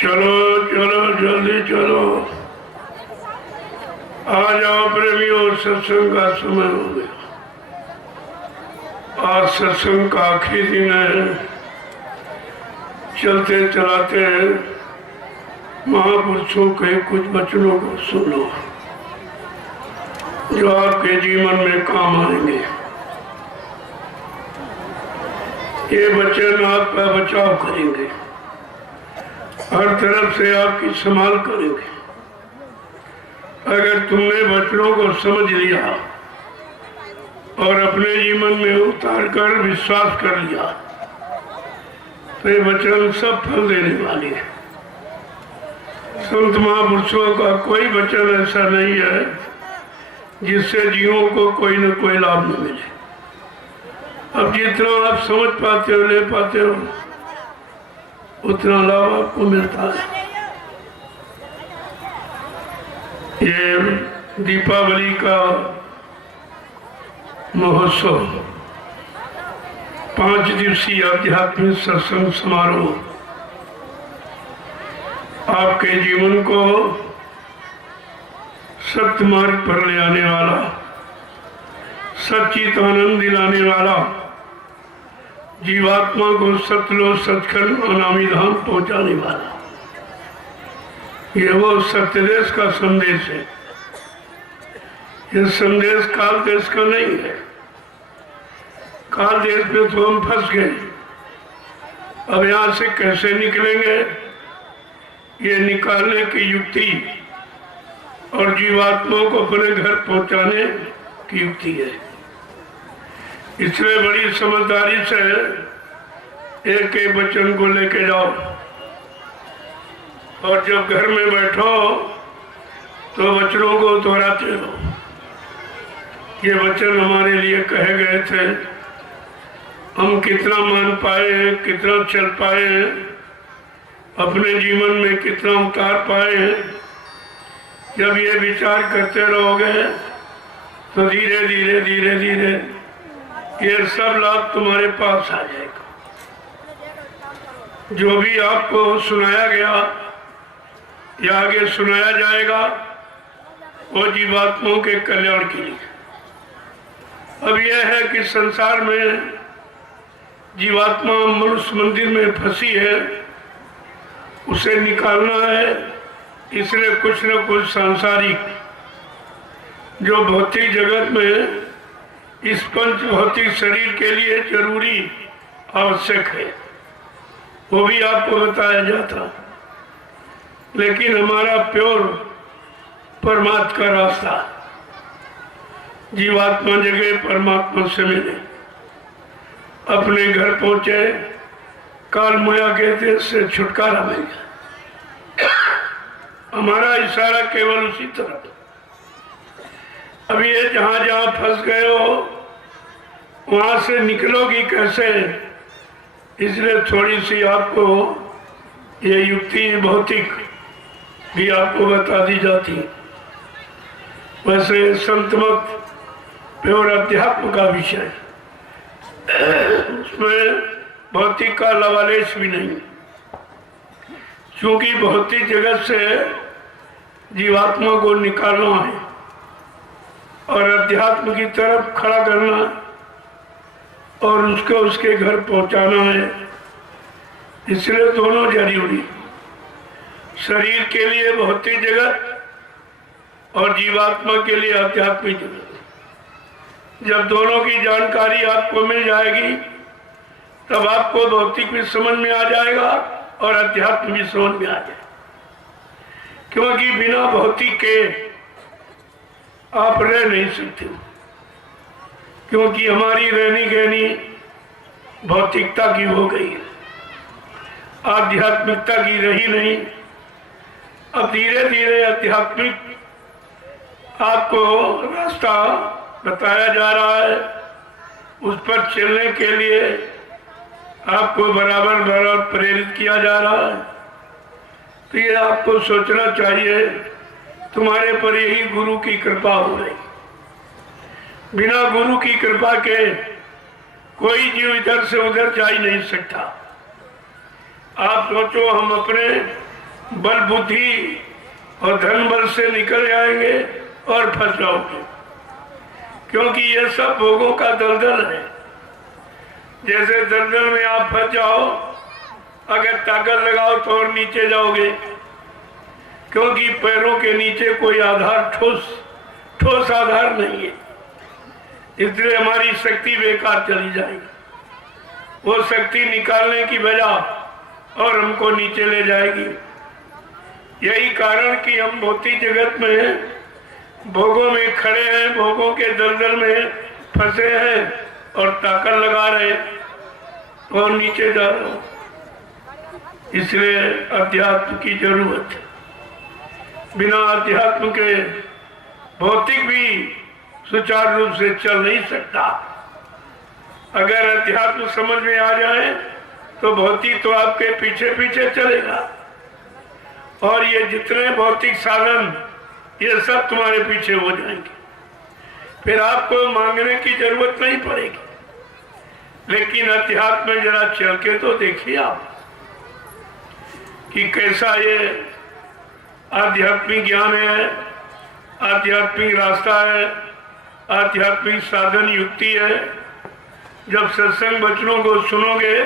चलो चलो जल्दी चलो, आ जाओ प्रेमियों, सत्संग का समय हो गया। आज सत्संग का आखिरी दिन है। चलते चलाते महापुरुषों के कुछ वचनों को सुनो जो आपके जीवन में काम आएंगे। ये वचन आपका बचाव करेंगे, हर तरफ से आपकी संभाल करेंगे। अगर तुमने वचनों को समझ लिया और अपने जीवन में उतार कर विश्वास कर लिया तो ये वचन सब फल देने वाले हैं। संत महापुरुषों का कोई वचन ऐसा नहीं है जिससे जीवों को कोई न कोई लाभ न मिले। अब जितना आप समझ पाते हो, ले पाते हो, उतना लाभ आपको मिलता है। ये दीपावली का महोत्सव 5 दिवसीय आध्यात्मिक सत्संग समारोह आपके जीवन को सत्य मार्ग पर ले आने वाला, सच्चित आनंद दिलाने वाला, जीवात्मा को सतलोक सचखंड अनामी धाम पहुंचाने वाला, ये वो सत्यदेश का संदेश है। ये संदेश काल देश का नहीं है। काल देश में तो हम फंस गए। अब यहाँ से कैसे निकलेंगे, ये निकालने की युक्ति और जीवात्मा को अपने घर पहुंचाने की युक्ति है। इसलिए बड़ी समझदारी से एक एक वचन को लेके जाओ, और जब घर में बैठो तो वचनों को दोहराते रहो। ये वचन हमारे लिए कहे गए थे, हम कितना मान पाए हैं, कितना चल पाए हैं, अपने जीवन में कितना उतार पाए हैं। जब ये विचार करते रहोगे तो धीरे धीरे धीरे धीरे ये सब लाभ तुम्हारे पास आ जाएगा। जो भी आपको सुनाया गया या आगे सुनाया जाएगा वो जीवात्माओं के कल्याण के लिए। अब यह है कि संसार में जीवात्मा मनुष्य मंदिर में फंसी है, उसे निकालना है। इसलिए कुछ न कुछ सांसारिक जो भौतिक जगत में इस पंच भौतिक शरीर के लिए जरूरी आवश्यक है वो भी आपको बताया जाता। लेकिन हमारा प्योर परमात्मा का रास्ता, जीवात्मा जगह परमात्मा से मिले, अपने घर पहुंचे, काल माया के देश से छुटकारा मिल गया। हमारा इशारा केवल उसी तरफ। अब ये जहां जहां फंस गए हो वहां से निकलोगी कैसे, इसलिए थोड़ी सी आपको ये युक्ति भौतिक भी आपको बता दी जाती। वैसे संतमत प्योर अध्यात्म का विषय, उसमें भौतिक का लवालेश भी नहीं, क्योंकि भौतिक जगत से जीवात्मा को निकालना है और अध्यात्म की तरफ खड़ा करना और उसको उसके घर पहुंचाना है। इसलिए दोनों जरूरी, शरीर के लिए भौतिक जगत और जीवात्मा के लिए आध्यात्मिक जगत। जब दोनों की जानकारी आपको मिल जाएगी तब आपको भौतिक भी समझ में आ जाएगा और अध्यात्म भी समझ में आ जाएगा। क्योंकि बिना भौतिक के आप रह नहीं सकते, क्योंकि हमारी रहनी कहनी भौतिकता की हो गई, आध्यात्मिकता की रही नहीं। अब धीरे धीरे आध्यात्मिक आपको रास्ता बताया जा रहा है, उस पर चलने के लिए आपको बराबर बराबर प्रेरित किया जा रहा है। तो ये आपको सोचना चाहिए तुम्हारे पर यही गुरु की कृपा हो रही। बिना गुरु की कृपा के कोई जीव इधर से उधर जा ही नहीं सकता। आप सोचो हम अपने बल बुद्धि और धन बल से निकल जाएंगे और फंस जाओगे, क्योंकि ये सब भोगों का दलदल है। जैसे दलदल में आप फंस जाओ, अगर ताकत लगाओ तो और नीचे जाओगे, क्योंकि पैरों के नीचे कोई आधार, ठोस आधार नहीं है। इसलिए हमारी शक्ति बेकार चली जाएगी। वो शक्ति निकालने की बजाय और हमको नीचे ले जाएगी। यही कारण कि हम भौतिक जगत में भोगों में खड़े हैं, भोगों के दलदल में फंसे हैं और ताकत लगा रहे और नीचे जा रहे हो। इसलिए अध्यात्म की जरूरत है। बिना अध्यात्म के भौतिक भी सुचारू रूप से चल नहीं सकता। अगर अध्यात्म समझ में आ जाए तो भौतिक तो आपके पीछे पीछे चलेगा, और ये जितने भौतिक साधन ये सब तुम्हारे पीछे हो जाएंगे। फिर आपको मांगने की जरूरत नहीं पड़ेगी। लेकिन अध्यात्म में जरा चल के तो देखिए आप कि कैसा ये आध्यात्मिक ज्ञान है, आध्यात्मिक रास्ता है, आध्यात्मिक साधन युक्ति है। जब सत्संग वचनों को सुनोगे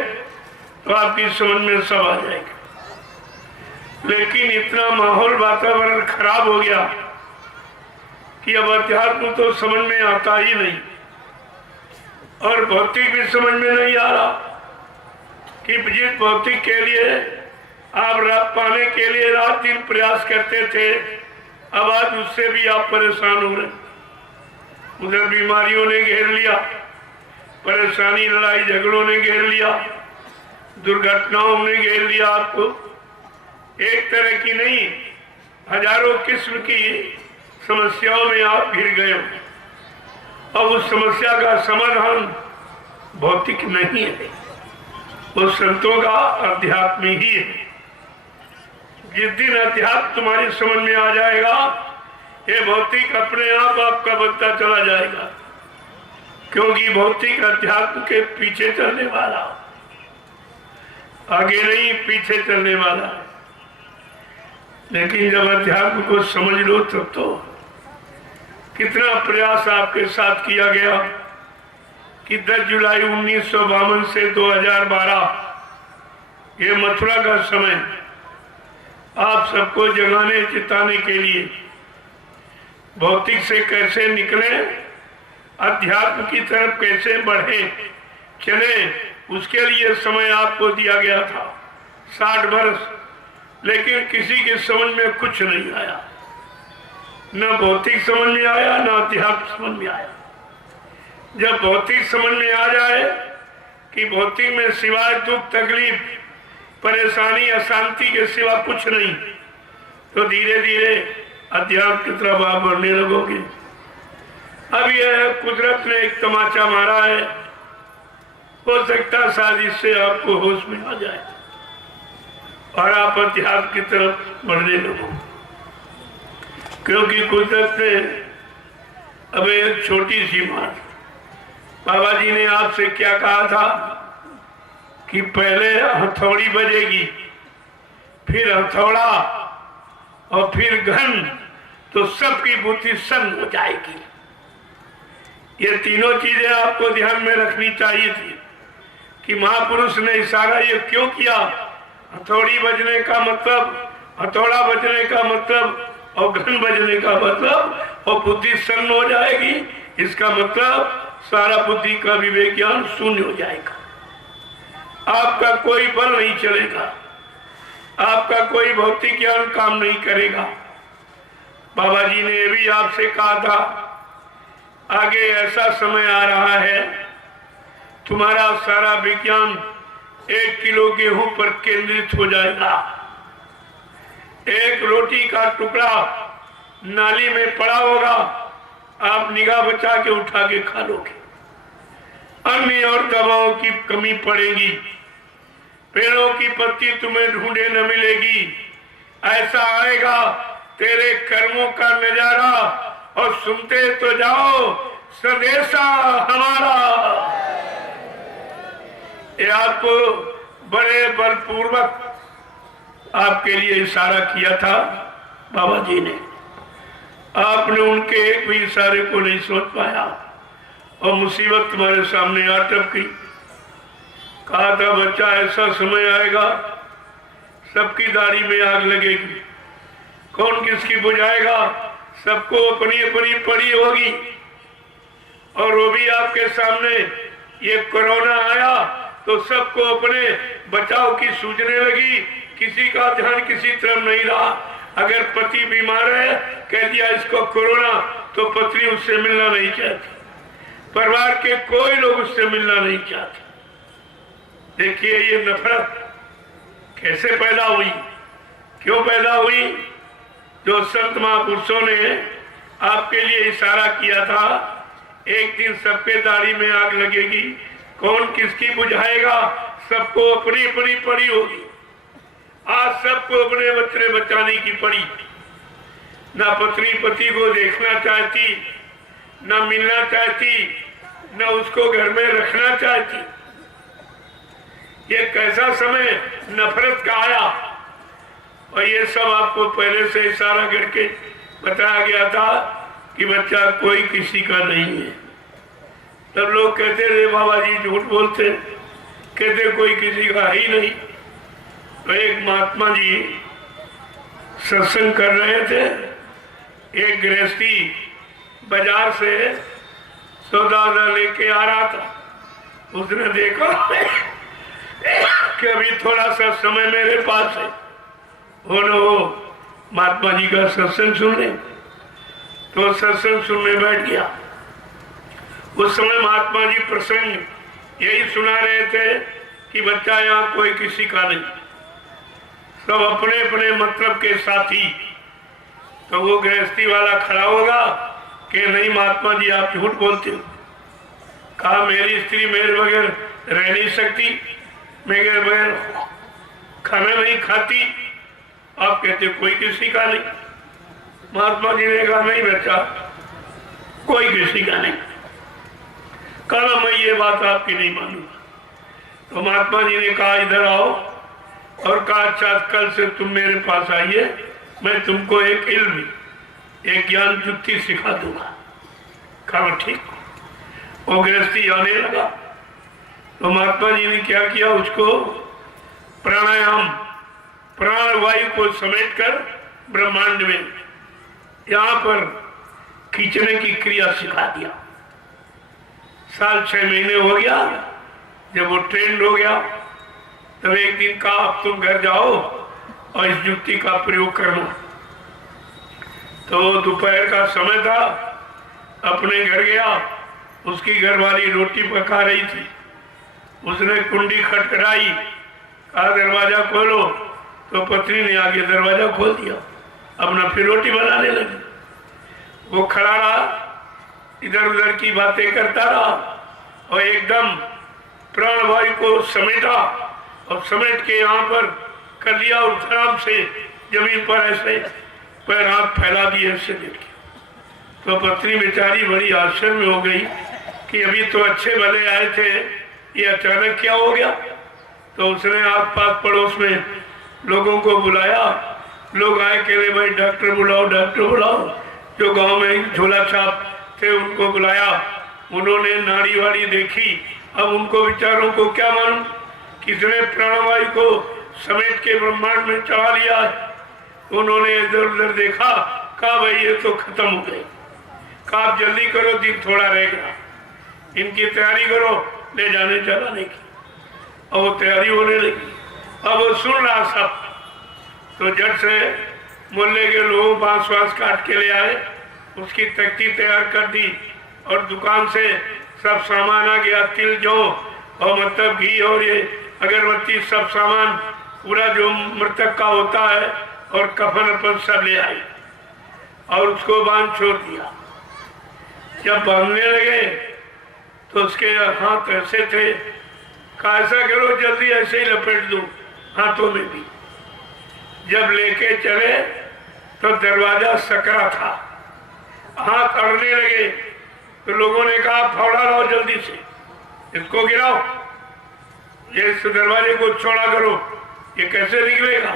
तो आपकी समझ में सब आ जाएगा। लेकिन इतना माहौल वातावरण खराब हो गया कि अब अध्यात्म तो समझ में आता ही नहीं और भौतिक भी समझ में नहीं आ रहा कि जिस भौतिक के लिए आप रात पाने के लिए रात दिन प्रयास करते थे, अब आज उससे भी आप परेशान हो रहे। उधर बीमारियों ने घेर लिया, परेशानी, लड़ाई झगड़ों ने घेर लिया, दुर्घटनाओं ने घेर लिया आपको। एक तरह की नहीं, हजारों किस्म की समस्याओं में आप घिर गए हो। अब उस समस्या का समाधान भौतिक नहीं है, वो संतों का अध्यात्म ही है। जिस दिन अध्यात्म तुम्हारी समझ में आ जाएगा, ये भौतिक अपने आप आपका बनता चला जाएगा, क्योंकि भौतिक अध्यात्म के पीछे चलने वाला, आगे नहीं पीछे चलने वाला। लेकिन जब अध्यात्म को समझ लो तब तो कितना प्रयास आपके साथ किया गया कि 10 जुलाई 1952 से 2012 ये मथुरा का समय आप सबको जगाने चिताने के लिए भौतिक से कैसे निकले, अध्यात्म की तरफ कैसे बढ़े चले, उसके लिए समय आपको दिया गया था 60 वर्ष। लेकिन किसी के समझ में कुछ नहीं आया, न भौतिक समझ में आया, न अध्यात्म समझ में आया। जब भौतिक समझ में आ जाए कि भौतिक में सिवाय दुख, तकलीफ, परेशानी, अशांति के सिवा कुछ नहीं, तो धीरे धीरे अध्यात्म की तरफ आप बढ़ने लगोगे। अब यह कुदरत ने एक तमाचा मारा है, हो सकता शायद इससे आपको होश में आ जाए और आप अध्यात्म की तरफ बढ़ने लगो। क्योंकि कुदरत ने अब एक छोटी सी बात, बाबा जी ने आपसे क्या कहा था कि पहले हथौड़ी बजेगी, फिर हथौड़ा और फिर घन, तो सबकी बुद्धि सन्न हो जाएगी। ये तीनों चीजें आपको ध्यान में रखनी चाहिए थी कि महापुरुष ने इशारा ये क्यों किया। हथौड़ी बजने का मतलब, हथौड़ा बजने का मतलब और घन बजने का मतलब, और बुद्धि सन्न हो जाएगी, इसका मतलब सारा बुद्धि का विवेक ज्ञान शून्य हो जाएगा। आपका कोई बल नहीं चलेगा, आपका कोई भौतिक ज्ञान काम नहीं करेगा। बाबा जी ने भी आपसे कहा था आगे ऐसा समय आ रहा है, तुम्हारा सारा विज्ञान 1 किलो गेहूं पर केंद्रित हो जाएगा। एक रोटी का टुकड़ा नाली में पड़ा होगा, आप निगाह बचा के उठा के खा लोगे। अन्य और दवाओं की कमी पड़ेगी, पेड़ों की पत्ती तुम्हें ढूंढे न मिलेगी। ऐसा आएगा तेरे कर्मों का नजारा, और सुनते तो जाओ संदेशा हमारा। ये आपको बड़े बलपूर्वक आपके लिए इशारा किया था बाबा जी ने। आपने उनके एक भी इशारे को नहीं सोच पाया और मुसीबत तुम्हारे सामने आ टपकी। कहा था बच्चा ऐसा समय आएगा सबकी दाढ़ी में आग लगेगी, कौन किसकी बुझाएगा, सबको अपनी अपनी पड़ी होगी। और वो भी आपके सामने ये कोरोना आया तो सबको अपने बचाव की सूझने लगी, किसी का ध्यान किसी तरफ नहीं रहा। अगर पति बीमार है, कह दिया इसको कोरोना, तो पत्नी उससे मिलना नहीं चाहती, परिवार के कोई लोग उससे मिलना नहीं चाहते। देखिए ये नफरत कैसे पैदा हुई, क्यों पैदा हुई। जो संत महापुरुषों ने आपके लिए इशारा किया था एक दिन सबके दाढ़ी में आग लगेगी, कौन किसकी बुझाएगा, सबको अपनी अपनी पड़ी होगी। आज सबको अपने बच्चे बचाने की पड़ी। ना पत्नी पति को देखना चाहती, ना मिलना चाहती, ना उसको घर में रखना चाहती। ये कैसा समय नफरत का आया। और ये सब आपको पहले से इशारा करके बताया गया था कि बच्चा कोई किसी का नहीं है। तब लोग कहते थे बाबा जी झूठ बोलते, कहते कोई किसी का ही नहीं। तो एक महात्मा जी सत्संग कर रहे थे, एक गृहस्थी बाजार से सौदा लेके आ रहा था। उसने देखा कि अभी थोड़ा सा समय मेरे पास है, हो न हो महात्मा जी का सत्संग सुन ले। तो सत्संग सुनने बैठ गया। उस समय महात्मा जी प्रसंग यही सुना रहे थे कि बच्चा यहाँ कोई किसी का नहीं, सब अपने अपने मतलब के साथी। तो वो गृहस्थी वाला खड़ा होगा कि नहीं महात्मा जी आप झूठ बोलते हो। कहा मेरी स्त्री मेरे बगैर रह नहीं सकती, मेरे बगैर खाना नहीं खाती, आप कहते कोई किसी का नहीं। महात्मा जी ने कहा नहीं बच्चा, कोई किसी का नहीं। कहा मैं ये बात आपकी नहीं मानूंगा। तो महात्मा जी ने कहा इधर आओ, और कहा अच्छा कल से तुम मेरे पास आइए, मैं तुमको एक इल्म, एक ज्ञान युक्ति सिखा दूंगा। कहा ठीक। वो गृहस्थी आने लगा। तो महात्मा जी ने क्या किया, उसको प्राणायाम, प्राणवायु को समेटकर ब्रह्मांड में यहाँ पर खींचने की क्रिया सिखा दिया। साल 6 महीने हो गया। जब वो ट्रेंड हो गया तब एक दिन कहा अब तुम घर जाओ और इस युक्ति का प्रयोग करना। तो दोपहर का समय था, अपने घर गया। उसकी घरवाली रोटी पका रही थी। उसने कुंडी खटखटाई, कहा दरवाजा खोलो। तो पत्नी ने आगे दरवाजा खोल दिया, अपना फिर रोटी बनाने लगी। वो खड़ा रहा, इधर उधर की बातें करता रहा, और एकदम प्राणवायु को समेटा, और समेट के यहाँ पर कर लिया, और आराम से जमीन पर ऐसे पैर हाथ फैला दिए ऐसे देखिए। तो पत्नी बेचारी बड़ी आश्चर्य में हो गई कि अभी तो अच्छे भले आए थे, ये अचानक क्या हो गया। तो उसने आस पास पड़ोस में लोगों को बुलाया। लोग आए, कह रहे भाई डॉक्टर बुलाओ, डॉक्टर बुलाओ। जो गांव में झोला छाप थे उनको बुलाया। उन्होंने नाड़ी वाड़ी देखी। अब उनको विचारों को क्या मालूम, किसने प्राणवायु को समेट के ब्रह्मांड में चढ़ा लिया। उन्होंने इधर उधर देखा, कहा भाई ये तो खत्म हो गए। कहा आप जल्दी करो, दिन थोड़ा रह गया, इनकी तैयारी करो ले जाने चलाने की। और वो तैयारी होने लगी। अब वो सुन रहा सब। तो जट से मोहल्ले के लोग बांस वांस काट के ले आए, उसकी तख्ती तैयार कर दी, और दुकान से सब सामान आ गया। तिल जौ और मतलब घी और ये अगरबत्ती सब सामान पूरा जो मृतक का होता है, और कफन अपन सब ले आई, और उसको बांध छोड़ दिया। जब बांधने लगे तो उसके हाथ ऐसे थे, कहा ऐसा करो जल्दी ऐसे ही लपेट दो हाथों में भी। जब लेके चले तो दरवाजा सकरा था, हाथ अड़ने लगे। तो लोगों ने कहा फावड़ा लाओ जल्दी से, इसको गिराओ, ये इस दरवाजे को चौड़ा करो, ये कैसे निकलेगा।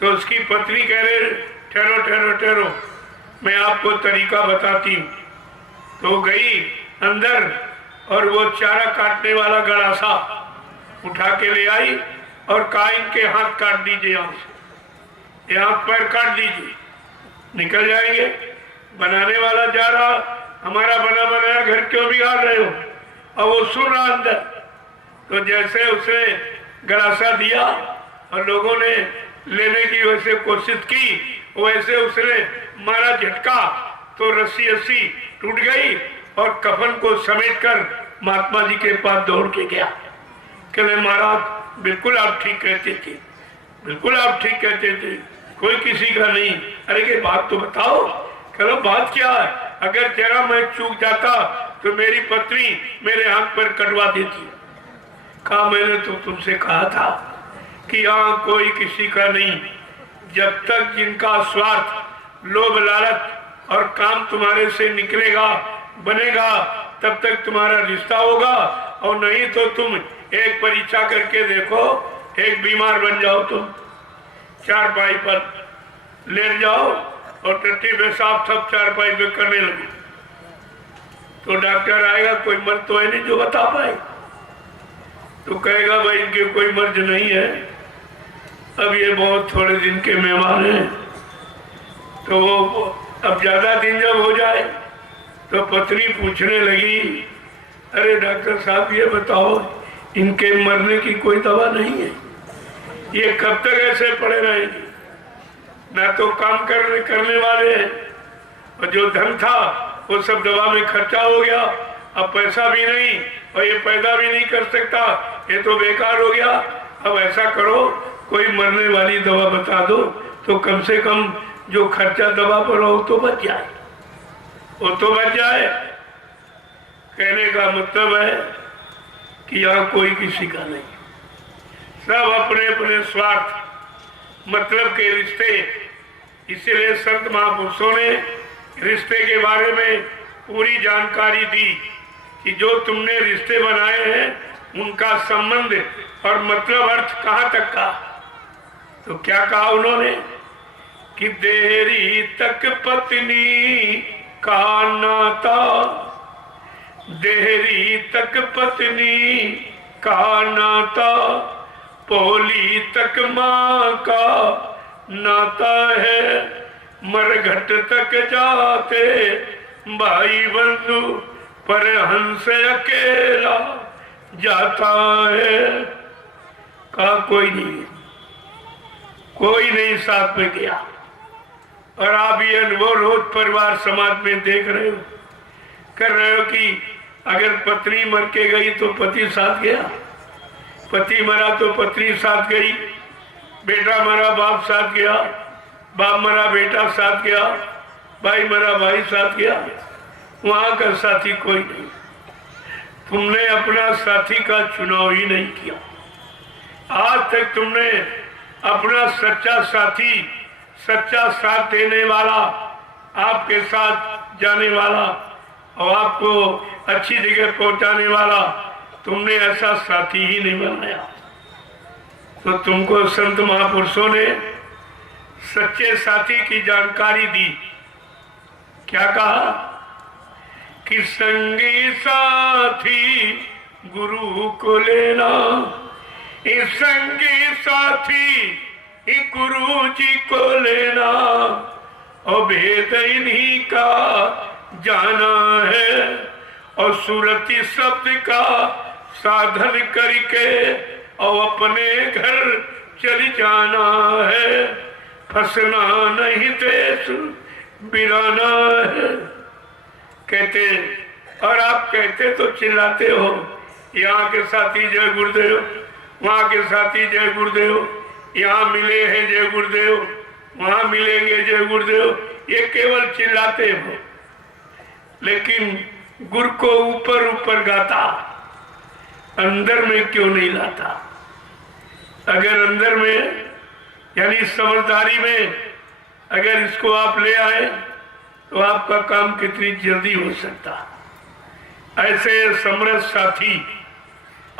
तो उसकी पत्नी कह रहे ठहरो ठहरो ठहरो, मैं आपको तरीका बताती हूँ। तो गई अंदर, और वो चारा काटने वाला गड़ासा उठा के ले आई, और कहा इनके हाथ काट दीजिए, यहाँ से ये हाथ पैर काट दीजिए, निकल जाएंगे। बनाने वाला जा रहा, हमारा बना बनाया घर क्यों बिगाड़ रहे हो। और वो सुन रहा अंदर। तो जैसे उसे गड़ासा दिया और लोगों ने लेने की वैसे कोशिश की, वैसे उसने मारा झटका, तो रस्सी टूट गई, और कफन को समेटकर महात्मा जी के पास दौड़ के गया। कहले महाराज बिल्कुल आप ठीक कहते थे, बिल्कुल आप ठीक कहते थे, कोई किसी का नहीं। अरे के बात तो बताओ। कहो बात क्या है, अगर जरा मैं चूक जाता तो मेरी पत्नी मेरे हाथ पर कटवा देती। कहा मैंने तो तुमसे कहा था कि यहाँ कोई किसी का नहीं। जब तक जिनका स्वार्थ, लोभ, लालच और काम तुम्हारे से निकलेगा, बनेगा, तब तक तुम्हारा रिश्ता होगा। और नहीं तो तुम एक परीक्षा करके देखो, एक बीमार बन जाओ, तुम चारपाई पर लेट जाओ और टट्टी पेशाब सब चारपाई पे करने लगो, तो डॉक्टर आएगा, कोई मर्ज तो है नहीं जो बता पाए। तो कहेगा भाई इनके कोई मर्ज नहीं है, अब ये बहुत थोड़े दिन के मेहमान हैं। तो वो अब ज्यादा दिन जब हो जाए तो पत्नी पूछने लगी, अरे डॉक्टर साहब ये बताओ इनके मरने की कोई दवा नहीं है, ये कब तक ऐसे पड़े रहेंगे। ना तो काम करने वाले हैं, और जो धन था वो सब दवा में खर्चा हो गया। अब पैसा भी नहीं और ये पैदा भी नहीं कर सकता, ये तो बेकार हो गया। अब ऐसा करो, कोई मरने वाली दवा बता दो तो कम से कम जो खर्चा दवा पर हो तो बच जाए, वो तो बच जाए। कहने का मतलब है कि यहाँ कोई किसी का नहीं, सब अपने अपने स्वार्थ मतलब के रिश्ते। इसलिए संत महापुरुषों ने रिश्ते के बारे में पूरी जानकारी दी कि जो तुमने रिश्ते बनाए हैं उनका संबंध और मतलब अर्थ कहाँ तक का। तो क्या कहा उन्होंने कि देरी तक पत्नी का नाता, देरी तक पत्नी का नाता, पोली तक माँ का नाता है, मरघट तक जाते भाई बंधु, पर हंस अकेला जाता है। कहा कोई नहीं, कोई नहीं साथ में गया। और आप ये अनुभव रोज परिवार समाज में देख रहे हो, कर रहे हो कि अगर पत्नी मर के गई तो पति साथ गया, पति मरा तो पत्नी साथ गई, बेटा मरा बाप साथ गया, बाप मरा बेटा साथ गया, भाई मरा भाई साथ गया। वहां का साथी कोई नहीं। तुमने अपना साथी का चुनाव ही नहीं किया। आज तक तुमने अपना सच्चा साथी, सच्चा साथ देने वाला, आपके साथ जाने वाला और आपको अच्छी जगह पहुंचाने वाला, तुमने ऐसा साथी ही नहीं बनाया। तो तुमको संत महापुरुषों ने सच्चे साथी की जानकारी दी। क्या कहा कि संगी साथी गुरु को लेना, इस संगी साथी गुरु जी को लेना, और भेद इन्हीं का जाना है, और सूरती शब्द का साधन करके और अपने घर चल जाना है, फंसना नहीं देश बिराना है। कहते, और आप कहते तो चिल्लाते हो, यहाँ के साथी जय गुरुदेव, वहाँ के साथी जय गुरुदेव, यहाँ मिले हैं जय गुरुदेव, वहाँ मिलेंगे जय गुरुदेव, ये केवल चिल्लाते हो। लेकिन गुरु को ऊपर ऊपर गाता, अंदर में क्यों नहीं लाता? अगर अंदर में यानी समझदारी में अगर इसको आप ले आए तो आपका काम कितनी जल्दी हो सकता। ऐसे समरस साथी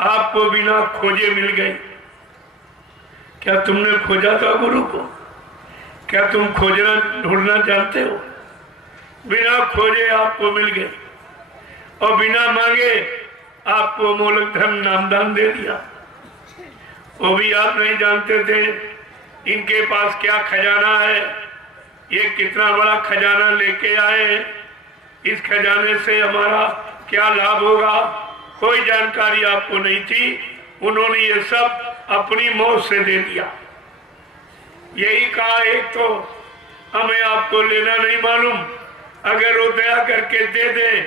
आपको बिना खोजे मिल गए। क्या तुमने खोजा था गुरु को? क्या तुम खोजना ढूंढना जानते हो? बिना खोजे आपको मिल गए और बिना मांगे आपको मोलक धन नामदान दे दिया। वो भी आप नहीं जानते थे इनके पास क्या खजाना है, ये कितना बड़ा खजाना लेके आए, इस खजाने से हमारा क्या लाभ होगा, कोई जानकारी आपको नहीं थी। उन्होंने ये सब अपनी मौत से दे दिया। यही कहा, एक तो हमें आपको लेना नहीं मालूम, अगर वो दया करके दे दे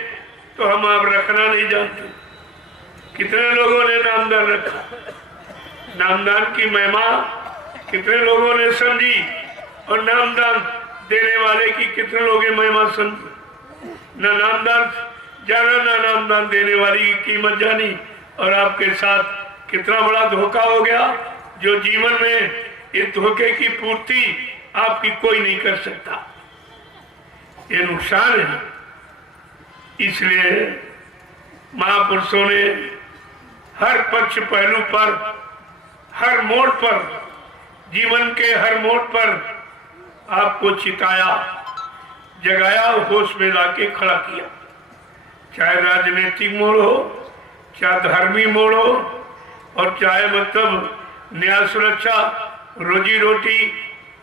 तो हम आप रखना नहीं जानते। कितने लोगों ने नामदान रखा, नामदान की महिमा कितने लोगों ने समझी, और नामदान देने वाले की कितने लोगों ने महिमा समझी। न नामदान जाना, न नामदान देने वाली की कीमत जानी, और आपके साथ कितना बड़ा धोखा हो गया जो जीवन में इस धोखे की पूर्ति आपकी कोई नहीं कर सकता। ये नुकसान है। इसलिए महापुरुषों ने हर पक्ष पहलू पर, हर मोड़ पर, जीवन के हर मोड़ पर आपको चिताया, जगाया, होश में लाके खड़ा किया। चाहे राजनीतिक मोड़ हो, चाहे धर्मी मोड़ हो, और चाहे मतलब न्याय सुरक्षा, रोजी रोटी,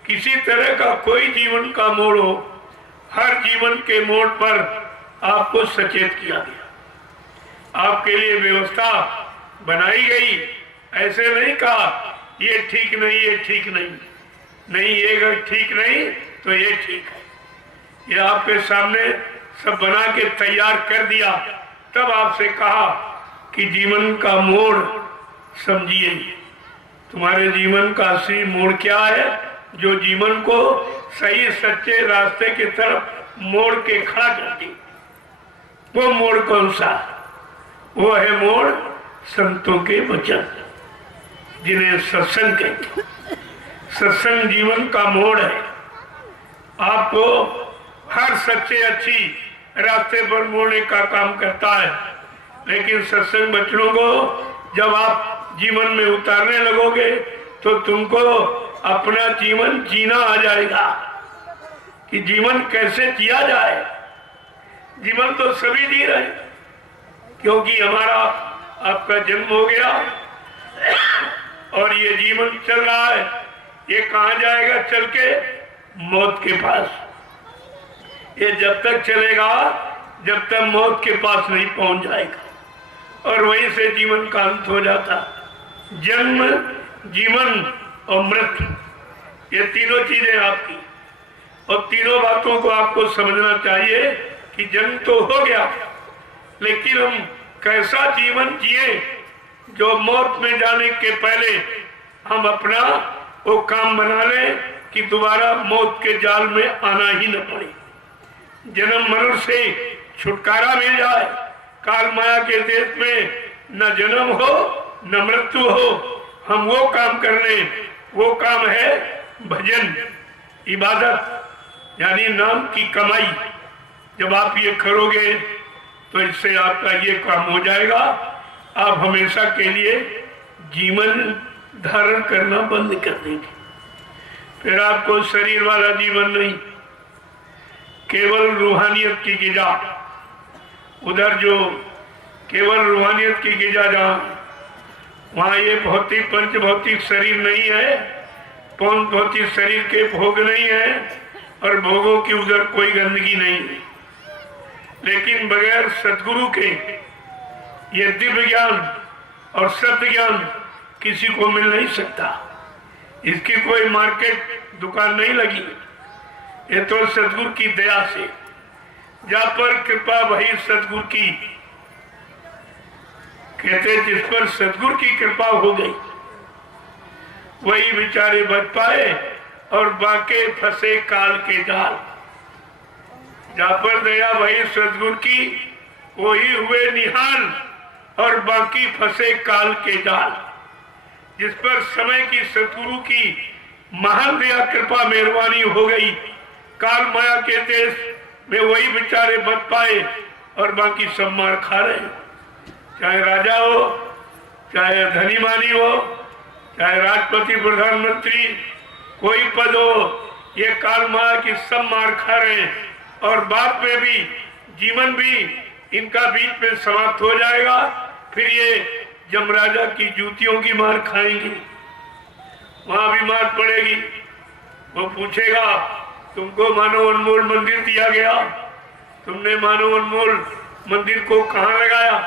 किसी तरह का कोई जीवन का मोड़ हो, हर जीवन के मोड़ पर आपको सचेत किया गया। आपके लिए व्यवस्था बनाई गई। ऐसे नहीं कहा ये ठीक नहीं, ये ठीक नहीं, नहीं ये अगर ठीक नहीं तो ये ठीक है। ये आपके सामने सब बना के तैयार कर दिया। तब आपसे कहा कि जीवन का मोड़ समझिए। तुम्हारे जीवन का असली मोड़ क्या है, जो जीवन को सही सच्चे रास्ते की तरफ मोड़ के खड़ा करती? वो मोड़ कौन सा? वो है मोड़ संतों के वचन, जिन्हें सत्संग कहते हैं। सत्संग जीवन का मोड़ है। आपको हर सच्चे अच्छी रास्ते पर मोड़ने का काम करता है, लेकिन सत्संग वचनों को जब आप जीवन में उतारने लगोगे तो तुमको अपना जीवन जीना आ जाएगा कि जीवन कैसे जिया जाए। जीवन तो सभी जी रहे, क्योंकि हमारा आपका जन्म हो गया और ये जीवन चल रहा है। ये कहाँ जाएगा? चल के मौत के पास। ये जब तक चलेगा जब तक मौत के पास नहीं पहुंच जाएगा, और वहीं से जीवन का अंत हो जाता। जन्म, जीवन और मृत्यु, ये तीनों चीजें आपकी, और तीनों बातों को आपको समझना चाहिए कि जन्म तो हो गया, लेकिन हम कैसा जीवन जिए जो मौत में जाने के पहले हम अपना वो काम बना लें कि दोबारा मौत के जाल में आना ही न पड़े। जन्म मरण से छुटकारा मिल जाए। काल माया के देश में न जन्म हो न मृत्यु हो। हम वो काम कर लें, वो काम है भजन, इबादत, यानी नाम की कमाई। जब आप ये करोगे तो इससे आपका ये काम हो जाएगा। आप हमेशा के लिए जीवन धारण करना बंद कर देंगे। फिर आपको शरीर वाला जीवन नहीं, केवल रूहानियत की गिजा। उधर जो केवल रूहानियत की गिजा जहाँ, वहाँ ये भौतिक पंच भौतिक शरीर नहीं है, पंच भौतिक शरीर के भोग नहीं है, और भोगों की उधर कोई गंदगी नहीं है। लेकिन बगैर सदगुरु के ये दिव्य ज्ञान और सत्य ज्ञान किसी को मिल नहीं सकता। इसकी कोई मार्केट दुकान नहीं लगी। ये तो सदगुरु की दया से, जहाँ पर कृपा वही सदगुरु की, कहते जिस पर सदगुरु की कृपा हो गई वही बेचारे बच पाए, और बाके फंसे काल के जाल। जहाँ पर दया वही सदगुरु की, वही हुए निहाल, और बाकी फंसे काल के जाल। जिस पर समय की सदगुरु की महान दया कृपा मेहरबानी हो गई, काल माया के देश में वही बेचारे बच पाए, और बाकी सब मार खा रहे। चाहे राजा हो, चाहे धनी मानी हो, चाहे राष्ट्रपति प्रधानमंत्री, कोई पद हो, ये काल माया की सब मार खा रहे हैं। और बाद में भी जीवन भी इनका बीच में समाप्त हो जाएगा। फिर ये जमराजा की जूतियों की मार खाएंगे, वहां भी मार पड़ेगी। वो पूछेगा, तुमको मानव अनमोल मंदिर दिया गया, तुमने मानव अनमोल मंदिर को कहाँ लगाया?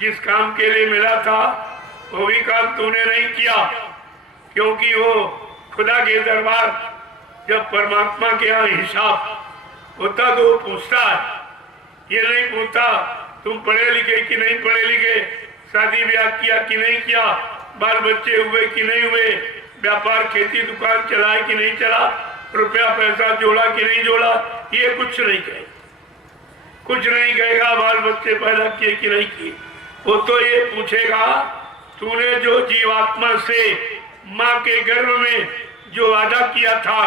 जिस काम के लिए मिला था वो भी काम तूने नहीं किया, क्योंकि वो खुदा के दरबार जब परमात्मा के यहाँ हिसाब होता तो वो पूछता है। ये नहीं पूछता तुम पढ़े लिखे कि नहीं पढ़े लिखे, शादी ब्याह किया कि नहीं किया, बाल बच्चे हुए कि नहीं हुए, व्यापार खेती दुकान चलाए कि नहीं चला, रुपया पैसा जोड़ा कि नहीं जोड़ा। ये कुछ नहीं कहे, कुछ नहीं कहेगा बाल बच्चे पैदा किए कि नहीं किए। वो तो ये पूछेगा, तूने जो जीवात्मा से माँ के गर्भ में जो वादा किया था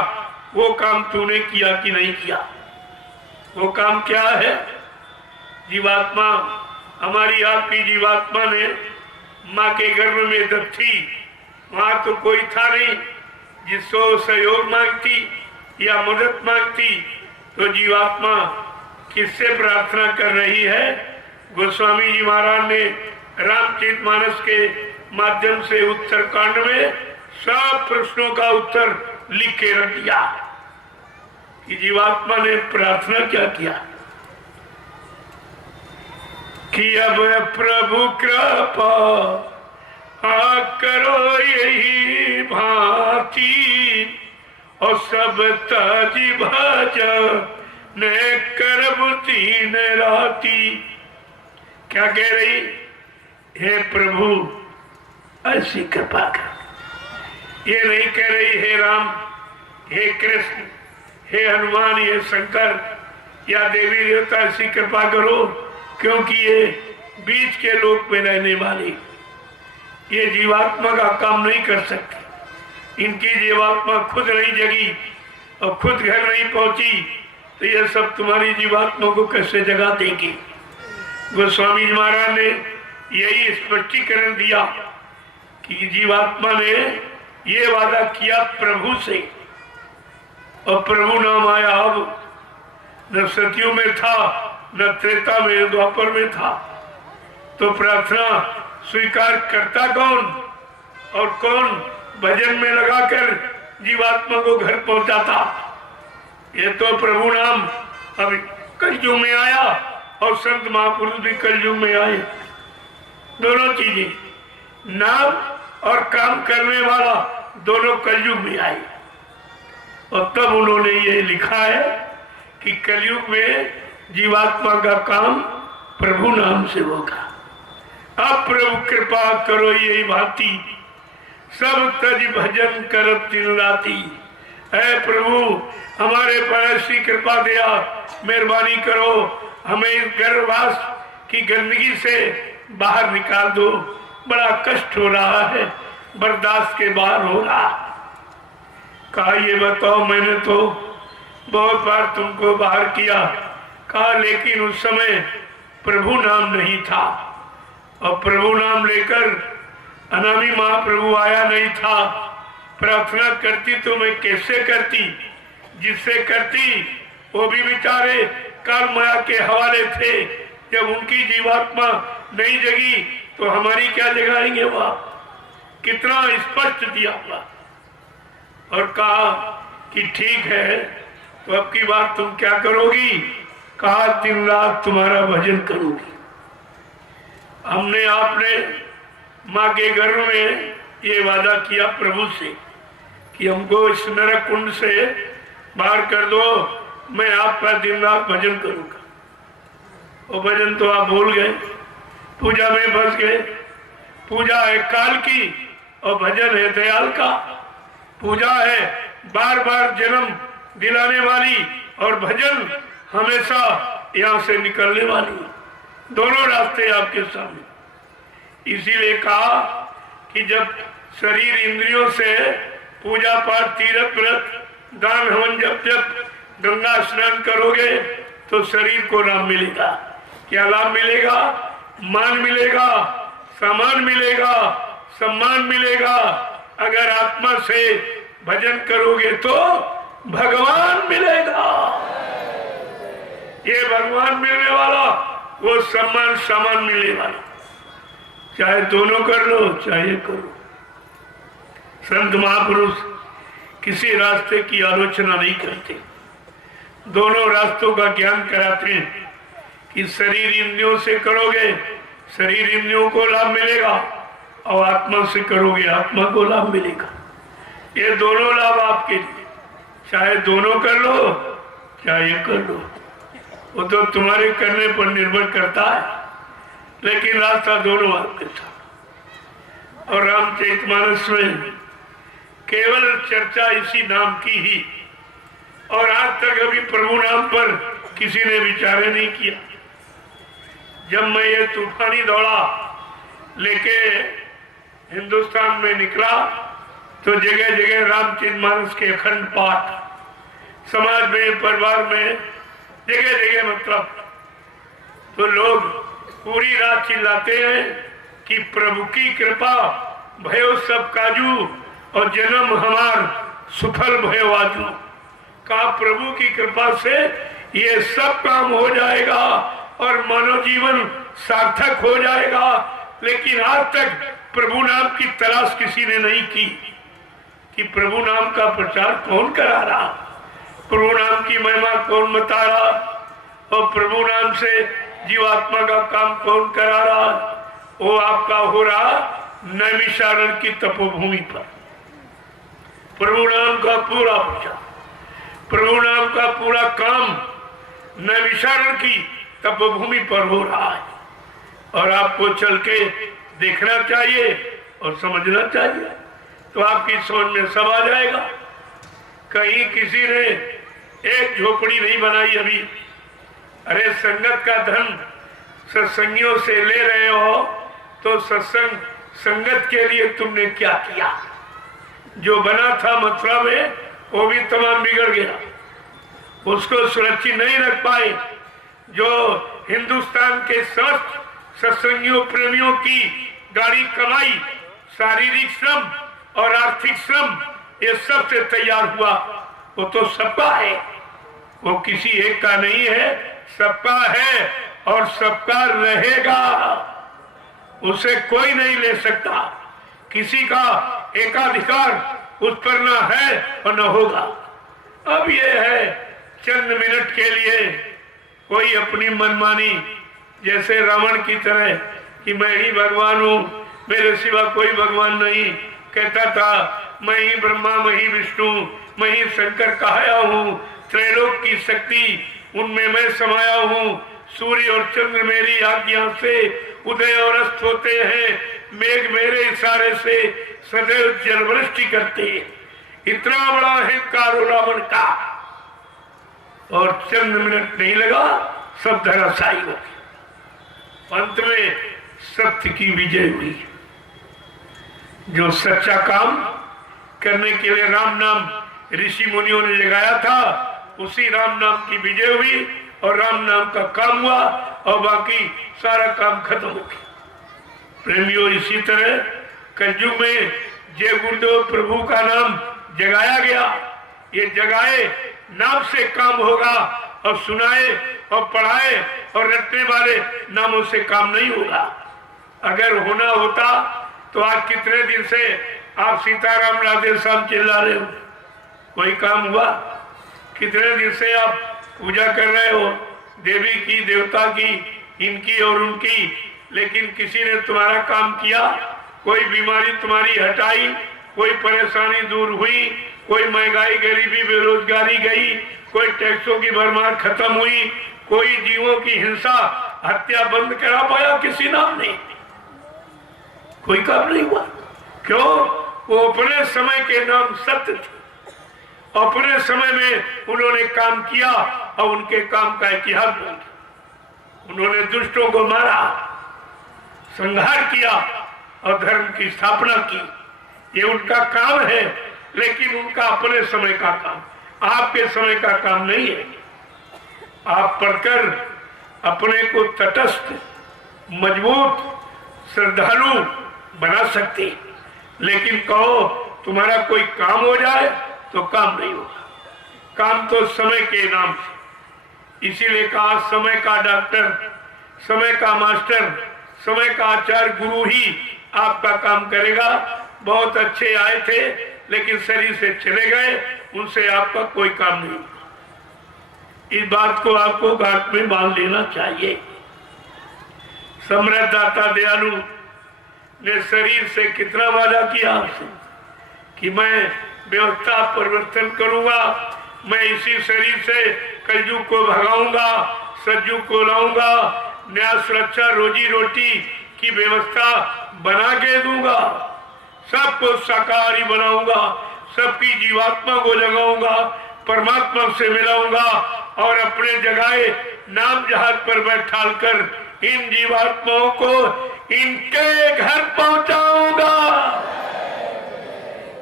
वो काम तूने किया कि नहीं किया। वो काम क्या है? जीवात्मा, हमारी आपकी जीवात्मा ने माँ के गर्भ में जब थी, वहां तो कोई था नहीं जिसको सहयोग मांगती या मदद मांगती। तो जीवात्मा किससे प्रार्थना कर रही है? गोस्वामी जी महाराज ने रामचरितमानस के माध्यम से उत्तरकांड में सब प्रश्नों का उत्तर लिख के रख दिया कि जीवात्मा ने प्रार्थना क्या किया कि अब प्रभु कृपा करो यही भांति, और सब तजी भज ने करब तीन राती। क्या कह रही? हे प्रभु ऐसी कृपा कर। ये नहीं कह रही हे राम, हे कृष्ण, हे हनुमान, हे शंकर या देवी देवता ऐसी कृपा करो, क्योंकि ये बीच के लोक में रहने वाली, ये जीवात्मा का काम नहीं कर सकती। इनकी जीवात्मा खुद नहीं जगी और खुद घर नहीं पहुंची, तो ये सब तुम्हारी जीवात्मा को कैसे जगा देगी? गोस्वामी जी महाराज ने यही स्पष्टीकरण दिया कि जीवात्मा ने ये वादा किया प्रभु से, और प्रभु नाम आया अब, न सतयुग में था, न त्रेता में, द्वापर में था। तो प्रार्थना स्वीकार करता कौन, और कौन भजन में लगाकर जीवात्मा को घर पहुंचाता? ये तो प्रभु नाम अब कलयुग में आया, और संत महापुरुष भी कलयुग में आए। दोनों चीजें, नाम और काम करने वाला, दोनों कलयुग में आए। और तब उन्होंने ये लिखा है कि कलयुग में जीवात्मा का काम प्रभु नाम से होगा। अब प्रभु कृपा करो यही भांति, सब तज भजन करत दिन राती। ऐ प्रभु हमारे पर ऐसी कृपा दिया, मेहरबानी करो, हमें इस गर्भवास की गंदगी से बाहर निकाल दो। बड़ा कष्ट हो रहा है, बर्दाश्त के बाहर हो रहा। कहा ये बताओ, मैंने तो बहुत बार तुमको बाहर किया। कहा लेकिन उस समय प्रभु नाम नहीं था, और प्रभु नाम लेकर अनामी महाप्रभु आया नहीं था। प्रार्थना करती तो मैं कैसे करती? जिससे करती वो भी बेचारे काल माया के हवाले थे। जब उनकी जीवात्मा नहीं जगी तो हमारी क्या जगाएंगे? वह कितना स्पष्ट दिया हुआ। और कहा कि ठीक है, तो अब की बार तुम क्या करोगी? कहा दिन रात तुम्हारा भजन करूंगी। हमने आपने माँ के गर्भ में ये वादा किया प्रभु से कि हमको इस नरक कुंड से बाहर कर दो, मैं आपका दिन रात भजन करूंगा। और भजन तो आप भूल गए, पूजा में फंस गए। पूजा है काल की और भजन है दयाल का। पूजा है बार बार जन्म दिलाने वाली, और भजन हमेशा यहाँ से निकलने वाली। दोनों रास्ते आपके सामने। इसीलिए कहा कि जब शरीर इंद्रियों से पूजा पाठ, तीर्थ व्रत, दान हवन जब गंगा स्नान करोगे तो शरीर को लाभ मिलेगा। क्या लाभ मिलेगा? मान मिलेगा, सम्मान मिलेगा, सम्मान मिलेगा। अगर आत्मा से भजन करोगे तो भगवान मिलेगा। ये भगवान मिलने वाला, वो सम्मान मिलने वाला। चाहे दोनों कर लो, चाहे करो। संत महापुरुष किसी रास्ते की आलोचना नहीं करते, दोनों रास्तों का ज्ञान कराते हैं कि शरीर इंद्रियों से करोगे, शरीर इंद्रियों को लाभ मिलेगा, और आत्मा से करोगे, आत्मा को लाभ मिलेगा। ये दोनों लाभ आपके लिए, चाहे दोनों कर लो, चाहे कर लो। वो तो तुम्हारे करने पर निर्भर करता है, लेकिन रास्ता दोनों आपके साथ। और रामचरितमानस में केवल चर्चा इसी नाम की ही, और आज तक अभी प्रभु नाम पर किसी ने विचार नहीं किया। जब मैं ये तूफानी दौड़ा लेके हिंदुस्तान में निकला तो जगह जगह रामचरितमानस के अखंड पाठ, समाज में, परिवार में, जगह जगह मतलब, तो लोग पूरी रात चिल्लाते हैं कि प्रभु की कृपा भयो सब काजू, और जन्म हमार सुफल भयो आजू। कहा प्रभु की कृपा से ये सब काम हो जाएगा और मानव जीवन सार्थक हो जाएगा। लेकिन आज तक प्रभु नाम की तलाश किसी ने नहीं की कि प्रभु नाम का प्रचार कौन करा रहा, प्रभु नाम की महिमा कौन बता रहा, और प्रभु नाम से जीवात्मा का काम कौन करा रहा। वो आपका हो रहा नैमिषारण्य की तपोभूमि पर। प्रभु नाम का पूरा प्रचार, प्रभु नाम का पूरा काम नैमिषारण्य की तपोभूमि पर हो रहा है। और आपको चल के देखना चाहिए और समझना चाहिए, तो आपकी समझ में सब आ जाएगा। कहीं किसी ने एक झोपड़ी नहीं बनाई अभी। अरे संगत का धन सत्संगियों से ले रहे हो तो सत्संग संगत के लिए तुमने क्या किया? जो बना था मथुरा में वो भी तमाम बिगड़ गया, उसको सुरक्षित नहीं रख पाए। जो हिंदुस्तान के समस्त सत्संगियों प्रेमियों की गाड़ी कमाई, शारीरिक श्रम और आर्थिक श्रम ये सब से तैयार हुआ, वो तो सबका है, वो किसी एक का नहीं है, सबका है और सबका रहेगा। उसे कोई नहीं ले सकता, किसी का एकाधिकार उस पर न है और न होगा। अब ये है चंद मिनट के लिए कोई अपनी मनमानी, जैसे रावण की तरह कि मैं ही भगवान हूँ, मेरे सिवा कोई भगवान नहीं, कहता था मैं ही ब्रह्मा, मैं ही विष्णु, मैं ही शंकर कहाया हूँ, त्रैलोक की शक्ति उनमें मैं समाया हूँ, सूर्य और चंद्र मेरी आज्ञा से उदय और अस्त होते हैं, मेघ मेरे इशारे से सदैव जलवृष्टि करते हैं। इतना बड़ा अहंकार रावण का, और चंद मिनट नहीं लगा सब धराशायी हो गए। अंत में सत्य की विजय हुई। जो सच्चा काम करने के लिए राम नाम ऋषि मुनियों ने जगाया था, उसी राम नाम की विजय हुई और राम नाम का काम हुआ और बाकी सारा काम खत्म हो गया। प्रेमियों, इसी तरह कलयुग में जय गुरुदेव प्रभु का नाम जगाया गया, ये जगाए नाम से काम होगा, और सुनाए और पढ़ाए और रटने वाले नामों से काम नहीं होगा। अगर होना होता तो आज कितने दिन से आप सीताराम राधे श्याम चिल्ला रहे हो, कोई काम हुआ? कितने दिन से आप पूजा कर रहे हो देवी की, देवता की, इनकी और उनकी, लेकिन किसी ने तुम्हारा काम किया? कोई बीमारी तुम्हारी हटाई? कोई परेशानी दूर हुई? कोई महंगाई, गरीबी, बेरोजगारी गई? कोई टैक्सों की भरमार खत्म हुई? कोई जीवों की हिंसा, हत्या बंद करा पाया किसी नाम ने? कोई काम नहीं हुआ। क्यों? वो अपने समय के नाम सत्य थे, अपने समय में उन्होंने काम किया और उनके काम का इतिहास बन गया। उन्होंने दुष्टों को मारा, संहार किया और धर्म की स्थापना की। ये उनका काम है, लेकिन उनका अपने समय का काम, आपके समय का काम नहीं है। आप पढ़कर अपने को तटस्थ, मजबूत, श्रद्धालु बना सकते, लेकिन कहो तुम्हारा कोई काम हो जाए तो काम नहीं होगा। काम तो समय के नाम से, इसीलिए कहा समय का डॉक्टर, समय का मास्टर, समय का आचार्य गुरु ही आपका काम करेगा। बहुत अच्छे आए थे लेकिन शरीर से चले गए, उनसे आपका कोई काम नहीं होगा। इस बात को आपको गांठ में बांध लेना चाहिए। सम्राट दाता दयालु ने शरीर से कितना वादा किया आपसे कि मैं व्यवस्था परिवर्तन करूंगा, मैं इसी शरीर से कलयुग को भगाऊंगा, सतयुग को लाऊंगा, न्याय, सुरक्षा, रोजी रोटी की व्यवस्था बना के दूंगा, सबको शाकाहारी बनाऊंगा, सबकी जीवात्मा को जगाऊंगा, परमात्मा से मिलाऊंगा और अपने जगाए नाम जहाज पर बैठाल कर इन जीवात्माओं को इनके घर पहुंचाऊंगा।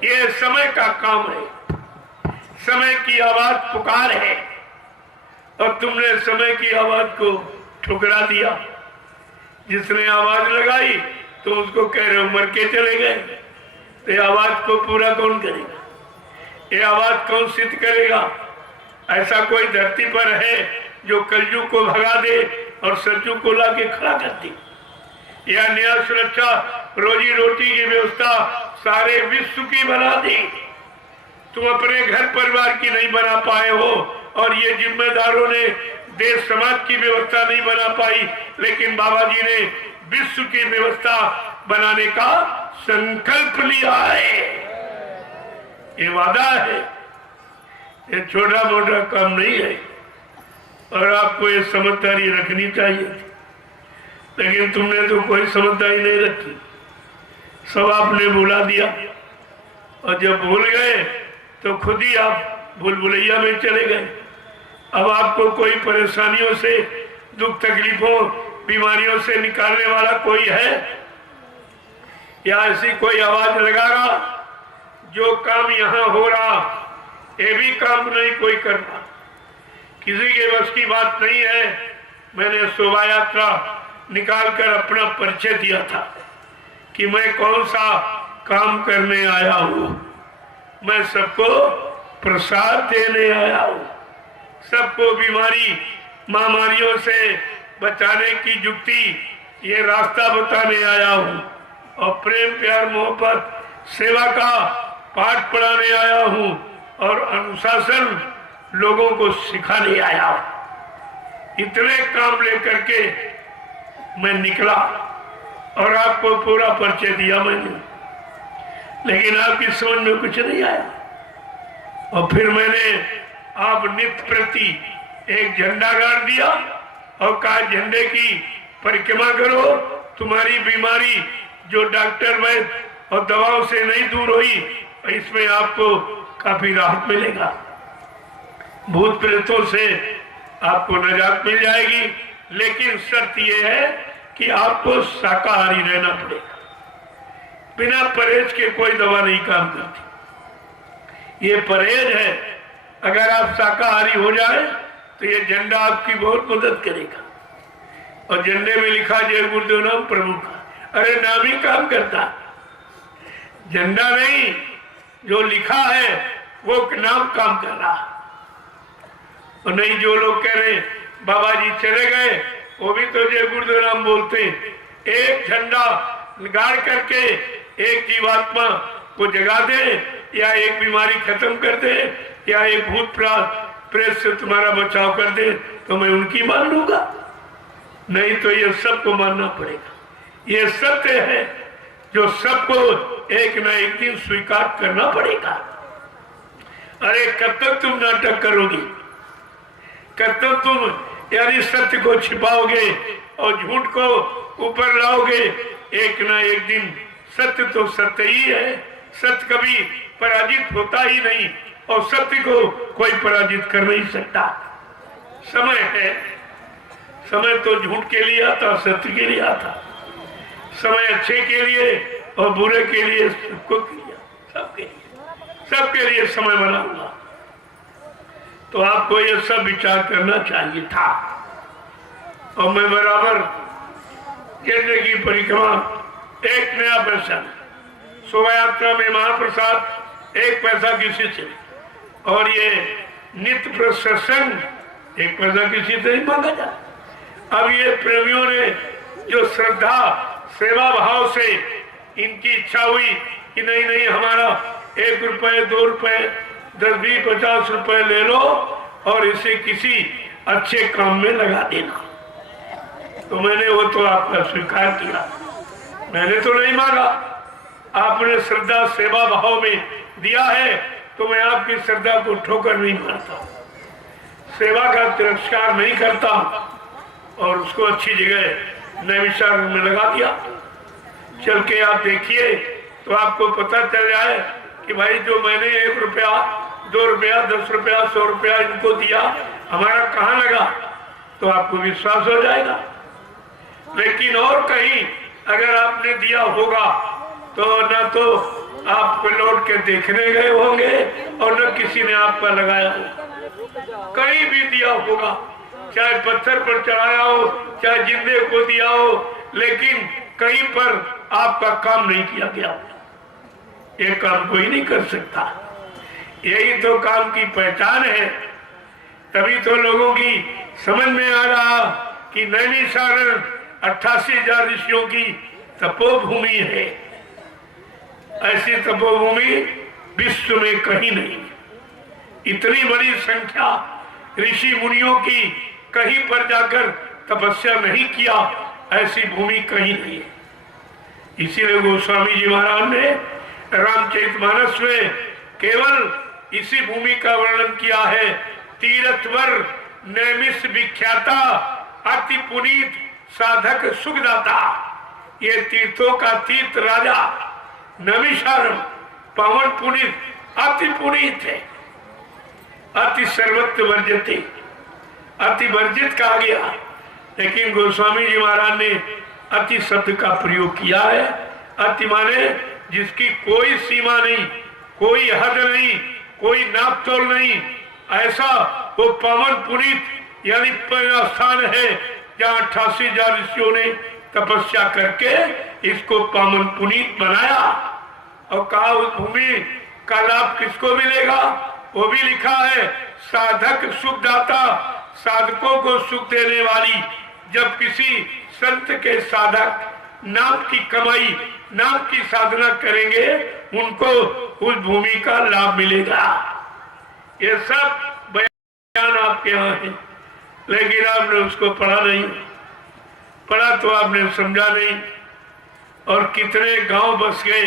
ये समय का काम है, समय की आवाज पुकार है, और तुमने समय की आवाज को ठुकरा दिया। जिसने आवाज लगाई तो उसको कह रहे हो मर के चले गए, तो ये आवाज को पूरा कौन करेगा? ये आवाज कौन सिद्ध करेगा? ऐसा कोई धरती पर है जो कलयुग को भगा दे और सतयुग को ला के खड़ा कर दे? या न्याय, सुरक्षा, रोजी रोटी की व्यवस्था सारे विश्व की बना दी, तुम अपने घर परिवार की नहीं बना पाए हो, और ये जिम्मेदारों ने देश समाज की व्यवस्था नहीं बना पाई, लेकिन बाबा जी ने विश्व की व्यवस्था बनाने का संकल्प लिया है। ये वादा है, ये छोटा मोटा काम नहीं है, और आपको ये समझदारी रखनी चाहिए। लेकिन तुमने तो कोई समझदारी नहीं रखी, सब आपने भुला दिया। और जब भूल गए तो खुद ही आप भूल-भुलैया में चले गए। अब आपको कोई परेशानियों से, दुख तकलीफों, बीमारियों से निकालने वाला कोई है या ऐसी कोई आवाज लगागा? जो काम यहाँ हो रहा ये भी काम नहीं कोई कर रहा, किसी के बस की बात नहीं है। मैंने शोभा यात्रा निकालकर अपना परिचय दिया था कि मैं कौन सा काम करने आया हूँ। मैं सबको प्रसाद देने आया हूँ, सबको बीमारी महामारियों से बचाने की युक्ति, ये रास्ता बताने आया हूँ। और प्रेम प्यार मोहब्बत सेवा का पाठ पढ़ाने आया हूँ और अनुशासन लोगों को सिखाने आया हूँ। इतने काम लेकर के मैं निकला और आपको पूरा परिचय दिया मैंने, लेकिन आपकी समझ में कुछ नहीं आया। और फिर मैंने आप नित्य प्रति एक झंडा गाड़ दिया और कहा झंडे की परिक्रमा करो, तुम्हारी बीमारी जो डॉक्टर वैद्य और दवाओं से नहीं दूर हुई, इसमें आपको काफी राहत मिलेगा, भूत प्रेतों से आपको निजात मिल जाएगी। लेकिन शर्त यह है कि आपको शाकाहारी रहना पड़ेगा, बिना परहेज के कोई दवा नहीं काम करती, ये परहेज है। अगर आप शाकाहारी हो जाए तो ये झंडा आपकी बहुत मदद करेगा। और झंडे में लिखा जय गुरुदेव नाम प्रभु का, अरे नाम ही काम करता, झंडा नहीं, जो लिखा है वो नाम काम कर रहा। और नहीं जो लोग कह रहे बाबा जी चले गए, वो भी तो जय गुरुदेव नाम बोलते। एक झंडा गाड़ करके एक जीवात्मा को जगा दे, या एक बीमारी खत्म कर दे, या एक भूत प्रेत से तुम्हारा बचाव कर दे, तो मैं उनकी मान लूंगा? नहीं तो ये सबको मानना पड़ेगा। ये सत्य है जो सबको एक न एक दिन स्वीकार करना पड़ेगा। अरे कब तक तुम नाटक करोगे, कब तक तुम यानी सत्य को छिपाओगे और झूठ को ऊपर लाओगे? एक न एक दिन सत्य तो सत्य ही है, सत्य कभी पराजित होता ही नहीं और सत्य को कोई पराजित कर नहीं सकता। समय है, समय तो झूठ के लिए आता, सत्य के लिए आता, समय अच्छे के लिए और बुरे के लिए, सबको सबके लिए समय बना हुआ। तो आपको ये सब विचार करना चाहिए था। और मैं बराबर झंडे की परिक्रमा एक नया पैसा, शोभा यात्रा में महाप्रसाद 1 पैसा किसी से, और ये नित्य प्रशंसन 1 पैसा किसी से नहीं मांगा जाए। अब ये प्रेमियों ने जो श्रद्धा सेवा भाव से इनकी इच्छा हुई कि नहीं नहीं हमारा 1 रुपए 2 रुपए 10 20 50 रुपए ले लो और इसे किसी अच्छे काम में लगा देना, तो मैंने वो तो आपका स्वीकार किया, मैंने तो नहीं मांगा। आपने श्रद्धा सेवा भाव में दिया है तो मैं आपकी श्रद्धा को ठोकर नहीं मारता, सेवा का तिरस्कार नहीं करता और उसको अच्छी जगह नैमिषारण्य में लगा दिया। चल के आप देखिए तो आपको पता चल जाए कि भाई जो मैंने 1 रुपया 2 रुपया 10 रुपया 100 रुपया इनको दिया, हमारा कहाँ लगा, तो आपको विश्वास हो जाएगा। लेकिन और कहीं अगर आपने दिया होगा तो न तो आप लौट के देखने गए होंगे और न किसी ने आपका लगाया हो। कहीं भी दिया होगा, चाहे पत्थर पर चढ़ाया हो, चाहे जिंदे को दिया हो, लेकिन कहीं पर आपका काम नहीं किया गया। ये काम कोई नहीं कर सकता, यही तो काम की पहचान है। तभी तो लोगों की समझ में आ रहा कि नैमिषारण्य 88,000 ऋषियों की तपोभूमि है। ऐसी तपोभूमि विश्व में कहीं नहीं, इतनी बड़ी संख्या ऋषि मुनियों की कहीं पर जाकर तपस्या नहीं किया, ऐसी भूमि कहीं नहीं है। इसीलिए गोस्वामी जी महाराज ने रामचरितमानस में केवल इसी भूमि का वर्णन किया है। तीर्थवर नैमिष विख्याता अति पुनीत साधक सुखदाता, ये तीर्थों का तीर्थ राजा नैमिषारण्य पावन पुनीत अति पुनीत है। अति सर्वत्र वर्जते, अति वर्जित कहा गया, लेकिन गोस्वामी जी महाराज ने अति शब्द का प्रयोग किया है। अति माने जिसकी कोई सीमा नहीं, कोई हद नहीं, कोई नाप तोल नहीं, ऐसा वो पावन पुनीत यानी स्थान है जहाँ 88,000 ऋषियों ने तपस्या करके इसको पावन पुनीत बनाया। और कहा उस भूमि का लाभ किसको मिलेगा, वो भी लिखा है, साधक सुखदाता, साधकों को सुख देने वाली। जब किसी संत के साधक नाम की कमाई, नाम की साधना करेंगे, उनको उस भूमि का लाभ मिलेगा। ये सब बयान आपके यहाँ है, लेकिन आपने उसको पढ़ा नहीं, पढ़ा तो आपने समझा नहीं। और कितने गांव बस गए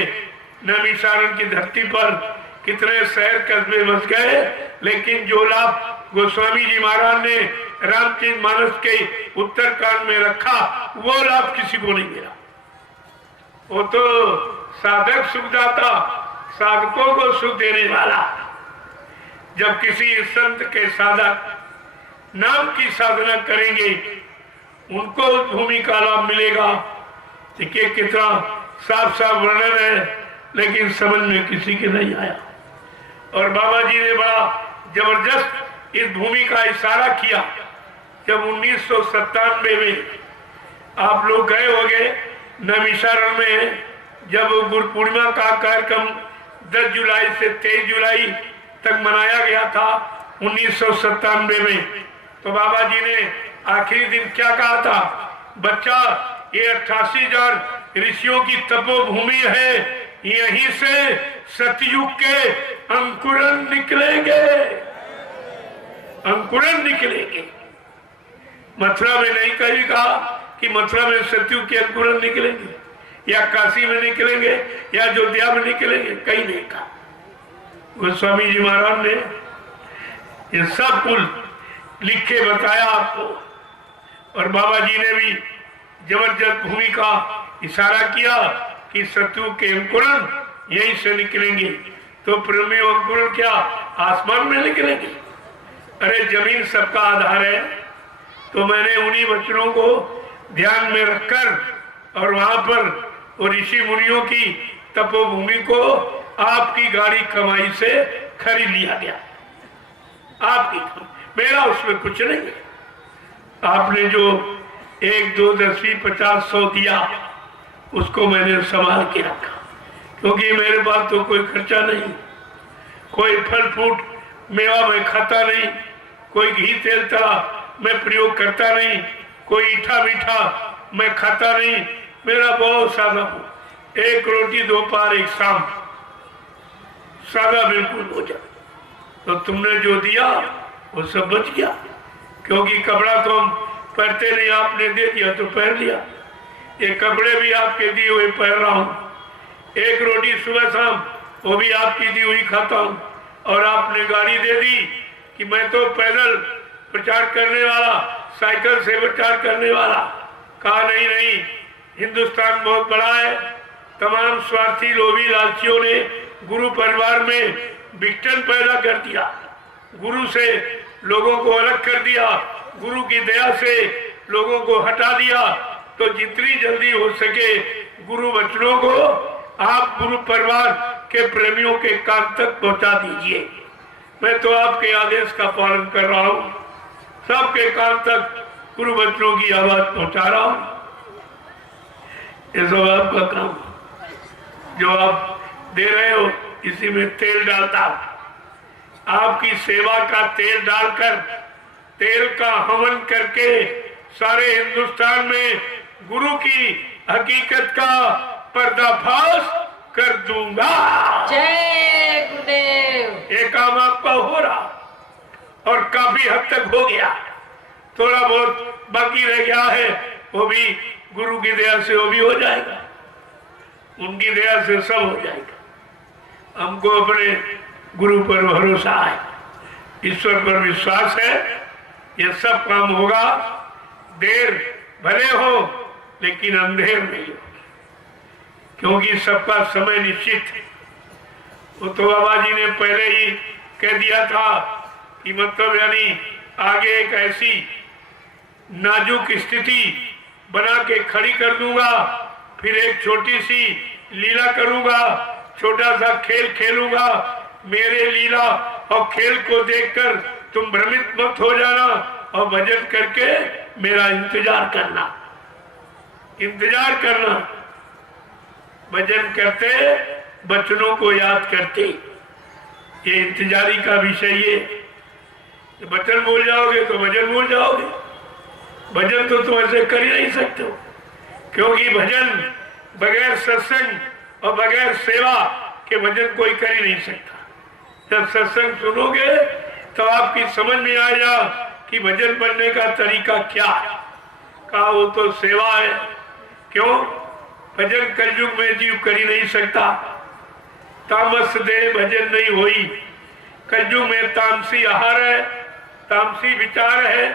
नैमिषारण्य की धरती पर, कितने शहर कस्बे बस गए, लेकिन जो लाभ गोस्वामी जी महाराज ने रामचरित मानस के उत्तरकांड में रखा, वो लाभ किसी को नहीं मिला। वो तो साधक सुखदाता, साधकों को सुख देने वाला। जब किसी संत के साधक नाम की साधना करेंगे, उनको उस भूमि का लाभ मिलेगा। देखिए कितना साफ साफ वर्णन है, लेकिन समझ में किसी के नहीं आया। और बाबा जी ने बड़ा जबरदस्त इस भूमि का इशारा किया। जब 1997 में आप लोग गए होंगे नैमिषारण्य में, जब गुरु पूर्णिमा का कार्यक्रम 10 जुलाई से 23 जुलाई तक मनाया गया था 1997 में, तो बाबा जी ने आखिरी दिन क्या कहा था, बच्चा ये 88,000 ऋषियों की तपोभूमि है, यहीं से सतयुग के अंकुरन निकलेंगे, अंकुरन निकलेंगे। मथुरा में नहीं कहीं कहा कि मथुरा में सतयुग के अंकुरन निकलेंगे, या काशी में निकलेंगे, या अयोध्या में निकलेंगे, कहीं नहीं कहा। गोस्वामी जी महाराज ने ये सब कुल लिख के बताया आपको। और बाबा जी ने भी जबरदस्त भूमि का इशारा किया कि सतयुग के अंकुरन यहीं से निकलेंगे। तो प्रेमी अंकुरन क्या आसमान में निकलेंगे? अरे जमीन सबका आधार है। तो मैंने उन्हीं वचनों को ध्यान में रखकर और वहां पर वो ऋषि मुनियों की तपोभूमि को आपकी गाड़ी कमाई से खरीद लिया गया। आपकी, मेरा उसमें कुछ नहीं है। आपने जो 1, 2, 10, 50, 100 दिया, उसको मैंने संभाल के रखा, क्योंकि मेरे पास तो कोई खर्चा नहीं, कोई फल फ्रूट मेवा मैं खाता नहीं, कोई घी तेल तला मैं प्रयोग करता नहीं, कोई ईठा मीठा मैं खाता नहीं। मेरा बहुत सादा हो, 1 रोटी दोपहर 1 शाम, सादा बिल्कुल भोजन। तो तुमने जो दिया वो सब बच गया, क्योंकि कपड़ा तो हम पहनते नहीं, आपने दे दिया तो पहन लिया। ये कपड़े भी आपके दिए हुए पहन रहा हूँ, 1 रोटी सुबह शाम वो भी आपकी दी हुई खाता हूँ। और आपने गाड़ी दे दी कि मैं तो पैदल प्रचार करने वाला, साइकिल से प्रचार करने वाला। कहा नहीं नहीं, हिंदुस्तान बहुत बड़ा है। तमाम स्वार्थी लोभी लालचियों ने गुरु परिवार में विघटन पैदा कर दिया, गुरु से लोगों को अलग कर दिया, गुरु की दया से लोगों को हटा दिया। तो जितनी जल्दी हो सके गुरु वचनों को आप गुरु परिवार के प्रेमियों के कान तक पहुंचा दीजिए। मैं तो आपके आदेश का पालन कर रहा हूँ, सबके कान तक गुरु वचनों की आवाज पहुंचा रहा हूँ। ये सब आपका काम, जो आप दे रहे हो इसी में तेल डालता हूं। आपकी सेवा का तेल डालकर, तेल का हवन करके सारे हिंदुस्तान में गुरु की हकीकत का पर्दाफाश कर दूंगा। जय गुरुदेव। ये काम आपका हो रहा और काफी हद तक हो गया, थोड़ा बहुत बाकी रह गया है, वो भी गुरु की दया से वो भी हो जाएगा, उनकी दया से सब हो जाएगा। हमको अपने गुरु पर भरोसा है, ईश्वर पर विश्वास है, ये सब काम होगा। देर भले हो लेकिन अंधेर नहीं हो, क्योंकि सबका समय निश्चित है। वो तो बाबा जी ने पहले ही कह दिया था कि मतलब यानी आगे एक ऐसी नाजुक स्थिति बना के खड़ी कर दूंगा, फिर एक छोटी सी लीला करूंगा, छोटा सा खेल खेलूंगा। मेरे लीला और खेल को देखकर तुम भ्रमित मत हो जाना और भजन करके मेरा इंतजार करना, इंतजार करना। भजन करते बचनों को याद करते, ये इंतजारी का विषय ये। बचन भूल जाओगे तो भजन भूल जाओगे। भजन तो तुम ऐसे कर ही नहीं सकते हो, क्योंकि भजन बगैर सत्संग और बगैर सेवा के भजन कोई कर ही नहीं सकता। जब सत्संग सुनोगे तो आपकी समझ में आएगा कि भजन बनने का तरीका क्या है। कहा वो तो सेवा है। क्यों? भजन कलयुग में जीव कर ही नहीं सकता। तामस दे भजन नहीं होई। कलयुग में तामसी आहार है, तामसी विचार है,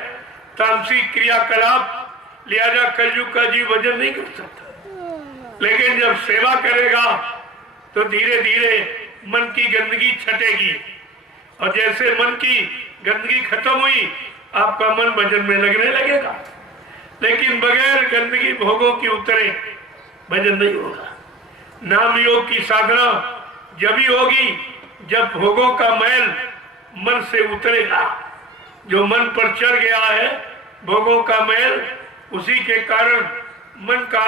तामसी क्रियाकलाप, लिहाजा कलयुग का जीव भजन नहीं कर सकता। लेकिन जब सेवा करेगा तो धीरे धीरे मन की गंदगी छटेगी, और जैसे मन की गंदगी खत्म हुई आपका मन भजन में लगने लगेगा। लेकिन बगैर गंदगी भोगों की उतरे भजन नहीं होगा। नाम योग की साधना जब ही होगी जब भोगों का मैल मन से उतरेगा। जो मन पर चढ़ गया है भोगों का मैल, उसी के कारण मन का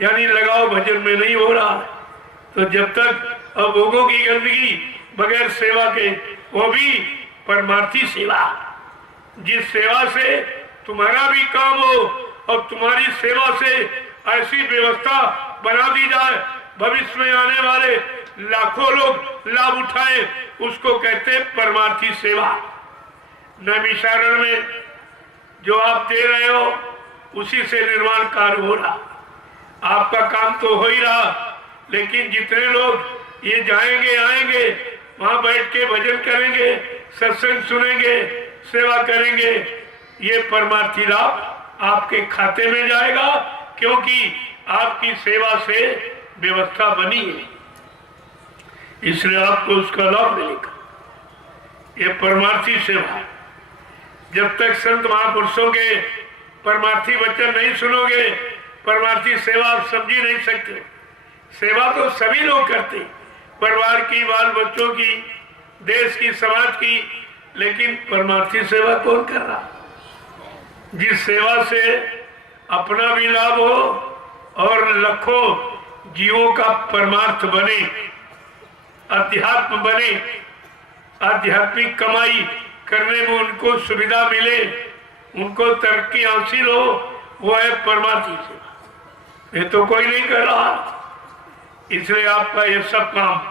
यानी लगाव भजन में नहीं हो रहा। तो जब तक भोगों की गंदगी बगैर सेवा के, वो भी परमार्थी सेवा, जिस सेवा से तुम्हारा भी काम हो और तुम्हारी सेवा से ऐसी व्यवस्था बना दी जाए भविष्य में आने वाले लाखों लोग लाभ उठाए, उसको कहते परमार्थी सेवा। नैमिषारण्य में जो आप दे रहे हो उसी से निर्माण कार्य हो रहा। आपका काम तो हो ही रहा, लेकिन जितने लोग ये जाएंगे आएंगे वहां बैठ के भजन करेंगे, सत्संग सुनेंगे, सेवा करेंगे, ये परमार्थी लाभ आपके खाते में जाएगा, क्योंकि आपकी सेवा से व्यवस्था बनी है, इसलिए आपको उसका लाभ मिलेगा। ये परमार्थी सेवा। जब तक संत महापुरुषों के परमार्थी वचन नहीं सुनोगे, परमार्थी सेवा आप समझ ही नहीं सकते। सेवा तो सभी लोग करते, परिवार की, बाल बच्चों की, देश की, समाज की, लेकिन परमार्थी सेवा कौन कर रहा? जिस सेवा से अपना भी लाभ हो और लाखों जीवों का परमार्थ बने, अध्यात्म बने, आध्यात्मिक कमाई करने में उनको सुविधा मिले, उनको तरक्की हासिल हो, वो है परमार्थी सेवा। ये तो कोई नहीं कर रहा, इसलिए आपका ये सब काम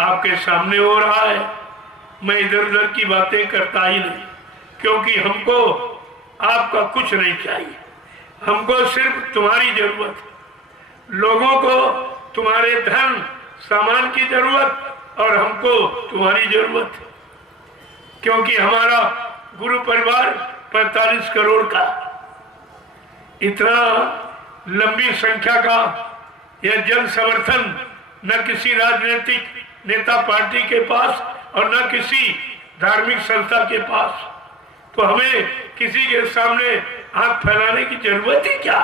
आपके सामने हो रहा है। मैं इधर उधर की बातें करता ही नहीं, क्योंकि हमको आपका कुछ नहीं चाहिए। हमको सिर्फ तुम्हारी जरूरत है। लोगों को तुम्हारे धन सामान की जरूरत और हमको तुम्हारी जरूरत है, क्योंकि हमारा गुरु परिवार 45 करोड़ का, इतना लंबी संख्या का यह जन समर्थन न किसी राजनीतिक नेता पार्टी के पास और न किसी धार्मिक संस्था के पास। तो हमें किसी के सामने हाथ फैलाने की जरूरत ही क्या?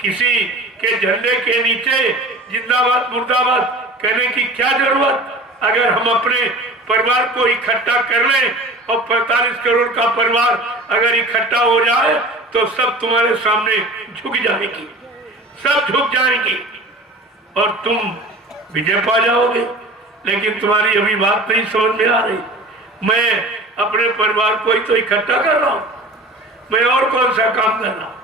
किसी के झंडे के नीचे जिंदाबाद मुर्दाबाद कहने की क्या जरूरत? अगर हम अपने परिवार को इकट्ठा कर लें और 45 करोड़ का परिवार अगर इकट्ठा हो जाए तो सब तुम्हारे सामने झुक जाएगी, सब झुक जाएंगी और तुम विजय पा जाओगे। लेकिन तुम्हारी अभी बात नहीं समझ में आ रही। मैं अपने परिवार को ही तो इकट्ठा कर रहा हूं, मैं और कौन सा काम कर रहा हूं?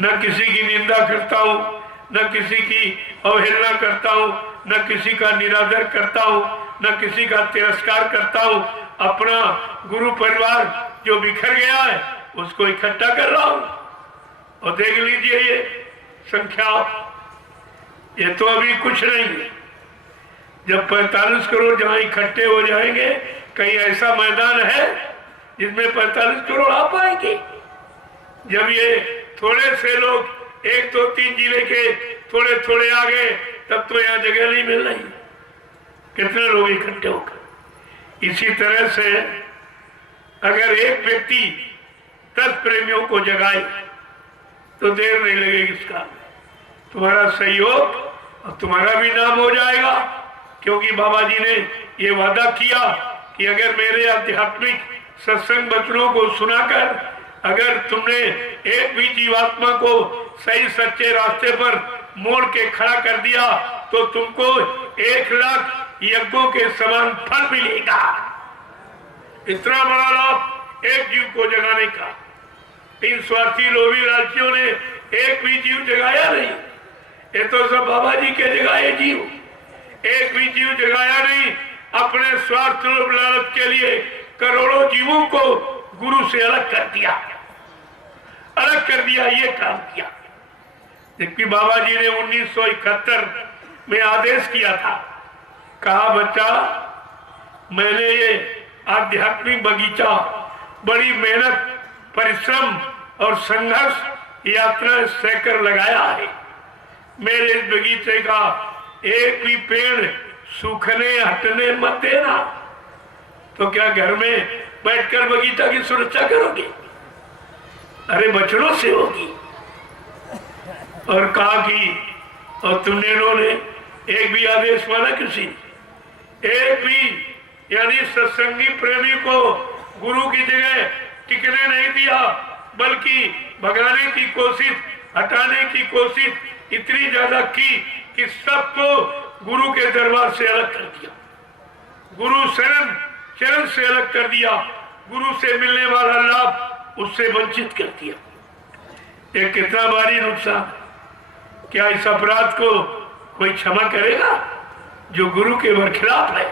न किसी की निंदा करता हूं, न किसी की अवहेलना करता हूं, न किसी का निरादर करता हूं, न किसी का तिरस्कार करता हूं। अपना गुरु परिवार जो बिखर गया है उसको इकट्ठा कर रहा हूं। और देख लीजिए ये संख्या, ये तो अभी कुछ नहीं है। जब 45 करोड़ जहां इकट्ठे हो जाएंगे, कहीं ऐसा मैदान है जिसमें 45 करोड़ आ पाएंगे? जब ये थोड़े से लोग 1 2 3 जिले के थोड़े थोड़े आ गए, तब तो यहाँ जगह नहीं मिल रही। कितने लोग इकट्ठे होकर। इसी तरह से अगर एक व्यक्ति 10 प्रेमियों को जगाए तो देर नहीं लगेगी इसका। तुम्हारा सहयोग और तुम्हारा भी नाम हो जाएगा, क्योंकि बाबा जी ने ये वादा किया कि अगर मेरे आध्यात्मिक सत्संग वचनों को सुनाकर अगर तुमने एक भी जीवात्मा को सही सच्चे रास्ते पर मोड़ के खड़ा कर दिया तो तुमको 1 लाख यज्ञों के समान फल मिलेगा। इतना बड़ा लाभ एक जीव को जगाने का। इन स्वार्थी लोभी लालचियों ने एक भी जीव जगाया नहीं। ये तो सब बाबा जी के जगाए जीव। एक भी जीव जगाया नहीं। अपने स्वार्थ लोभ लालच के लिए करोड़ों जीवों को गुरु से अलग कर दिया, ये काम किया। जबकि बाबा जी ने 1971 में आदेश किया था, कहा बच्चा मैंने ये आध्यात्मिक बगीचा बड़ी मेहनत परिश्रम और संघर्ष यात्रा सहकर लगाया है। मेरे इस बगीचे का एक भी पेड़ सूखने हटने मत देना। तो क्या घर में बैठकर बगीचा की सुरक्षा करोगे? अरे बचनों से होगी। और कहा कि और तुमने इन्होंने एक भी आदेश माना किसी, एक भी यानी सत्संगी प्रेमी को गुरु की जगह टिकने नहीं दिया, बल्कि भगाने की कोशिश, हटाने की कोशिश इतनी ज्यादा की कि सबको गुरु के दरबार से अलग कर दिया, गुरु शरण से अलग कर दिया, गुरु से मिलने वाला लाभ उससे वंचित कर दिया। ये कितना भारी नुकसान। क्या इस अपराध को कोई क्षमा करेगा जो गुरु के बरखिलाफ है?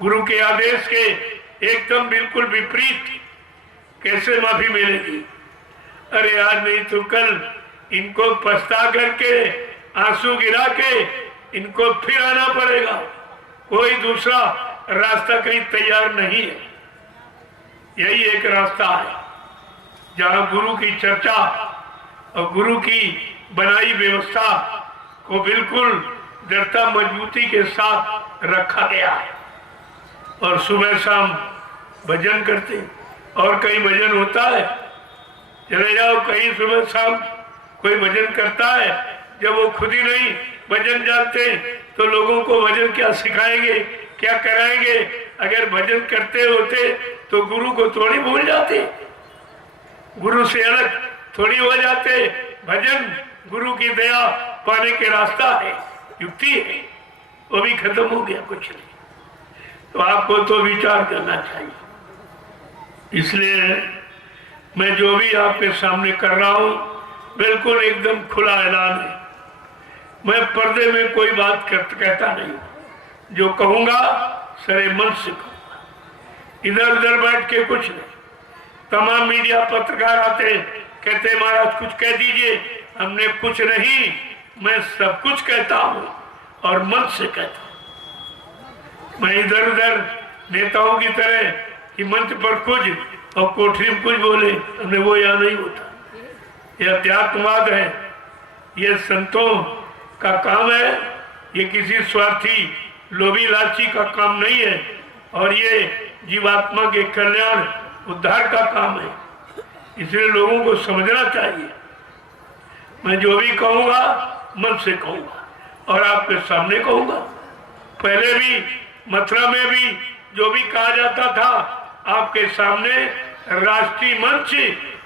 गुरु के आदेश के एकदम बिल्कुल विपरीत कैसे माफी मिलेगी? अरे आज नहीं तो कल इनको पछता करके आंसू गिरा के इनको फिर आना पड़ेगा। कोई दूसरा रास्ता कहीं तैयार नहीं है। यही एक रास्ता है जहां गुरु की चर्चा और गुरु की बनाई व्यवस्था को बिल्कुल दृढ़ता मजबूती के साथ रखा गया है। और सुबह शाम भजन करते, और कहीं भजन होता है चले जाओ, कहीं सुबह शाम कोई भजन करता है। जब वो खुद ही नहीं भजन जानते तो लोगों को भजन क्या सिखाएंगे, क्या कराएंगे? अगर भजन करते होते तो गुरु को थोड़ी भूल जाते, गुरु से अलग थोड़ी हो जाते। भजन गुरु की दया पाने के रास्ता है, युक्ति है, वो भी खत्म हो गया, कुछ नहीं। तो आपको तो विचार करना चाहिए। इसलिए मैं जो भी आपके सामने कर रहा हूं बिल्कुल एकदम खुला ऐलान है। मैं पर्दे में कोई बात कहता नहीं। जो कहूंगा सरे मन से कहूंगा, इधर उधर बैठ के कुछ नहीं। तमाम मीडिया पत्रकार आते कहते महाराज कुछ कह दीजिए, हमने कुछ नहीं, मैं सब कुछ कहता हूं और मन से कहता हूं। मैं इधर उधर नेताओं की तरह कि मंच पर कुछ और कोठरी में कुछ बोले, हमने वो यहाँ नहीं होता। यह अध्यात्मवाद है, यह संतों का काम है, ये किसी स्वार्थी लोभी लालची का काम नहीं है, और ये जीवात्मा के कल्याण उद्धार का काम है। इसलिए लोगों को समझना चाहिए। मैं जो भी कहूंगा मन से कहूंगा और आपके सामने कहूंगा। पहले भी मथुरा में भी जो भी कहा जाता था आपके सामने राष्ट्रीय मंच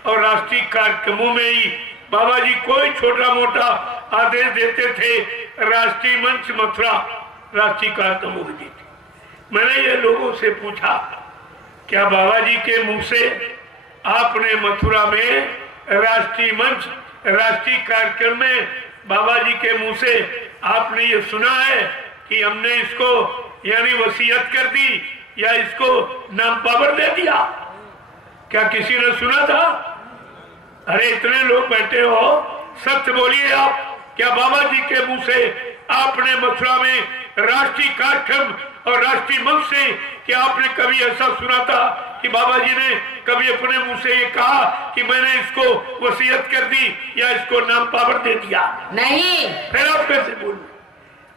और राष्ट्रीय कार्यक्रमों में ही बाबा जी कोई छोटा मोटा आदेश देते थे, राष्ट्रीय मंच मथुरा राष्ट्रीय कार्यक्रमों में देते। मैंने ये लोगों से पूछा क्या बाबा जी के मुंह से आपने मथुरा में राष्ट्रीय मंच राष्ट्रीय कार्यक्रम में बाबा जी के मुंह से आपने ये सुना है कि हमने इसको यानी वसीयत कर दी या इसको नाम पावर दे दिया? क्या किसी ने सुना था? अरे इतने लोग बैठे हो, सत्य बोलिए आप, क्या बाबा जी के मुंह से आपने मथुरा में राष्ट्रीय कार्यक्रम और राष्ट्रीय मंच से कि आपने कभी ऐसा सुना था कि बाबा जी ने कभी अपने मुंह से ये कहा कि मैंने इसको वसीयत कर दी या इसको नाम पावर दे दिया? नहीं। फिर आप कैसे बोल?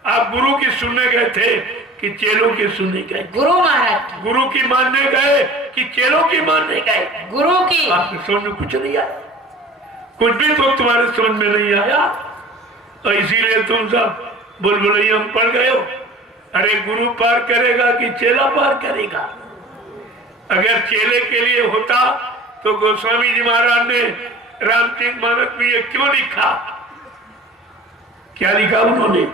आप गुरु की सुनने गए थे कि चेलों की सुनने गए? गुरु महाराज की। गुरु की मानने गए कि चेलों की मानने गए? गुरु की। आपके समझ में कुछ नहीं आया, कुछ भी तो तुम्हारे समझ में नहीं आया, तो इसीलिए तुम सब बुलबुलैया में पड़ गए हो। अरे गुरु पार करेगा कि चेला पार करेगा? अगर चेले के लिए होता तो गोस्वामी जी महाराज ने रामचरित मानस में ये क्यों लिखा? क्या लिखा उन्होंने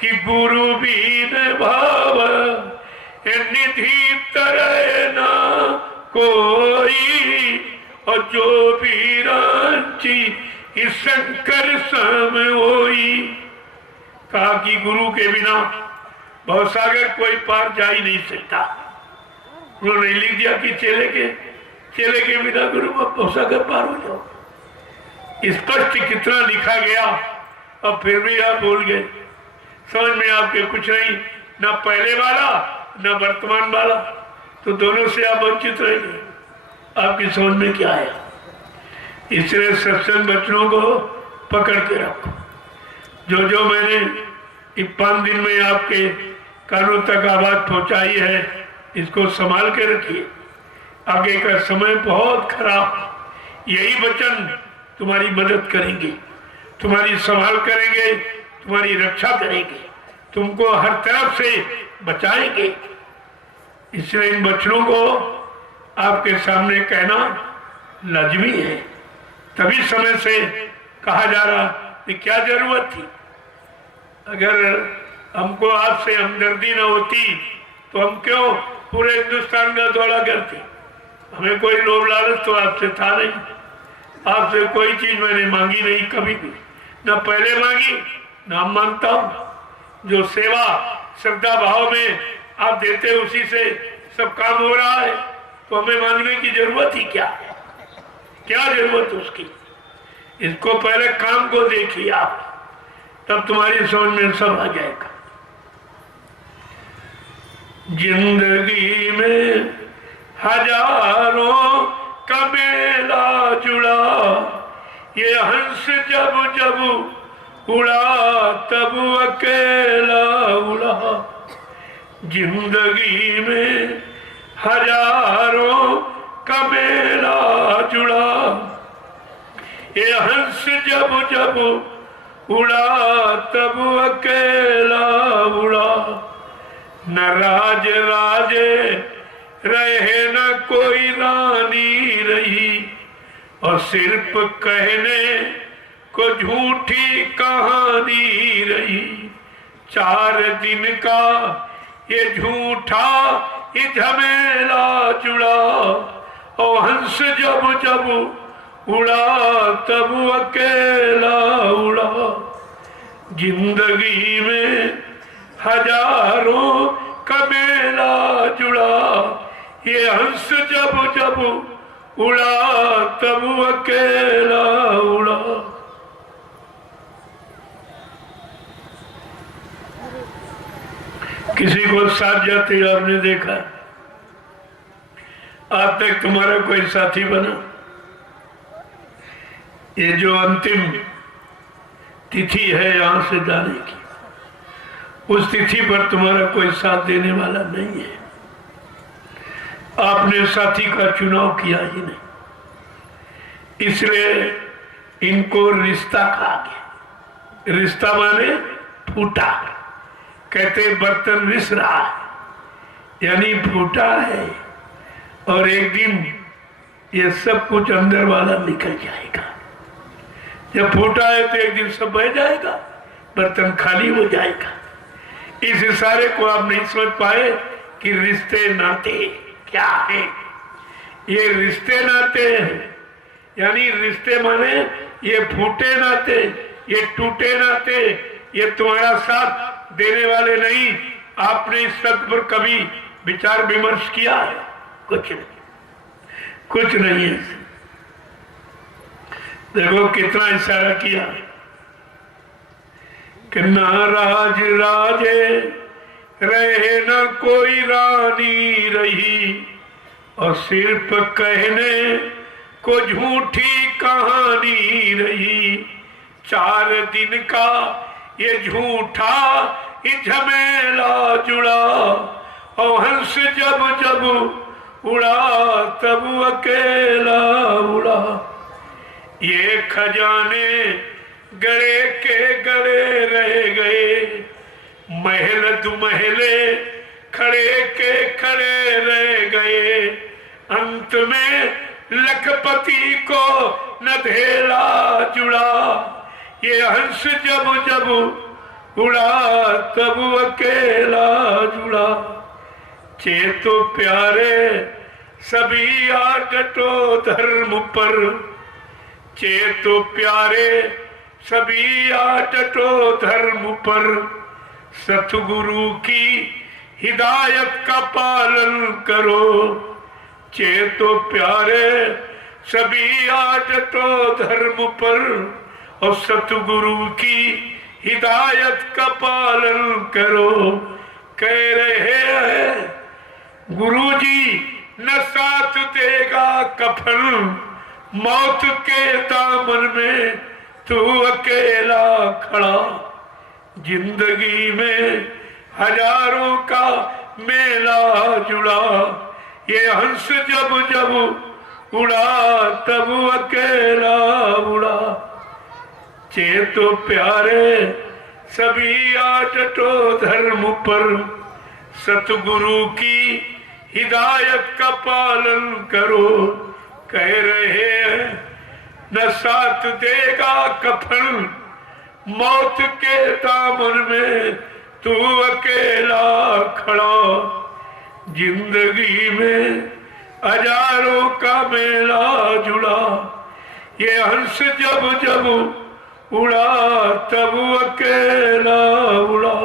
कि गुरु बीन भाव निधि तरह ना कोई, और जो भी रांची इस शंकर सम होई। कहा कि गुरु के बिना भवसागर कोई पार जा ही नहीं सकता। उन्होंने लिख दिया कि चेले के बिना गुरु भवसागर पार हो जाओ। स्पष्ट कितना लिखा गया और फिर भी आप भूल गए। समझ में आपके कुछ नहीं, ना पहले वाला ना वर्तमान वाला, तो दोनों से आप वंचित रहेंगे। आपकी समझ में क्या आया? इसलिए सत्संग वचनों को पकड़ के रखो। जो जो मैंने इन 5 दिन में आपके कानों तक आवाज पहुंचाई है, इसको संभाल के रखिए। आगे का समय बहुत खराब। यही वचन तुम्हारी मदद करेंगे, तुम्हारी संभाल करेंगे, तुम्हारी रक्षा करेंगे, तुमको हर तरफ से बचाएंगे। इसलिए इन वचनों को आपके सामने कहना लाजमी है। तभी समय से कहा जा रहा कि क्या जरूरत थी? अगर हमको आपसे हमदर्दी न होती तो हम क्यों पूरे हिंदुस्तान का दौरा करते? हमें कोई लोभ लालच तो आपसे था नहीं। आपसे कोई चीज मैंने मांगी नहीं कभी भी, न पहले मांगी न मांगता हूं। जो सेवा श्रद्धा भाव में आप देते उसी से सब काम हो रहा है, तो हमें मांगने की जरूरत ही क्या? क्या जरूरत उसकी? इसको पहले काम को देखिए आप, तब तुम्हारी समझ में सब आ जाएगा। जिंदगी में हजारों का मेला जुड़ा, ये हंस जब जब उड़ा तब अकेला उड़ा। जिंदगी में हजारों का मेला जुड़ा, ये हंस जब जब उड़ा तब अकेला उड़ा। न राज राजे रहे न कोई रानी रही, और सिर्फ कहने को झूठी कहानी रही। 4 दिन का ये झूठा ये झमेला जुड़ा, और हंस जब जब उड़ा तब अकेला उड़ा। जिंदगी में हजारों का मेला जुड़ा, ये हंस जब जब उड़ा तब अकेला उड़ा। किसी को साथ जाते आपने देखा? आज तक तुम्हारा कोई साथी बना? ये जो अंतिम तिथि है यहां से जाने की, उस तिथि पर तुम्हारा कोई साथ देने वाला नहीं है। आपने साथी का चुनाव किया ही नहीं, इसलिए इनको रिश्ता कहा गया। रिश्ता माने फूटा। कहते बर्तन रिस रहा है, यानी फूटा है, और एक दिन ये सब कुछ अंदर वाला निकल जाएगा। जब फूटा है तो एक दिन सब बह जाएगा, बर्तन खाली हो जाएगा। इस इशारे को आप नहीं समझ पाए कि रिश्ते नाते क्या है। ये रिश्ते नाते हैं, यानी रिश्ते माने ये फूटे नाते, ये टूटे नाते, ये तुम्हारा साथ देने वाले नहीं। आपने इस सत्य पर कभी विचार विमर्श किया है? कुछ नहीं, कुछ नहीं है। देखो कितना इशारा किया कि ना राज राजे रहे न कोई रानी रही, और सिर्फ कहने को झूठी कहानी रही। 4 दिन का ये झूठा ये झमेला जुड़ा, और हंस जब जब उड़ा तब अकेला उड़ा। ये खजाने गड़े के गड़े रह गए, महल दुमहले खड़े के खड़े रह गए। अंत में लखपति को नधेला जुड़ा, ये हंस जब जब उड़ा तब अकेला जुड़ा। चेतो प्यारे सभी आ डटो धर्म पर, चेतो प्यारे सभी आ डटो धर्म पर। सतगुरु की हिदायत का पालन करो, चेतो प्यारे सभी आ डटो धर्म पर। और सतगुरु की हिदायत का पालन करो। कह रहे हैं गुरुजी न साथ देगा कफन, मौत के दामन में तू अकेला खड़ा। जिंदगी में हजारों का मेला जुड़ा, ये हंस जब जब उड़ा तब अकेला उड़ा। चेतो प्यारे सभी आ डटो धर्म पर, सतगुरु की हिदायत का पालन करो। कह रहे हैं न साथ देगा कफन, मौत के दामन में तू अकेला खड़ा। जिंदगी में हजारों का मेला जुड़ा, ये हंस जब जब उड़ा तब अकेला उड़ा।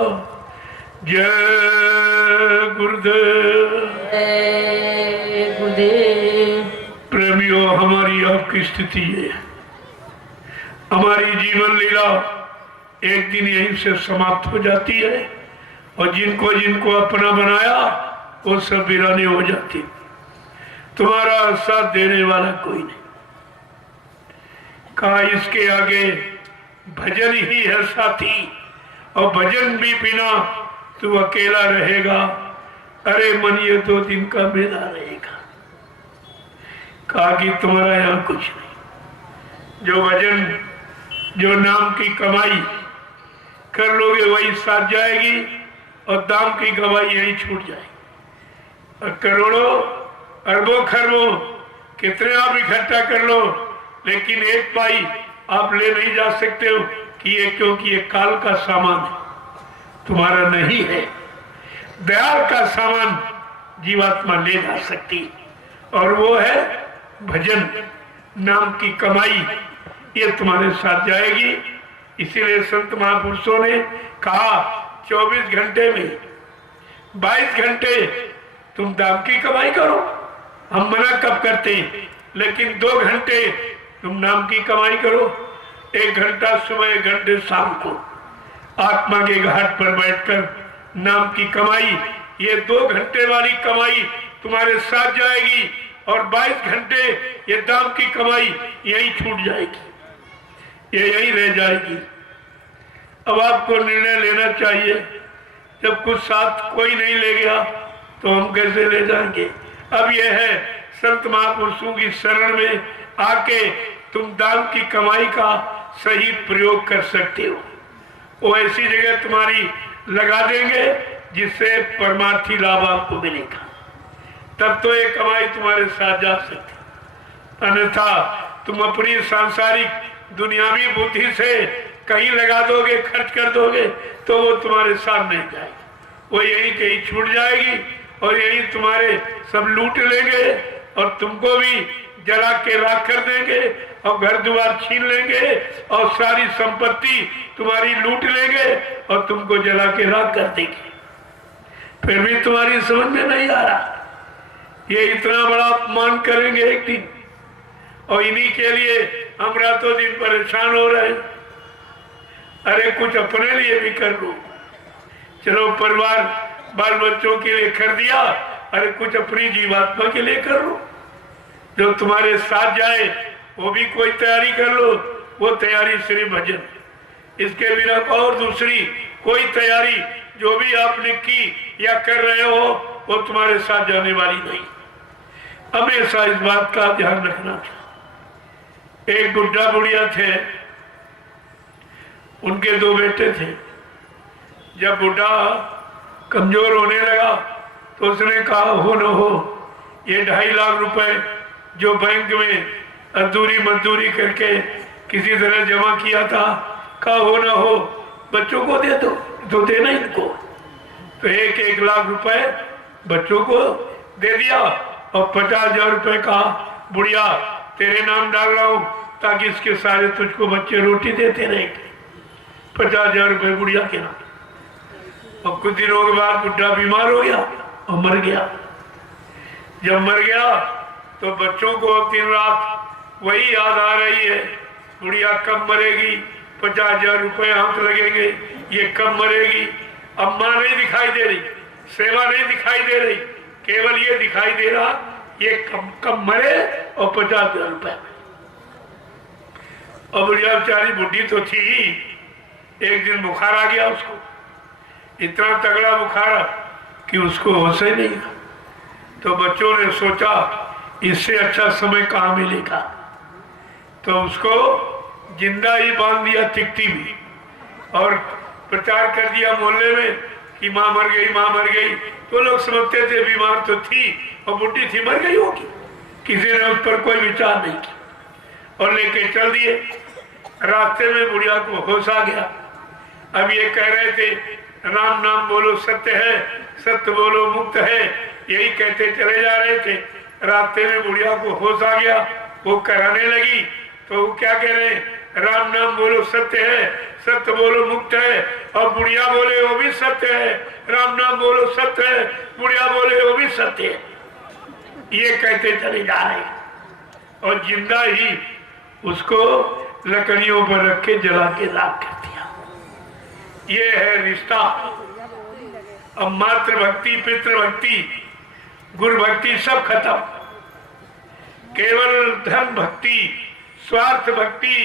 जय गुरुदेव। जय गुरुदेव। प्रेमियों, हमारी आपकी स्थिति है, हमारी जीवन लीला एक दिन यहीं से समाप्त हो जाती है, और जिनको जिनको अपना बनाया वो सब वीरानी हो जाती। तुम्हारा साथ देने वाला कोई नहीं। कहा इसके आगे भजन ही है साथी, और भजन भी बिना तू अकेला रहेगा। अरे मन, ये 2 दिन का मेला रहेगा। कहा कि तुम्हारा यहाँ कुछ नहीं। जो भजन, जो नाम की कमाई कर लोगे वही साथ जाएगी, और दाम की गवाही यही छूट जाएगी। और करोड़ों अरबों खरबों कितने आप इकट्ठा कर लो, लेकिन एक पाई आप ले नहीं जा सकते हो कि ये, क्योंकि ये काल का सामान है, तुम्हारा नहीं है। दयाल का सामान जीवात्मा ले जा सकती, और वो है भजन नाम की कमाई, ये तुम्हारे साथ जाएगी। इसीलिए संत महापुरुषों ने कहा 24 घंटे में 22 घंटे तुम दाम की कमाई करो। हम मना कब करते हैं, लेकिन 2 घंटे तुम नाम की कमाई करो। 1 घंटा सुबह, 1 घंटे शाम को आत्मा के घाट पर बैठकर नाम की कमाई, ये 2 घंटे वाली कमाई तुम्हारे साथ जाएगी, और 22 घंटे ये दाम की कमाई यही छूट जाएगी, ये यही रह जाएगी। अब आपको निर्णय लेना चाहिए। जब कुछ साथ कोई नहीं ले गया तो हम कैसे ले जाएंगे। अब यह है संत महापुरुषों की शरण में आके तुम दाम की कमाई का सही प्रयोग कर सकते हो। वो ऐसी जगह तुम्हारी लगा देंगे जिससे परमार्थी लाभ आपको मिलेगा, तब तो ये कमाई तुम्हारे साथ जा सकती। अन्यथा तुम अपनी सांसारिक दुनियावी बुद्धि से कहीं लगा दोगे, खर्च कर दोगे, तो वो तुम्हारे साथ नहीं जाएगी, वो यही कहीं छूट जाएगी, और यही तुम्हारे सब लूट लेंगे, और तुमको भी जला के राख कर देंगे, और घर द्वार छीन लेंगे, और सारी संपत्ति तुम्हारी लूट लेंगे, और तुमको जला के राख कर देंगे। फिर भी तुम्हारी समझ में नहीं आ रहा, ये इतना बड़ा अपमान करेंगे एक दिन, और इन्हीं के लिए हम रातों दिन परेशान हो रहे हैं। अरे कुछ अपने लिए भी कर लो। चलो परिवार बाल बच्चों के लिए कर दिया, अरे कुछ अपनी जीवात्मा के लिए कर लो। जो तुम्हारे साथ जाए वो भी कोई तैयारी कर लो, वो तैयारी सिर्फ भजन। इसके बिना और दूसरी कोई तैयारी जो भी आपने की या कर रहे हो वो तुम्हारे साथ जाने वाली नहीं। हमेशा इस बात का ध्यान रखना था। एक बुढ़ा बुढ़िया थे, उनके 2 बेटे थे। जब बुढ़ा कमजोर होने लगा तो उसने कहा हो न हो ये 2.5 लाख रुपए जो बैंक में अधूरी मजदूरी करके किसी तरह जमा किया था, कहा हो न हो बच्चों को दे दो, तो देना इनको। तो 1-1 लाख रुपए बच्चों को दे दिया और 50,000 रुपए का बुढ़िया तेरे नाम डाल रहा हूं ताकि इसके सारे तुझको बच्चे रोटी देते रहे। 50,000 रुपए बुढ़िया के नाम। और कुछ दिनों के बाद बुढ़ा बीमार हो गया और मर गया। जब मर गया तो बच्चों को दिन रात वही याद आ रही है, बुढ़िया कब मरेगी, 50,000 रुपए हाथ लगेंगे, ये कब मरेगी। अम्मा नहीं दिखाई दे रही, सेवा नहीं दिखाई दे रही, केवल ये दिखाई दे रहा ये कब मरे और 50,000 रुपए। और बुढ़िया बेचारी बुढ़ी तो थी ही, एक दिन बुखार आ गया उसको, इतना तगड़ा बुखार कि उसको होश ही नहीं। तो बच्चों ने सोचा इससे अच्छा समय कहाँ मिलेगा, तो उसको जिंदा ही बांध दिया तिकटी में और प्रचार कर दिया मोहल्ले में कि माँ मर गई, माँ मर गई। तो लोग समझते थे बीमार तो थी और बुढ़ी थी, मर गई होगी। किसी ने उस पर कोई विचार नहीं किया और लेके चल दिए। रास्ते में बुढ़िया को होश आ गया। अब ये कह रहे थे राम नाम बोलो सत्य है, सत्य बोलो मुक्त है, यही कहते चले जा रहे थे। रास्ते में बुढ़िया को होश आ गया, वो कराने लगी। तो वो क्या कह रहे हैं, राम नाम बोलो सत्य है, सत्य बोलो मुक्त है। और बुढ़िया बोले वो भी सत्य है, राम नाम बोलो सत्य है, बुढ़िया बोले वो भी सत्य है। ये कहते चले जा रहे और जिंदा ही उसको लकड़ियों पर रख के जला के राख कर दिया। ये है रिश्ता। अब मातृ भक्ति, पितृ भक्ति, गुरु भक्ति सब खत्म। केवल धन भक्ति, स्वार्थ भक्ति,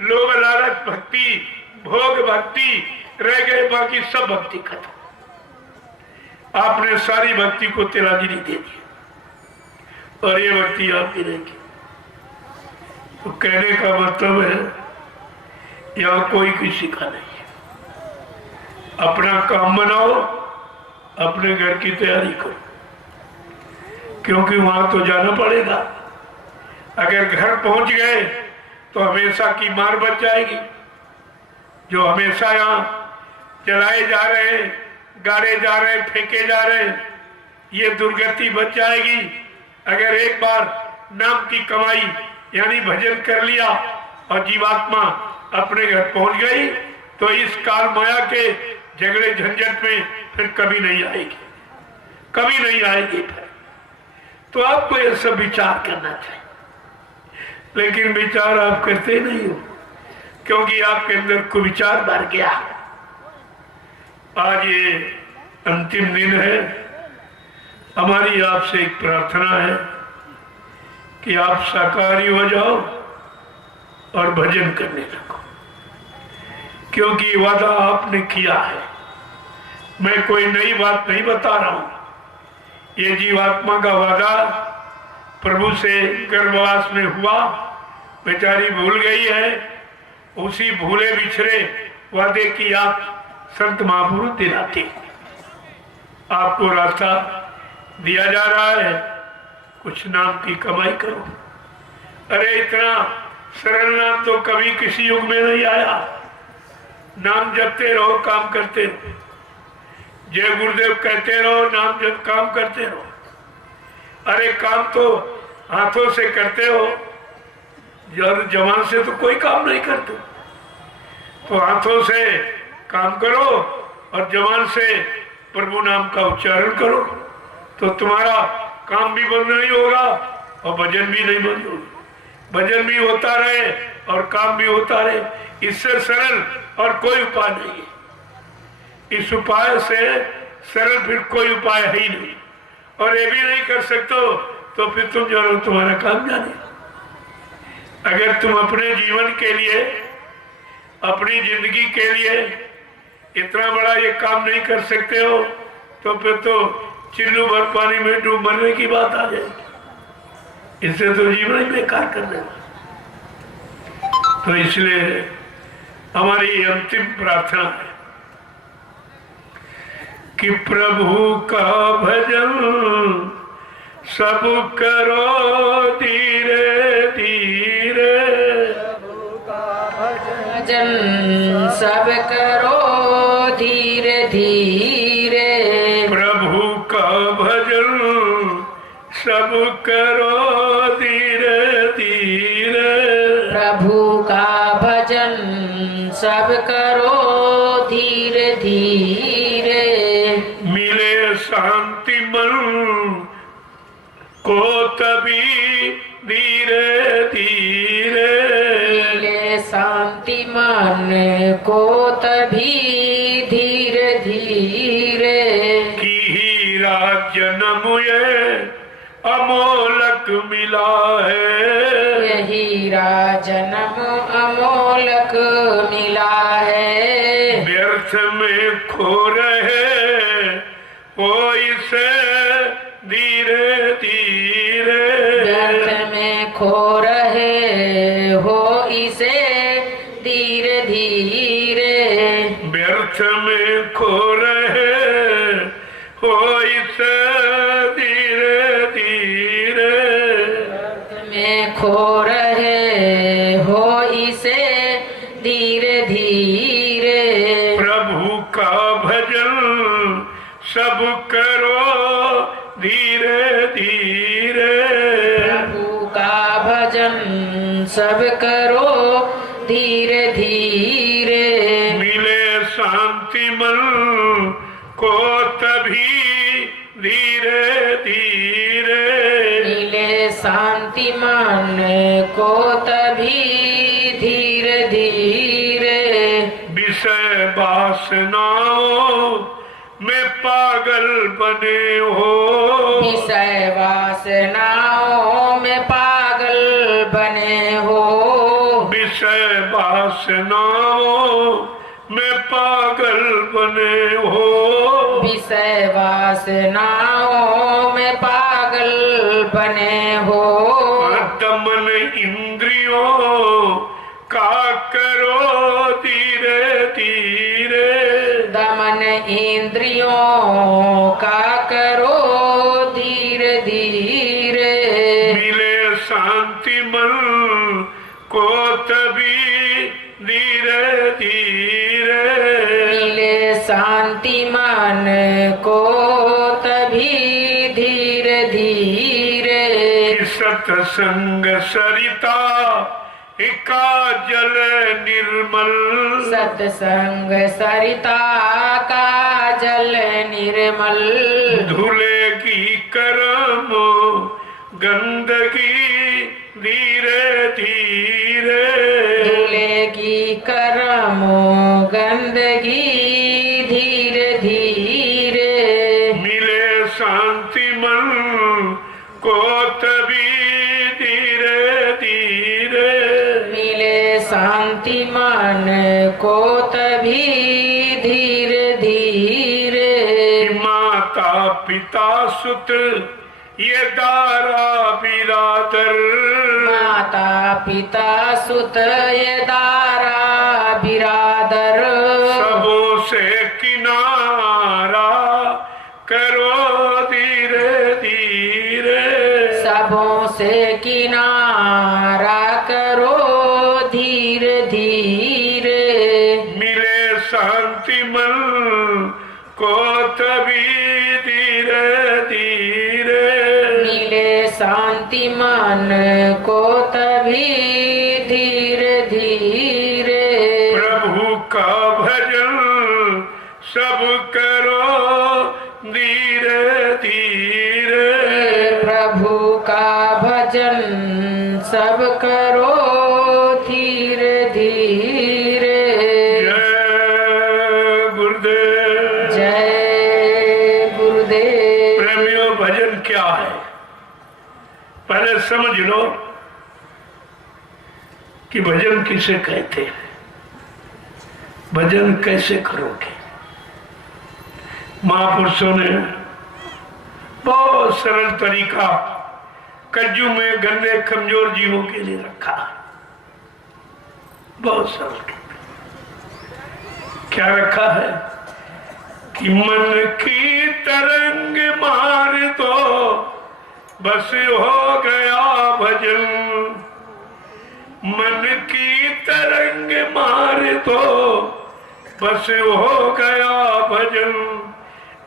लोभ लालच भक्ति, भोग भक्ति रह गए, बाकी सब भक्ति खत्म। आपने सारी भक्ति को तिलांजलि दे दी और ये भक्ति आपकी रहेगी। तो कहने का मतलब है यहाँ कोई किसी का नहीं है। अपना काम बनाओ, अपने घर की तैयारी करो, क्योंकि वहां तो जाना पड़ेगा। अगर घर पहुंच गए तो हमेशा की मार बच जाएगी। जो हमेशा यहाँ चलाए जा रहे हैं, गाड़े जा रहे हैं, फेंके जा रहे हैं, ये दुर्गति बच जाएगी। अगर एक बार नाम की कमाई यानी भजन कर लिया और जीवात्मा अपने घर पहुंच गई तो इस काल माया के झगड़े झंझट में फिर कभी नहीं आएगी, कभी नहीं आएगी। तो आपको ये सब विचार करना चाहिए, लेकिन विचार आप करते नहीं हो क्योंकि आपके अंदर को विचार भर गया। आज ये अंतिम दिन है। हमारी आपसे एक प्रार्थना है कि आप शाकाहारी हो जाओ और भजन करने लगो, क्योंकि वादा आपने किया है। मैं कोई नई बात नहीं बता रहा हूं। ये जीवात्मा का वादा प्रभु से गर्भवास में हुआ, बेचारी भूल गई है। उसी भूले बिछड़े वादे की आप संत महापुरुष दिलाते, आपको रास्ता दिया जा रहा है, कुछ नाम की कमाई करो। अरे इतना सरल नाम तो कभी किसी युग में नहीं आया। नाम जपते रहो, काम करते रहो, जय गुरुदेव कहते रहो, नाम जप काम करते रहो। अरे काम तो हाथों से करते हो, जवान से तो कोई काम नहीं करते। तो हाथों से काम करो और जवान से प्रभु नाम का उच्चारण करो, तो तुम्हारा काम भी बंद नहीं होगा और भजन भी नहीं बंद होगा। भजन भी होता रहे और काम भी होता रहे। इससे सरल और कोई उपाय नहीं है। इस उपाय से सरल फिर कोई उपाय है ही नहीं। और ये भी नहीं कर सकते हो तो फिर तुम जो हो तुम्हारा काम जाने। अगर तुम अपने जीवन के लिए, अपनी जिंदगी के लिए इतना बड़ा ये काम नहीं कर सकते हो तो फिर तो चिल्लू भर पानी में डूब मरने की बात आ जाएगी। इससे तो जीवन ही बेकार कर देगा। तो इसलिए हमारी अंतिम प्रार्थना है कि प्रभु का भजन सब करो धीरे धीरे। भजन सब करो धीरे धीरे। प्रभु का भजन सब करो धीरे धीरे। प्रभु का भजन सब करो धीरे धीरे। मिले शांति मन को तभी धीरे धीरे। मिले शांति मन को तभी धीरे धीरे। की हीरा जन्म ये अमोलक मिला है। यही राजन्म अमोलक मिला है। व्यर्थ में खो रहे हो इसे धीरे धीरे। व्यर्थ में खो रहे हो इसे धीरे धीरे। व्यर्थ में खो रहे हो इसे धीरे धीरे। व्यर्थ में खो रहे हो इसे धीरे धीरे। प्रभु का भजन सब करो धीरे धीरे। प्रभु का भजन सब करो धीरे धीरे। मिले शांति मन को तभी धीरे धीरे। मिले शांति मन को तभी धीरे धीरे। विषय वासनाओं में पागल बने हो। विषय वासनाओं में पागल बने हो। विषय वासनाओं में पागल बने हो। विषय वासनाओं में पागल बने हो। दमन इंद्रियों का करो धीरे धीरे। दमन इंद्रियों का करो धीरे धीरे। मिले शांति मन को तभी धीरे धीरे। मिले शांति मन को तभी धीरे धीरे। सत्संग सरिता का जल निर्मल। सत्संग सरिता का जल निर्मल। धुलेगी कर्म गंदगी धीरे धीरे। धुलेगी कर्म गंदगी धीरे धीरे। मिले शांति मन को तभी धीरे धीरे। मिले शांति मन को तभी धीरे धीरे। माता पिता सुत ये दारा बिरादर। माता पिता सुत ये दारा बिरादर। सबों से किनारा करो धीरे धीरे। सबों से किनारा करो धीरे धीरे। मिले शांति मन को तभी धीरे धीरे। मिले शांति मन को तभी धीरे धीरे। प्रभु का भजन सब करो धीरे धीरे। प्रभु का भजन सब करो धीरे धीरे। जय गुरुदेव। जय समझ लो कि भजन किसे कहते हैं, भजन कैसे करोगे। महापुरुषों ने बहुत सरल तरीका कज्जू में गंदे कमजोर जीवों के लिए रखा, बहुत सरल। क्या रखा है कि मन की तरंग मार दो बस हो गया भजन, मन की तरंग मार दो बस हो गया भजन,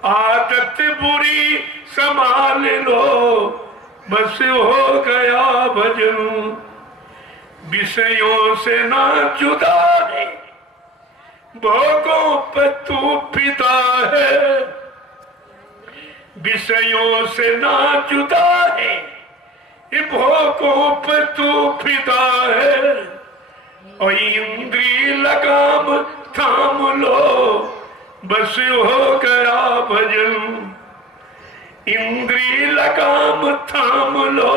आदत बुरी संभाल लो बस हो गया भजन, विषयों से ना जुदा है भोगों पे तू फिदा है, विषयों से ना जुदा है भोगों पे तू फिदा है, और इंद्री लगाम थाम लो बस हो गया भजन, इंद्री लगाम थाम लो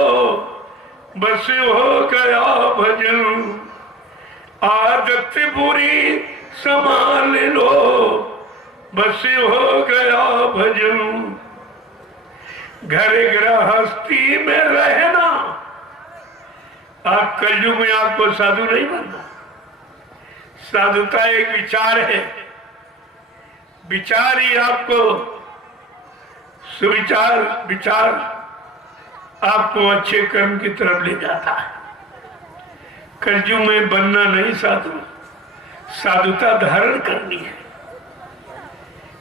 बस हो गया भजन, आदत बुरी संभाल लो बस हो गया भजन, घर गृहस्थी में रहना। आप कलयुग में आपको साधु नहीं बनना, साधुता एक विचार है, विचार ही आपको सुविचार विचार आपको अच्छे कर्म की तरफ ले जाता है। कलयुग में बनना नहीं साधु, साधुता धारण करनी है।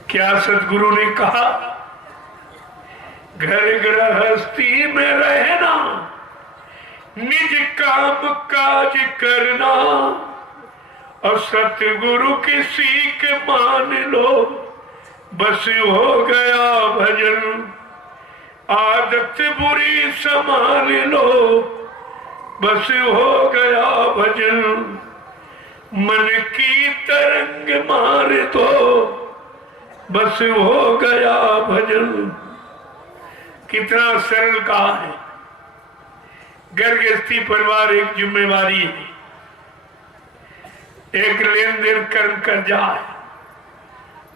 क्या सदगुरु ने कहा घर गृहस्थी में रहना, निज काम काज करना, और सतगुरु की सीख मान लो बस हो गया भजन, आदत बुरी संभाल लो बस हो गया भजन, मन की तरंग मार दो बस हो गया भजन। कितना सरल कहा है। गृहस्थी परिवार एक जिम्मेवारी है, एक लेन देन कर्म कर जाए।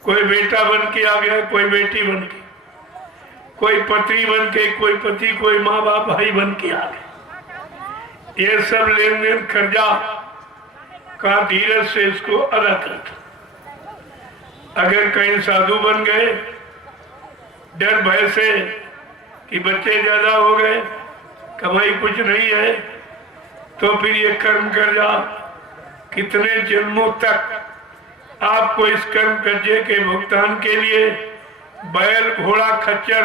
कोई बेटा बन के आ गया, कोई बेटी बन के, कोई पत्नी बन के, कोई पति, कोई माँ बाप भाई बन के आ गए। ये सब लेन देन कर्जा का धीरज से इसको अदा करता। अगर कहीं साधु बन गए डर भय से कि बच्चे ज्यादा हो गए, कमाई कुछ नहीं है, तो फिर ये कर्म कर्जा कितने जन्मों तक आपको इस कर्म कर्जे के भुगतान के लिए बैल घोड़ा खच्चर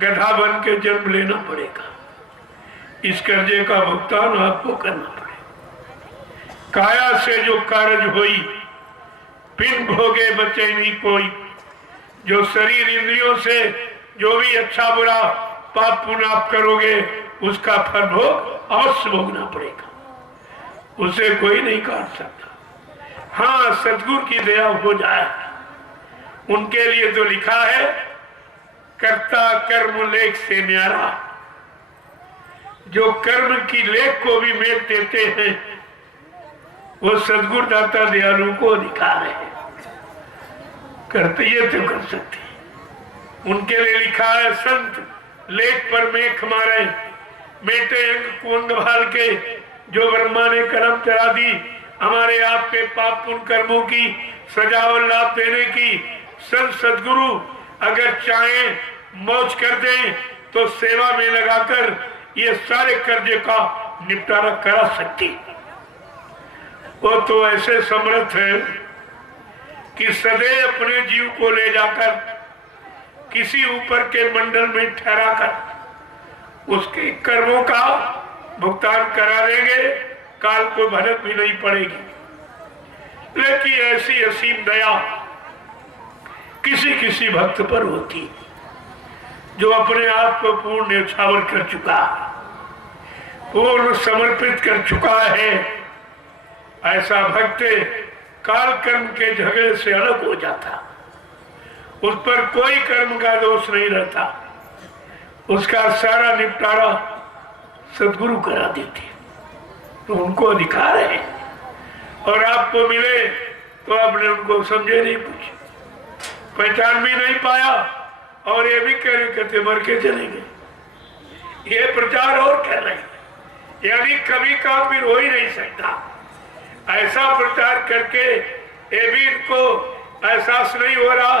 गधा बन के जन्म लेना पड़ेगा। इस कर्जे का भुगतान आपको करना पड़ेगा। काया से जो कारज हुई बिन भोगे बचे नहीं कोई, जो शरीर इंद्रियों से जो भी अच्छा बुरा पाप पुण्य आप करोगे उसका फल भोग अवश्य भोगना पड़ेगा, उसे कोई नहीं काट सकता। हाँ, सतगुरु की दया हो जाए, उनके लिए तो लिखा है कर्ता कर्म लेख से न्यारा। जो कर्म की लेख को भी मेट देते हैं वो सतगुरु दाता दयालु को अधिकार है, करते ये तो कर सकते। उनके लिए लिखा है संत लेख पर मेख मारे, मेटे अंग कुंग भाल के, जो ब्रह्मा ने कलम चला दी हमारे आपके पाप पुण्य कर्मों की सजा और लाभ देने की। संत सदगुरु अगर चाहें मौज कर दें तो सेवा में लगाकर ये सारे कर्जे का निपटारा करा सकती। वो तो ऐसे समर्थ है कि सदैव अपने जीव को ले जाकर किसी ऊपर के मंडल में ठहराकर उसके कर्मों का भुगतान करा देंगे, काल को भनक भी नहीं पड़ेगी। लेकिन ऐसी असीम दया किसी किसी भक्त पर होती जो अपने आप को पूर्ण न्यौछावर कर चुका, पूर्ण समर्पित कर चुका है। ऐसा भक्त काल कर्म के झगड़े से अलग हो जाता, उस पर कोई कर्म का दोष नहीं रहता, उसका सारा निपटारा सदगुरु करा देते, तो उनको अधिकार है। और आपको मिले तो आपने उनको समझे नहीं, कुछ पहचान भी नहीं पाया, और ये भी कह रहे कहते मर के चले गए। ये प्रचार और कर रहे, यानी कभी काम फिर हो ही नहीं सकता। ऐसा प्रचार करके ये भी इनको एहसास नहीं हो रहा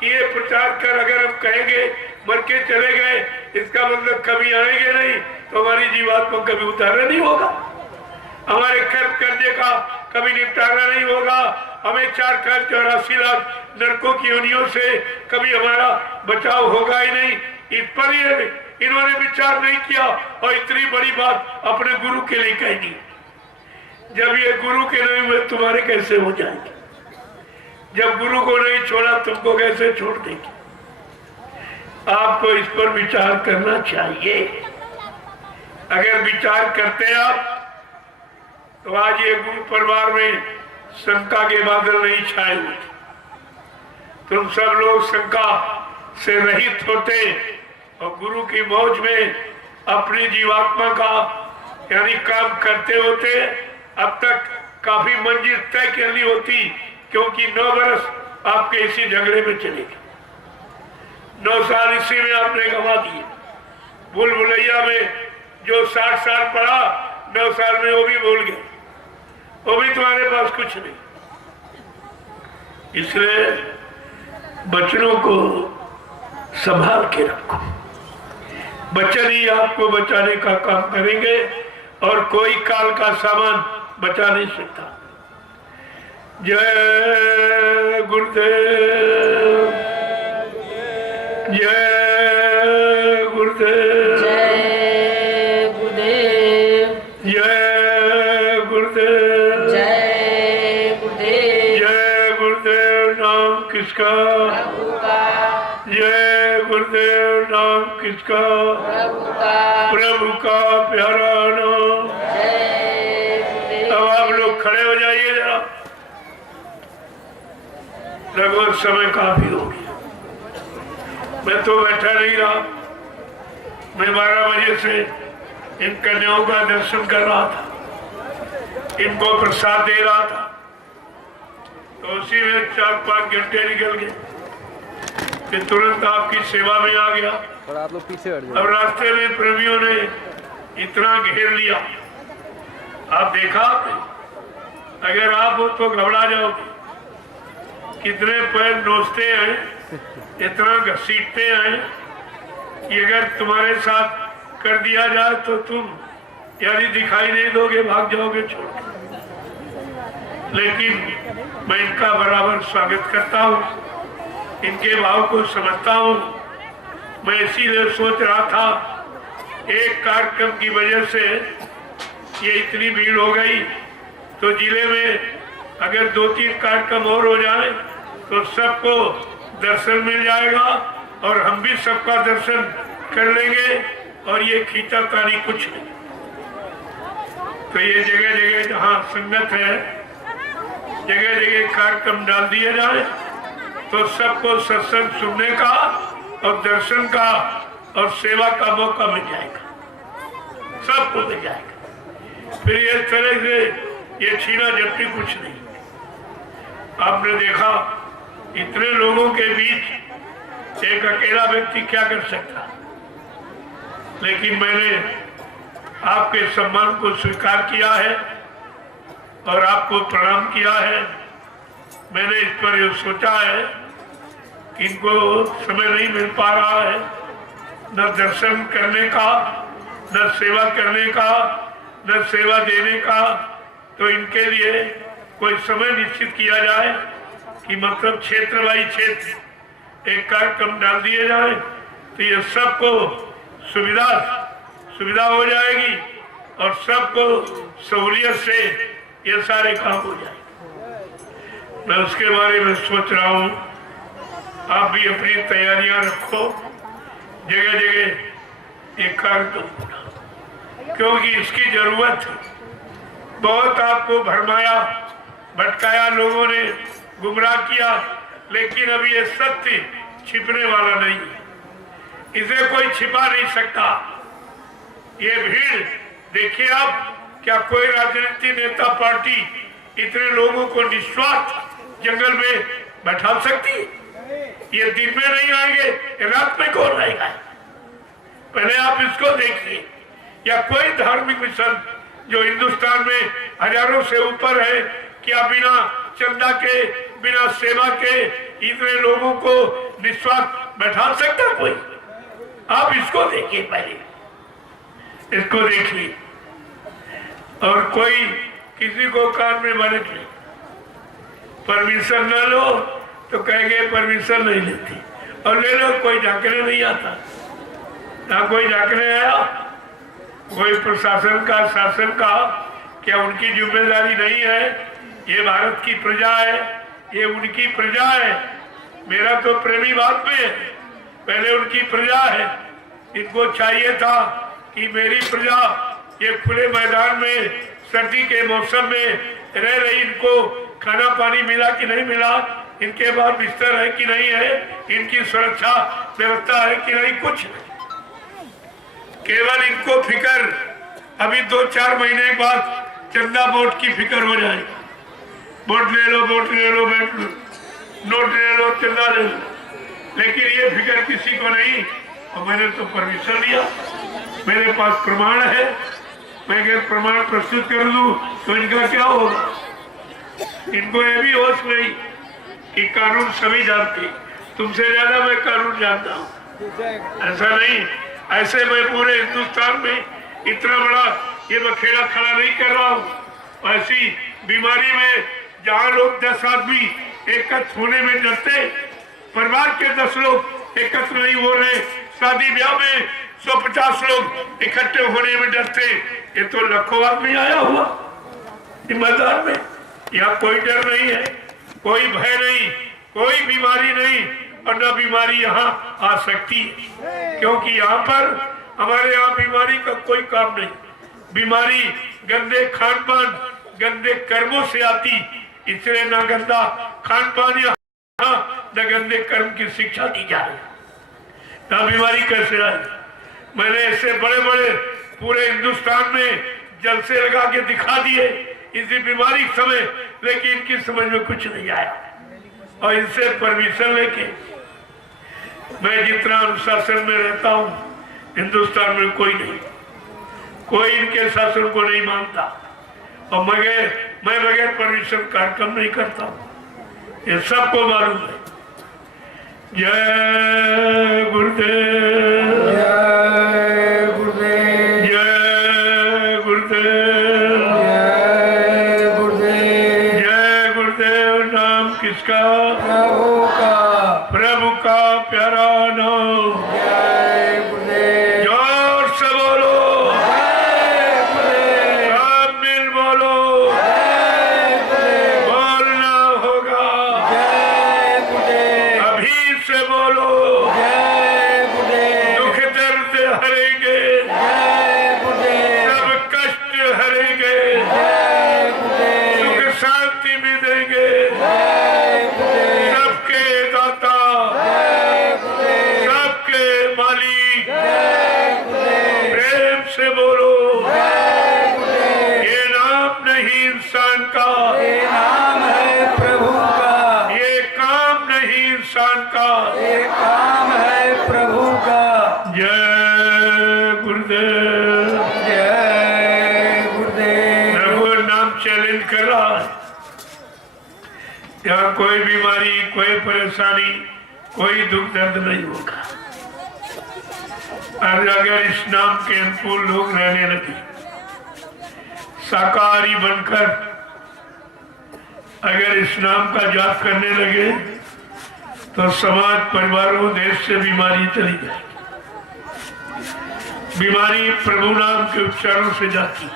कि ये प्रचार कर अगर हम कहेंगे मर के चले गए, इसका मतलब कभी आएंगे नहीं, तो हमारी जीवात्मा कभी उतारा नहीं होगा, हमारे कर्म करने का कभी निपटारा नहीं होगा, हमें 4,84 लाख नरकों की योनियों से कभी हमारा बचाव होगा ही नहीं। इस पर इन्होंने विचार नहीं किया और इतनी बड़ी बात अपने गुरु के लिए कह दी। जब ये गुरु के नहीं हुए तुम्हारे कैसे हो जाएंगे? जब गुरु को नहीं छोड़ा तुमको कैसे छोड़ देंगे? आपको इस पर विचार करना चाहिए। अगर विचार करते आप तो आज ये गुरु परिवार में शंका के बादल नहीं छाए हुए, तुम सब लोग शंका से रहित होते और गुरु की मौज में अपनी जीवात्मा का यानी काम करते होते। अब तक काफी मंजिल तय कर ली होती, क्योंकि 9 बरस आपके इसी झगड़े में चले गए, 9 साल इसी में आपने गंवा दिए। भूल भुलैया में जो 60 साल पड़ा, 9 साल में वो भी भूल गए, वो भी तुम्हारे पास कुछ नहीं। इसलिए बचनों को संभाल के रखो, बचन ही आपको बचाने का काम करेंगे और कोई काल का सामान बचा नहीं सकता। जय गुरुदेव, जय गुरुदेव, जय गुरुदेव, जय गुरुदेव, जय गुरुदेव, जय गुरुदेव। नाम किसका? प्रभु का, जय गुरुदेव। नाम किसका? प्रभु का, प्रभु का प्यारा नाम। जय गुरुदेव। अब आप लोग खड़े हो जाइए जरा, लगभग समय काफी हो गया। मैं तो बैठा नहीं रहा, मैं 12 बजे से इन कन्याओं का दर्शन कर रहा था, इनको प्रसाद दे रहा था, तो उसी में 4-5 घंटे निकल गए, फिर तुरंत आपकी सेवा में आ गया। और आप लोग पीछे हट जाओ। अब रास्ते में प्रेमियों ने इतना घेर लिया, आप देखा आपने? अगर आप हो तो घबरा जाओगे, कितने पैर नोचते हैं, इतना घसीटते हैं कि अगर तुम्हारे साथ कर दिया जाए तो तुम यानी दिखाई नहीं दोगे, भाग जाओगे छोड़ के। लेकिन मैं इनका बराबर स्वागत करता हूँ, इनके भाव को समझता हूँ। मैं इसीलिए सोच रहा था, एक कार्यक्रम की वजह से ये इतनी भीड़ हो गई, तो जिले में अगर 2-3 कार्यक्रम और हो जाए तो सबको दर्शन मिल जाएगा और हम भी सबका दर्शन कर लेंगे, और ये खींचातानी कुछ नहीं। तो ये जगह जगह जहाँ संगत है, जगह जगह कार्यक्रम डाल दिए जाए तो सबको सत्संग सुनने का और दर्शन का और सेवा का मौका मिल जाएगा, सबको मिल जाएगा। फिर ये तरह से ये छीना झपटी कुछ नहीं। आपने देखा इतने लोगों के बीच एक अकेला व्यक्ति क्या कर सकता, लेकिन मैंने आपके सम्मान को स्वीकार किया है और आपको प्रणाम किया है। मैंने इस पर यह सोचा है कि इनको समय नहीं मिल पा रहा है, न दर्शन करने का, न सेवा करने का, न सेवा देने का, तो इनके लिए कोई समय निश्चित किया जाए कि मतलब क्षेत्र बाई क्षेत्र एक कार्यक्रम डाल दिए जाए, तो ये सबको सुविधा हो जाएगी और सबको सहूलियत से ये सारे काम हो जाएंगे। मैं उसके बारे में सोच रहा हूँ, आप भी अपनी तैयारियां रखो, जगह जगह ये कार्यक्रम होना, क्योंकि इसकी जरूरत है। बहुत आपको भरमाया भटकाया, लोगों ने गुमराह किया, लेकिन अब ये सत्य छिपने वाला नहीं है, इसे कोई छिपा नहीं सकता। ये भीड़ देखिए आप, क्या कोई राजनीतिक नेता पार्टी इतने लोगों को निस्वार्थ जंगल में बैठा सकती है? ये दिन में नहीं आएंगे, रात में कौन आएगा? पहले आप इसको देखिए। या कोई धार्मिक मिशन जो हिंदुस्तान में हजारों से ऊपर है, क्या बिना चंदा के, बिना सेवा के इतने लोगों को निस्वार्थ बैठा सकता कोई? आप इसको देखिए, पहले इसको देखिए। और कोई किसी को कान में भरत नहीं, परमिशन न लो तो कहेंगे परमिशन नहीं लेती, और ले लो कोई झांकने नहीं आता। ना कोई झांकने आया, कोई प्रशासन का, शासन का, क्या उनकी जिम्मेदारी नहीं है? ये भारत की प्रजा है, ये उनकी प्रजा है। मेरा तो प्रेमी बात में है, पहले उनकी प्रजा है। इनको चाहिए था कि मेरी प्रजा ये खुले मैदान में सर्दी के मौसम में रह रही, इनको खाना पानी मिला कि नहीं मिला, इनके बाद बिस्तर है कि नहीं है, इनकी सुरक्षा व्यवस्था है कि नहीं, कुछ नहीं। केवल इनको फिकर अभी 2-4 महीने बाद चंदा वोट की फिक्र हो जाएगी। वोट ले लो, वोट ले लो, नोट ले लो, चंदा ले लो, लेकिन ये फिक्र किसी को नहीं। और मैंने तो परमिशन लिया, मेरे पास प्रमाण है, मैं अगर प्रमाण प्रस्तुत कर दूं तो इनका क्या होगा? इनको ये भी होश नहीं कि कानून सभी जानते, तुमसे ज्यादा मैं कानून जानता हूँ। ऐसा नहीं, ऐसे मैं पूरे हिंदुस्तान में इतना बड़ा ये बखेड़ा खड़ा नहीं कर रहा हूँ। ऐसी बीमारी में जहाँ लोग 10 आदमी एकत्र होने में डरते, परिवार के 10 लोग एकत्र नहीं हो रहे, शादी ब्याह में 150 लोग इकट्ठे होने में डरते, ये तो लाखों आदमी आया हुआ मैदान में। यहाँ कोई डर नहीं है, कोई भय नहीं, कोई बीमारी नहीं, और न बीमारी यहाँ आ सकती है, क्योंकि यहाँ पर हमारे यहाँ बीमारी का कोई काम नहीं। बीमारी गंदे खान पान, गंदे कर्मों से आती, इसलिए ना गंदा खान पान यहाँ, न गंदे कर्म की शिक्षा दी जा रही, ना बीमारी कैसे आई। मैंने ऐसे बड़े बड़े पूरे हिंदुस्तान में जलसे लगा के दिखा दिए इसी बीमारी के समय, लेकिन इनकी समझ में कुछ नहीं आया। और इनसे परमिशन लेके मैं जितना अनुशासन में रहता हूँ, हिंदुस्तान में कोई नहीं, कोई इनके शासन को नहीं मानता, और मैं बगैर परमिशन कार्यक्रम नहीं करता हूँ, ये सबको मालूम है। जय गुरुदेव, जय गुरुदेव, जय गुरुदेव, जय गुरुदेव। जय गुरुदेव। नाम किसका? प्रभु का, प्रभु का प्यारा नाम। जय गुरुदेव, जोर से बोलो, जय गुरुदेव, सब मिल बोलो, जय गुरुदेव, बोलना होगा, जय गुरुदेव, अभी से बोलो, जय गुरुदेव, दुख दर्द हरेंगे, जय गुरुदेव, सब कष्ट हरेंगे, जय गुरुदेव, सुख शांति भी देंगे, जय गुरुदेव, सबके दाता, जय गुरुदेव, सबके मालिक, जय गुरुदेव, प्रेम से बोलो। जय गुरुदेव। ये नाम नहीं इंसान का, ये नाम है प्रभु का, ये काम नहीं इंसान का। ये काम है प्रभु का। जय गुरुदेव। जय गुरुदेव, प्रभु नाम चैलेंज कर रहा है। यहाँ कोई बीमारी, कोई परेशानी, कोई दुख दर्द नहीं होगा। और अगर इस नाम के अनुकूल लोग रहने लगे, शाकाहारी बनकर अगर इस नाम का जाप करने लगे, तो समाज, परिवारों, देश से बीमारी चली जाएगी। बीमारी प्रभु नाम के उच्चारण से जाती,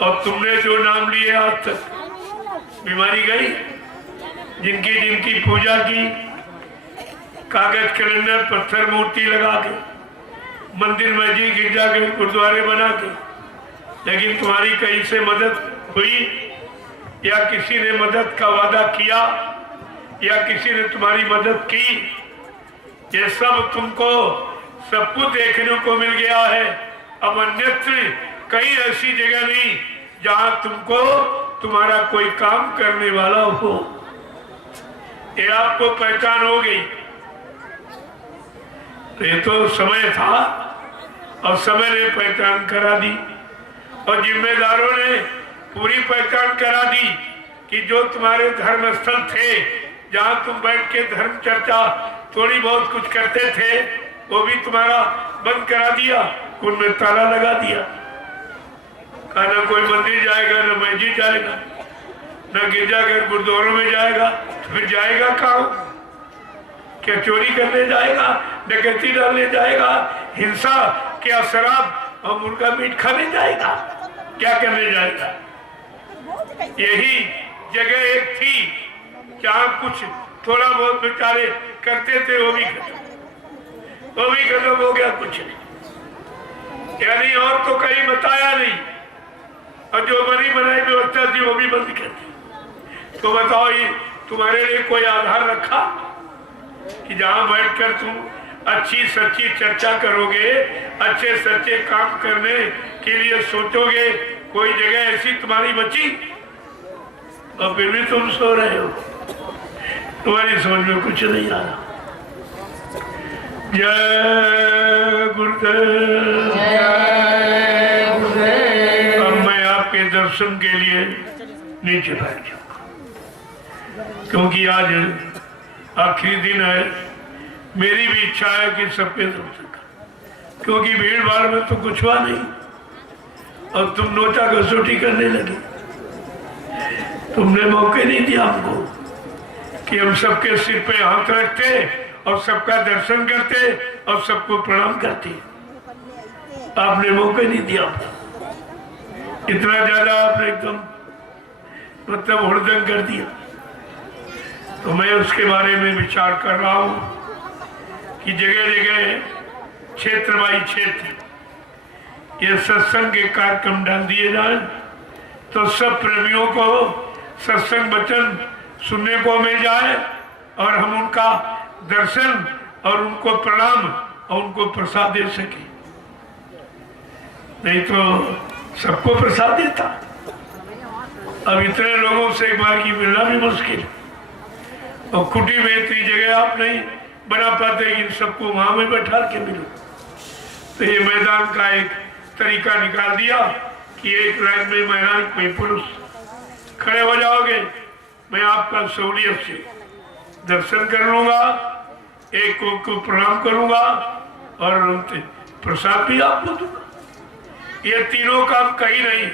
और तुमने जो नाम लिए आज तक, बीमारी गई। जिनकी जिनकी पूजा की, कागज कैलेंडर, पत्थर मूर्ति लगा के, मंदिर मस्जिद गिरजा के, गुरुद्वारे बना के, लेकिन तुम्हारी कहीं से मदद हुई, या किसी ने मदद का वादा किया, या किसी ने तुम्हारी मदद की? ये सब तुमको सब कुछ देखने को मिल गया है। अब अन्यत्र कहीं ऐसी जगह नहीं जहां तुमको तुम्हारा कोई काम करने वाला हो। ये आपको पहचान हो गई। ये तो समय था और समय ने पहचान करा दी और जिम्मेदारों ने पूरी पहचान करा दी कि जो तुम्हारे धर्म स्थल थे, जहां तुम बैठ के धर्म चर्चा थोड़ी बहुत कुछ करते थे, वो भी तुम्हारा बंद करा दिया, उनमें ताला लगा दिया। कहा ना कोई मंदिर जाएगा, ना मस्जिद जाएगा, ना गिरजाघर गुरुद्वारों में जाएगा, तो फिर जाएगा कहाँ? क्या चोरी करने जाएगा, डकैती डालने जाएगा, हिंसा, क्या शराब और मुर्गा मीट खाने जाएगा, क्या करने जाएगा? यही जगह एक थी जहाँ कुछ थोड़ा बहुत बेचारे करते थे, वो भी खत्म हो गया, कुछ नहीं। यानी और तो कहीं बताया नहीं, और जो बनी बनाई व्यवस्था थी वो भी बंद कर दी। तो बताओ, ये तुम्हारे लिए कोई आधार रखा कि जहां बैठकर तुम अच्छी सच्ची चर्चा करोगे, अच्छे सच्चे काम करने के लिए सोचोगे? कोई जगह ऐसी तुम्हारी बची? और फिर भी तुम सो रहे हो, तुम्हारी समझ में कुछ नहीं आ रहा। जय गुरुदेव। अब मैं आपके दर्शन के लिए नीचे बैठ जाऊंगा, क्योंकि आज आखिरी दिन है। मेरी भी इच्छा है कि सबके दर्शन कर, क्योंकि भीड़ भाड़ में तो कुछ हुआ नहीं और तुम नोचा कसौटी करने लगे। तुमने मौके नहीं दिया हमको कि हम सबके सिर पे हाथ रखते और सबका दर्शन करते और सबको प्रणाम करते। आपने मौके नहीं दिया। इतना ज्यादा आपने एकदम मतलब हुड़दंग कर दिया। तो मैं उसके बारे में विचार कर रहा हूं कि जगह जगह क्षेत्र बाई क्षेत्र ये सत्संग के कार्यक्रम डाल दिए जाए, तो सब प्रेमियों को सत्संग वचन सुनने को मिल जाए और हम उनका दर्शन और उनको प्रणाम और उनको प्रसाद दे सके। नहीं तो सबको प्रसाद देता। अब इतने लोगों से एक बार की मिलना भी मुश्किल, और कुटी में इतनी जगह आप नहीं बना पाते इन सबको वहां में बैठा के मिलो। तो ये मैदान का एक तरीका निकाल दिया कि एक लाइन में महिला कोई पुरुष खड़े हो जाओगे, मैं आपका सहूलियत से दर्शन कर लूंगा, एक को प्रणाम करूंगा और प्रसाद भी आपको दूंगा। ये तीनों काम कहीं नहीं,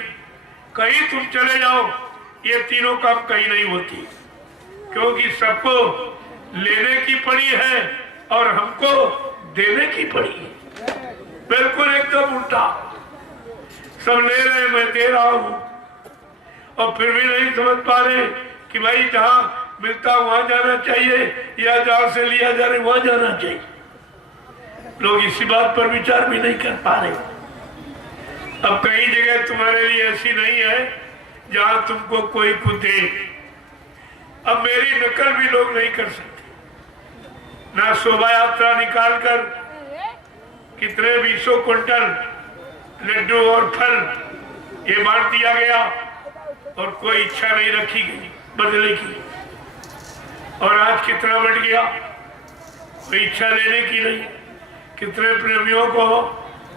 कहीं तुम चले जाओ ये तीनों काम कहीं नहीं होती, क्योंकि सबको लेने की पड़ी है और हमको देने की पड़ी है। बिल्कुल एकदम उल्टा, सब ले रहे हैं, मैं दे रहा हूं, और फिर भी नहीं समझ पा रहे कि भाई जहां मिलता वहां जाना चाहिए या जहां से लिया जा रहा वहां जाना चाहिए। लोग इसी बात पर विचार भी नहीं कर पा रहे। अब कई जगह तुम्हारे लिए ऐसी नहीं है जहां तुमको कोई कुछ दे। अब मेरी नकल भी लोग नहीं कर सकते। ना शोभा यात्रा निकालकर कितने 200 क्विंटल लड्डू और फल ये बांट दिया गया और कोई इच्छा नहीं रखी गई बदले की। और आज कितना बढ़ गया, कोई इच्छा लेने की नहीं। कितने प्रेमियों को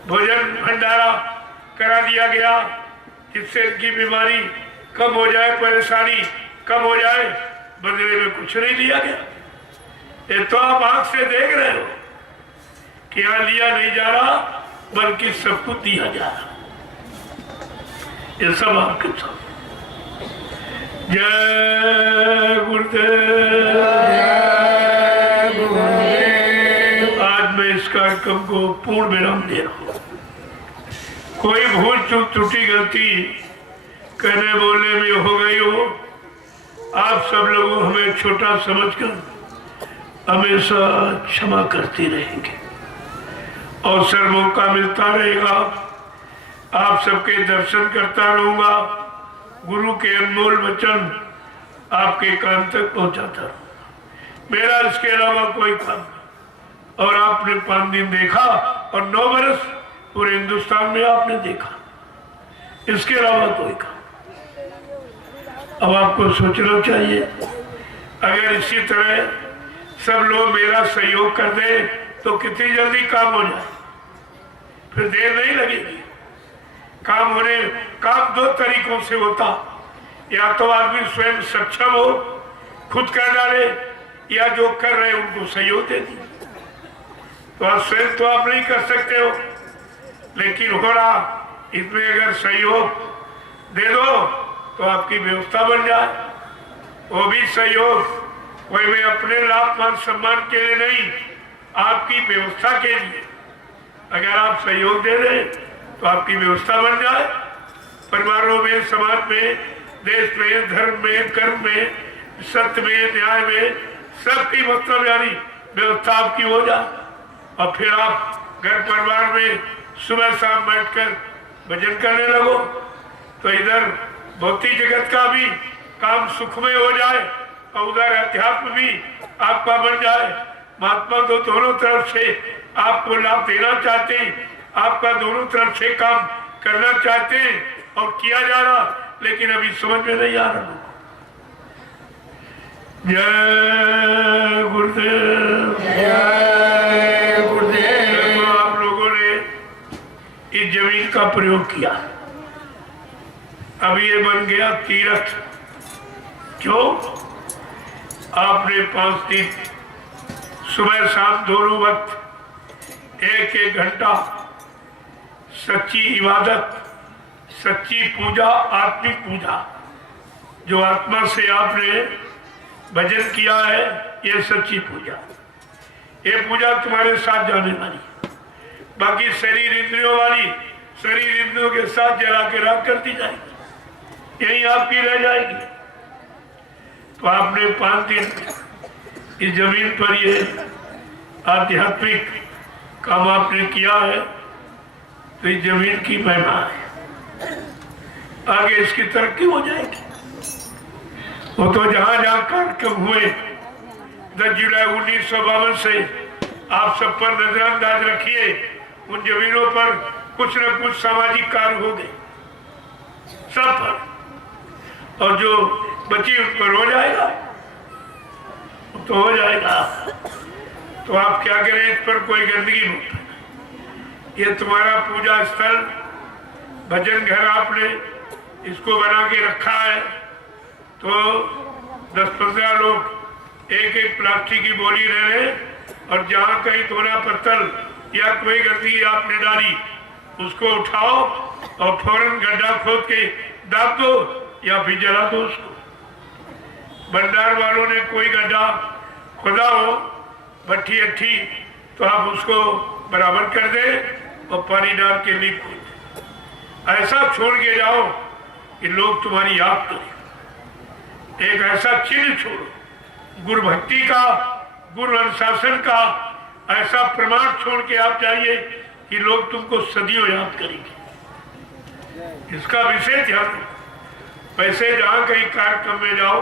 भोजन भंडारा करा दिया गया जिससे इनकी बीमारी कम हो जाए, परेशानी कम हो जाए, बदले में कुछ नहीं लिया गया। ये तो आप आंख से देख रहे हो कि यहाँ लिया नहीं जा रहा बल्कि सब कुछ दिया जा रहा। ये सब आपके साथ। जय गुरुदेव। आज मैं इस कार्यक्रम को पूर्ण विराम दे रहा हूँ। कोई भूल चूक त्रुटि गलती कहने बोलने में हो गई हो, आप सब लोग हमें छोटा समझकर हमेशा क्षमा करते रहेंगे। अवसर मौका मिलता रहेगा, आप सबके दर्शन करता रहूंगा, गुरु के अनमोल वचन आपके कान तक पहुंचाता रहूंगा। मेरा इसके अलावा कोई काम नहीं। और आपने 5 दिन देखा और 9 बरस पूरे हिंदुस्तान में आपने देखा, इसके अलावा कोई काम। अब आपको सोचना चाहिए, अगर इसी तरह सब लोग मेरा सहयोग कर दें तो कितनी जल्दी काम हो जाए, फिर देर नहीं लगेगी। काम 2 तरीकों से होता, या तो आदमी स्वयं सक्षम हो, खुद कर डाले, या जो कर रहे उनको सहयोग दे दी। तो आप स्वयं तो आप नहीं कर सकते हो, लेकिन हो रहा, इसमें अगर सहयोग दे दो तो आपकी व्यवस्था बन जाए। वो भी सहयोग कोई में अपने लाभ मान सम्मान के लिए नहीं, आपकी व्यवस्था के लिए। अगर आप सहयोग दे दें तो आपकी व्यवस्था बन जाए। परिवारों में, समाज में, देश में, धर्म में, कर्म में, सत्य में, न्याय में, सबकी मतलब यानी व्यवस्था आपकी हो जाए। और फिर आप घर परिवार में सुबह शाम बैठकर भजन करने लगो, तो इधर भौतिक जगत का भी काम सुखमय हो जाए और उधर अध्यात्म भी आपका बन जाए। महात्मा तो दोनों तरफ से आपको लाभ देना चाहते हैं, आपका दोनों तरफ से काम करना चाहते हैं और किया जा रहा, लेकिन अभी समझ में नहीं आ रहा। जय गुरुदेव, जय गुरुदेव। आप लोगों ने इस जमीन का प्रयोग किया, अब ये बन गया तीर्थ। क्यों? आपने 5 दिन सुबह शाम दोनों वक्त 1-1 घंटा सच्ची इबादत, सच्ची पूजा, आत्मिक पूजा, जो आत्मा से आपने भजन किया है, ये सच्ची पूजा। ये पूजा तुम्हारे साथ जाने वाली, बाकी शरीर इंद्रियों वाली शरीर इंद्रियों के साथ जला के राख कर दी जाएगी, यही आपकी रह जाएगी। तो आपने 5 दिन इस जमीन पर ये आध्यात्मिक काम आपने किया है, तो इस जमीन की महिमा है, आगे इसकी तरक्की हो जाएगी। वो तो जहां जहां कार्यक्रम हुए 10 जुलाई 1952 से आप सब पर नजरअंदाज रखिए, उन जमीनों पर कुछ न कुछ सामाजिक कार्य हो गए सब पर, और जो बची उन पर हो जाएगा, तो हो जाएगा। तो आप क्या करें, इस पर कोई गंदगी मत। ये तुम्हारा पूजा स्थल, भजन घर आपने इसको बना के रखा है, तो 10-15 लोग एक प्लास्टिक की बोरी ले लें, और जहाँ कहीं धोना पत्थर या कोई गंदगी आपने डाली उसको उठाओ और फौरन गड्ढा खोद के दाब दो या फिर जला दो उसको। भंडार वालों ने कोई गड्ढा खोदा हो, भट्टी अट्ठी, तो आप उसको बराबर कर दे और पानी डाल के लीप खोद। ऐसा छोड़ के जाओ कि लोग तुम्हारी याद करें। एक ऐसा चिन्ह छोड़ो, गुरु भक्ति का, गुरु अनुशासन का ऐसा प्रमाण छोड़ के आप जाइए कि लोग तुमको सदियों याद करेंगे। इसका विशेष ध्यान रखो। वैसे जहां कहीं कार्यक्रम में जाओ,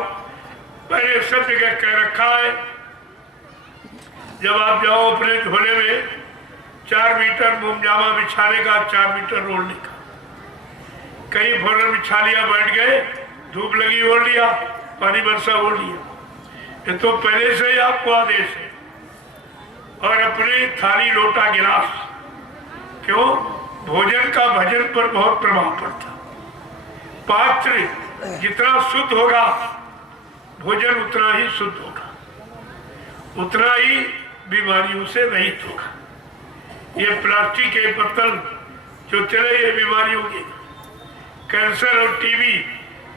पहले सब जगह कह रखा है, जब आप जाओ अपने झोले में 4 मीटर मोमजामा बिछाने का, 4 मीटर रोलने का। कहीं फौरन बिछा लिया, बैठ गए, धूप लगी ओढ़ लिया, पानी बरसा ओढ़ लिया, ये तो पहले से ही आपको आदेश है। और अपने थाली लोटा गिलास, क्यों? भोजन का भजन पर बहुत प्रभाव पड़ता। पात्र जितना शुद्ध होगा, भोजन उतना ही शुद्ध होगा, उतना ही बीमारियों से रहित होगा। ये प्लास्टिक के बर्तन जो चले, ये बीमारियों की, कैंसर और टीबी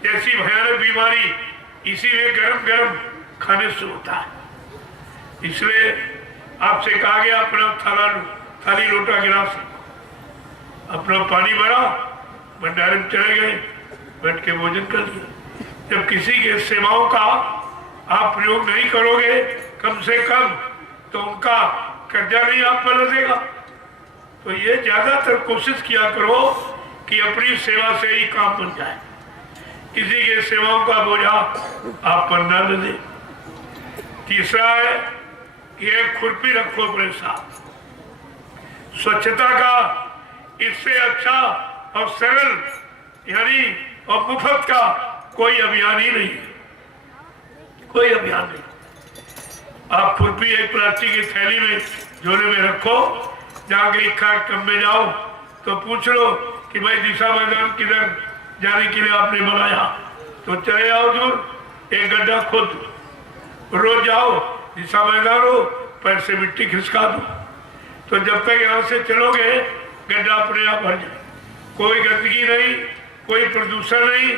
जैसी भयानक बीमारी इसी में गरम गरम खाने से होता है। इसलिए आपसे कहा गया अपना थाली लोटा गिलास, अपना पानी भरा, भंडारे में चले गए, बैठ के भोजन कर लिया। जब किसी के सेवाओं का आप प्रयोग नहीं करोगे कम से कम, तो उनका कर्जा नहीं आप पर लगेगा। तो ये ज्यादातर कोशिश किया करो कि अपनी सेवा से ही काम बन जाए, किसी के सेवाओं का बोझा आप पर न लगे। तीसरा है ये खुरपी रखो अपने साथ। स्वच्छता का इससे अच्छा और सरल यानी और मुफ्त का कोई अभियान ही नहीं है, कोई अभियान नहीं। आप खुरपी एक प्लास्टिक की थैली में झोले में रखो, जहाँ कहीं खाट कम में जाओ तो पूछ लो कि भाई दिशा मैदान किधर जाने के लिए आपने बनाया, तो चले जाओ दूर एक गड्ढा खोद, रोज जाओ दिशा मैदान हो, पैर से मिट्टी खिसका दो, तो जब तक यहाँ से चलोगे गड्ढा अपने आप भर जाए। कोई गंदगी नहीं, कोई प्रदूषण नहीं,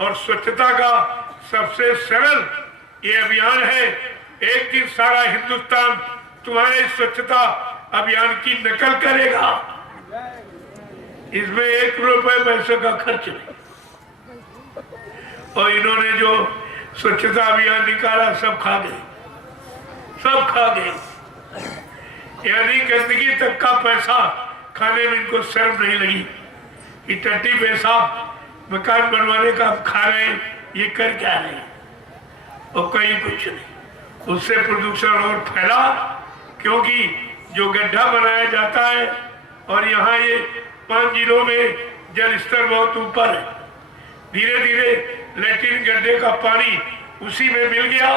और स्वच्छता का सबसे सरल ये अभियान है। एक दिन सारा हिंदुस्तान तुम्हारे स्वच्छता अभियान की नकल करेगा, इसमें 1 रुपए पैसे का खर्च नहीं। और इन्होंने जो स्वच्छता अभियान निकाला सब खा गए, सब खा गए। यानी गंदगी तक का पैसा खाने में इनको शर्म नहीं लगी कि टट्टी पेशाब मकान बनवाने का खा रहे हैं, ये कर क्या रहे हैं, और कहीं कुछ नहीं। उससे प्रदूषण और फैला, क्योंकि जो गड्ढा बनाया जाता है और यहाँ ये 5 जिलों में जल स्तर बहुत ऊपर है, धीरे धीरे लैट्रिन गड्ढे का पानी उसी में मिल गया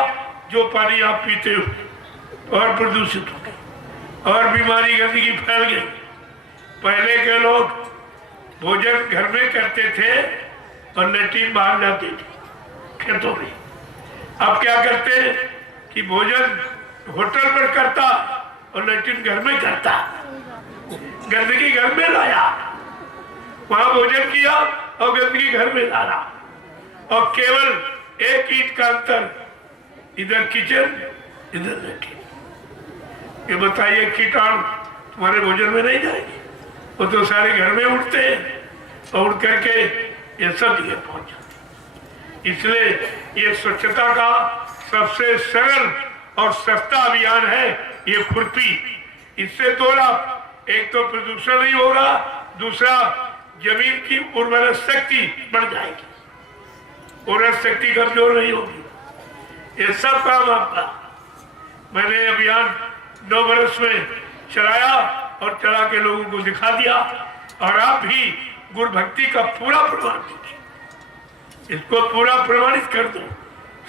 जो पानी आप पीते हो, और प्रदूषित हो गए और बीमारी गंदगी फैल गई। पहले के लोग भोजन घर में करते थे और लैट्रिन बाहर जाते थे खेतों में। अब क्या करते कि भोजन होटल पर करता और लैट्रिन घर में करता, गंदगी घर में लाया, वहां भोजन किया और गंदगी घर में ला रहा, और केवल एक ईंट का अंतर, इधर किचन इधर लैट्रिन। ये बताइए कीटाणु तुम्हारे भोजन में नहीं जाएंगे, वो तो सारे घर में उठते हैं और उठ करके ये सब जगह पहुंच जाते। इसलिए ये स्वच्छता का सबसे सरल और सस्ता अभियान है ये खुरपी। इससे तो लाभ, एक तो प्रदूषण नहीं होगा, दूसरा जमीन की उर्वरक शक्ति बढ़ जाएगी, उर्वरक शक्ति कमजोर नहीं होगी। ये सब काम आपका मैंने अभियान 9 वर्ष में चलाया और चला के लोगों को दिखा दिया, और आप भी गुरु भक्ति का पूरा प्रमाण दीजिए, इसको पूरा प्रमाणित कर दो,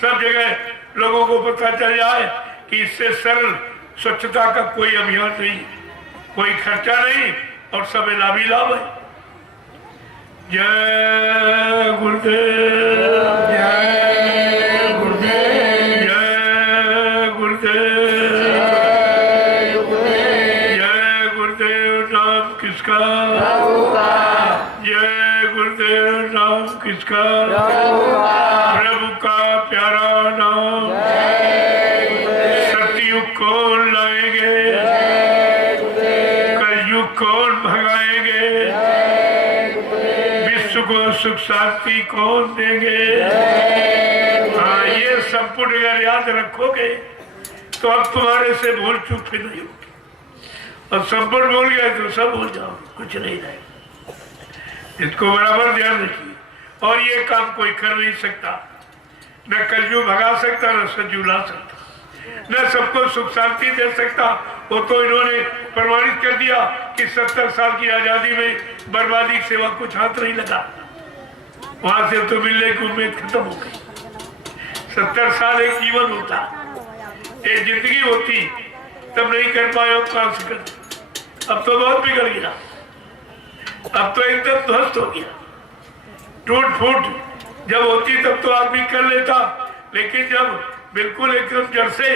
सब जगह लोगों को पता चल जाए कि इससे सरल स्वच्छता का कोई अभियान नहीं, कोई खर्चा नहीं, और सब लाभ ही लाभ है। जय गुरुदेव, जय गुरुदेव, जय गुरुदेव, जय गुरुदेव। नाम किसका? जय गुरुदेव। नाम किसका? प्रभु का प्यारा नाम। सतयुग कौन लाएंगे, कलयुग कौन भगाएंगे, विश्व को सुख शांति कौन देंगे? हाँ, ये संपूर्ण अगर याद रखोगे तो अब तुम्हारे से भूल चूक फिर नहीं होगी, और संपूर्ण भूल गए तो सब भूल जाओ, कुछ नहीं रहेगा। इसको बराबर ध्यान रखिए। और ये काम कोई कर नहीं सकता, न कलयुग भगा सकता, न सतयुग ला सकता, न सबको सुख शांति दे सकता। वो तो इन्होंने प्रमाणित कर दिया कि 70 साल की आजादी में बर्बादी की सेवा कुछ हाथ नहीं लगा, वहां से तो मिलने की उम्मीद खत्म हो गई। 70 साल एक जीवन होता, एक जिंदगी होती, तब नहीं कर पाए, अब कहां से कर? अब तो बहुत बिगड़ गया, अब तो एकदम ध्वस्त हो गया। टूट फूट जब होती तब तो आदमी कर लेता, लेकिन जब बिल्कुल एकदम जड़ से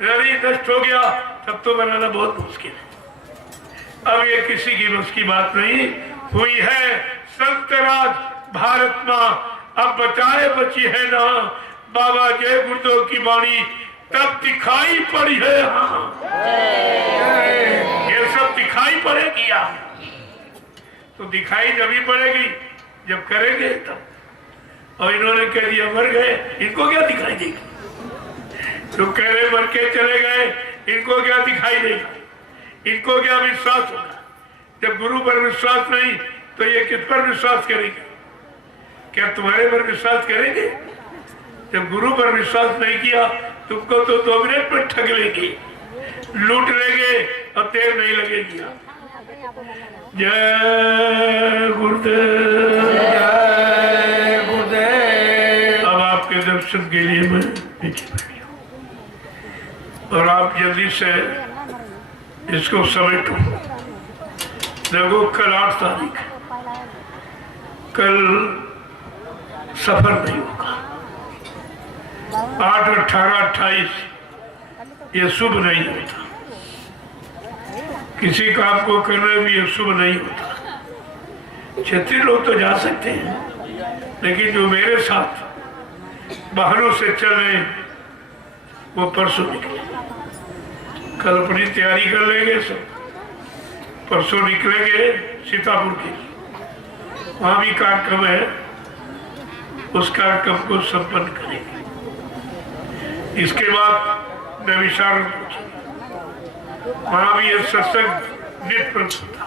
रड़ी नष्ट हो गया तब तो बनाना बहुत मुश्किल है। अब ये किसी की बस की बात नहीं हुई है। संत राज भारत माँ अब बचाए बची है ना, बाबा जय गुरुदेव की वाणी तब दिखाई पड़ी है। हाँ, ये सब दिखाई पड़ेगी यहाँ, तो दिखाई जब ही पड़ेगी जब करेंगे तब। और इन्होंने कह दिया मर गए, इनको क्या दिखाई देगी? जो कह रहे मर के चले गए, इनको क्या दिखाई देगा? इनको क्या विश्वास होगा? जब गुरु पर विश्वास नहीं तो ये किस पर विश्वास करेंगे? क्या तुम्हारे पर विश्वास करेंगे? जब गुरु पर विश्वास नहीं किया तुमको तो 2 मिनट में ठग लेंगे, लूट लेंगे और देर नहीं लगेगी। जय गुरुदेव। जय गुरुदेव। अब आपके दर्शन के लिए मैं पीछे बैठी हूँ और आप जल्दी से इसको समेटो। देखो कल 8 तारीख, कल सफर नहीं होगा। 8, 18, 28 ये शुभ नहीं होता। किसी काम को करने में ये शुभ नहीं होता। क्षेत्रीय लोग तो जा सकते हैं, लेकिन जो मेरे साथ वाहनों से चल रहे हैं वो परसों निकले। कल अपनी तैयारी कर लेंगे सब, परसों निकलेंगे सीतापुर के लिए। वहाँ भी कार्यक्रम है, उस कार्यक्रम को संपन्न करेंगे। इसके बाद मैं विशाल वहाँ भी एक सत्संग नित्य था,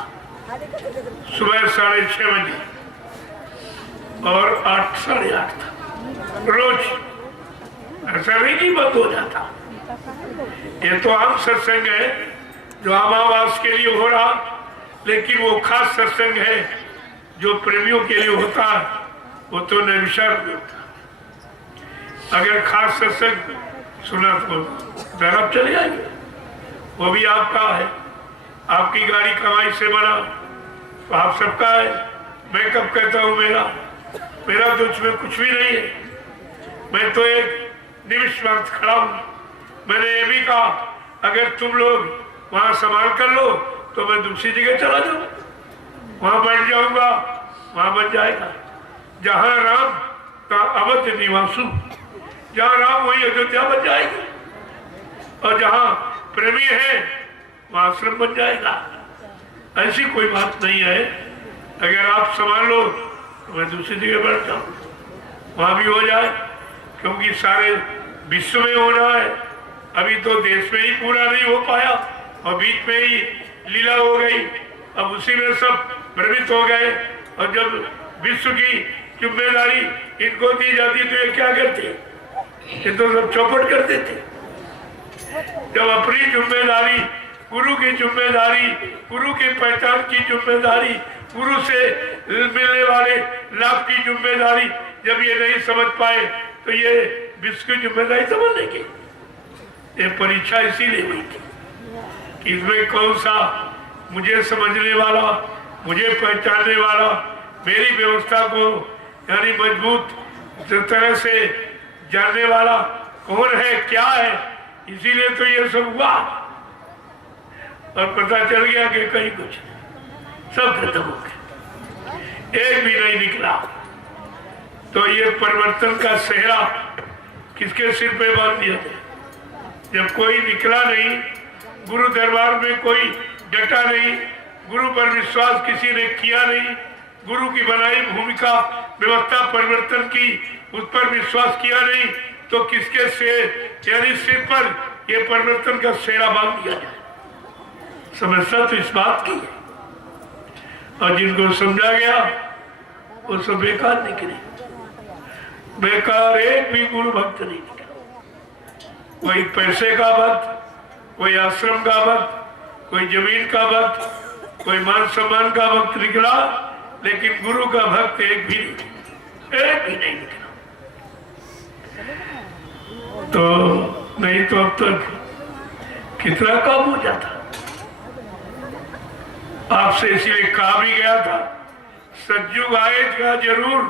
सुबह 6:30 बजे और 8, 8:30 था रोज। ऐसा नहीं कि बंद हो जाता। ये तो आम सत्संग है जो अमावास के लिए हो रहा, लेकिन वो खास सत्संग है जो प्रेमियों के लिए होता है, वो तो नैमिषारण्य में होता। अगर खास सत्संग सुना तो धर्म चले जाएंगे, वो भी आपका है। आपकी गाड़ी कमाई से बना तो आप सबका है। मैं कब कहता हूँ मेरा तो उसमें कुछ भी नहीं है। मैं तो एक निमिष मात्र खड़ा हूँ। मैंने ये भी कहा अगर तुम लोग वहां संभाल कर लो तो मैं दूसरी जगह चला जाऊंगा, वहां बैठ जाऊंगा, वहां बन जाएगा। जहां राम तहाँ अवध निवासु, जहां राम वही अयोध्या बन जाएगी, और जहां प्रेमी है वहां आश्रम बन जाएगा। ऐसी कोई बात नहीं है। अगर आप संभाल लो तो मैं दूसरी जगह बैठ जाऊँ, वहां भी हो जाए, क्योंकि सारे विश्व में होना है। अभी तो देश में ही पूरा नहीं हो पाया और बीच में ही लीला हो गई। अब उसी में सब भ्रमित हो गए, और जब विश्व की जिम्मेदारी इनको दी जाती तो ये क्या करते? ये तो सब चौपट कर देते। जब अपनी जिम्मेदारी, गुरु की जिम्मेदारी, गुरु की पहचान की जिम्मेदारी, गुरु से मिलने वाले लाभ की जिम्मेदारी जब ये नहीं समझ पाए तो ये विश्व की जिम्मेदारी समझ लेंगे। ये परीक्षा इसीलिए हुई थी कि इसमें कौन सा मुझे समझने वाला, मुझे पहचानने वाला, मेरी व्यवस्था को यानी मजबूत तरह से जानने वाला कौन है, क्या है। इसीलिए तो ये सब हुआ, और पता चल गया कि कहीं कुछ सब खत्म हो गया, एक भी नहीं निकला। तो ये परिवर्तन का सेहरा किसके सिर पे बांध दिया था? जब कोई निकला नहीं, गुरु दरबार में कोई डटा नहीं, गुरु पर विश्वास किसी ने किया नहीं, गुरु की बनाई भूमिका व्यवस्था परिवर्तन की उस पर विश्वास किया नहीं, तो किसके से यानी सिर पर ये परिवर्तन का सेहरा बांध दिया जाए? समस्या तो इस बात की है, और जिनको समझा गया वो सब बेकार निकले। बेकार एक भी गुरु भक्त नहीं निकला। कोई पैसे का भक्त, कोई आश्रम का भक्त, कोई जमीन का भक्त, कोई मान सम्मान का भक्त निकला, लेकिन गुरु का भक्त एक भी नहीं निकला। तो नहीं तो अब तक कितना काम हो जाता। आपसे इसलिए कहा भी गया था, सतयुग आएगा जरूर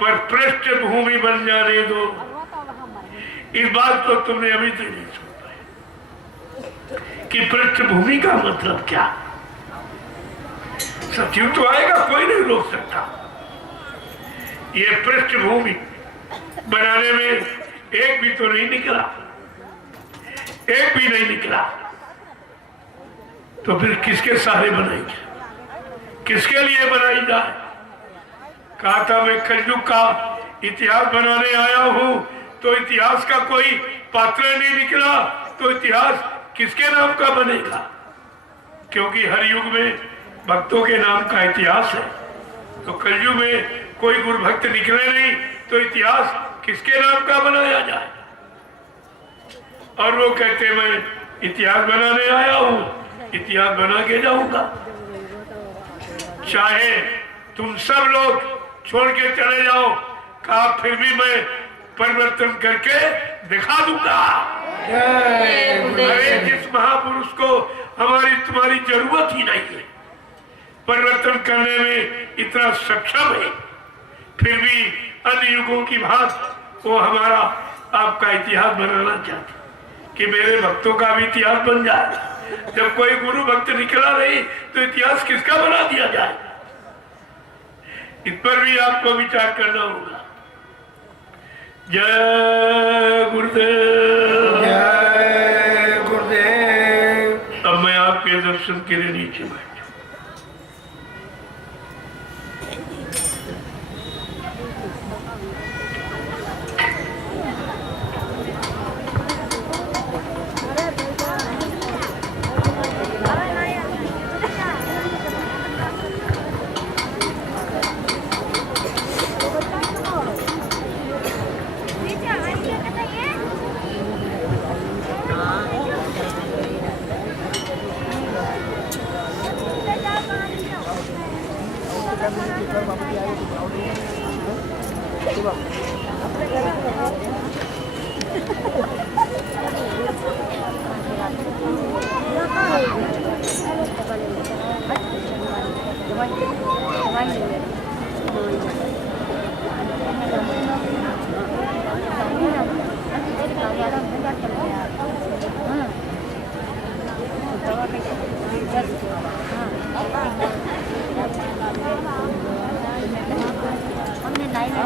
पर पृष्ठभूमि बन जाने दो। इस बात को तुमने अभी तक नहीं सुन पाए कि पृष्ठभूमि का मतलब क्या। सतयुग तो आएगा, कोई नहीं रोक सकता। ये पृष्ठभूमि बनाने में एक भी तो नहीं निकला, एक भी नहीं निकला। तो फिर किसके सहारे बनाएंगे, किसके लिए बनाई जाए? कहा था मैं कलयुग का इतिहास बनाने आया हूं, तो इतिहास का कोई पात्र नहीं निकला, तो इतिहास किसके नाम का बनेगा? क्योंकि हर युग में भक्तों के नाम का इतिहास है। तो कलयुग में कोई गुरु भक्त निकले नहीं, तो इतिहास किसके नाम का बनाया जाए? और वो कहते मैं इतिहास बनाने आया हूं, इतिहास बना के जाऊंगा। चाहे तुम सब लोग छोड़ के चले जाओ, कहा फिर भी मैं परिवर्तन करके दिखा दूंगा। अरे जिस महापुरुष को हमारी तुम्हारी जरूरत ही नहीं है, परिवर्तन करने में इतना सक्षम है, फिर भी अन्य युगों की भांति वो हमारा आपका इतिहास बनाना चाहते कि मेरे भक्तों का भी इतिहास बन जाए। जब कोई गुरु भक्त निकला नहीं तो इतिहास किसका बना दिया जाए? इस पर भी आपको विचार करना होगा। जय गुरुदेव, जय गुरुदेव। अब मैं आपके दर्शन के लिए नीचे बैठ। हमने नहीं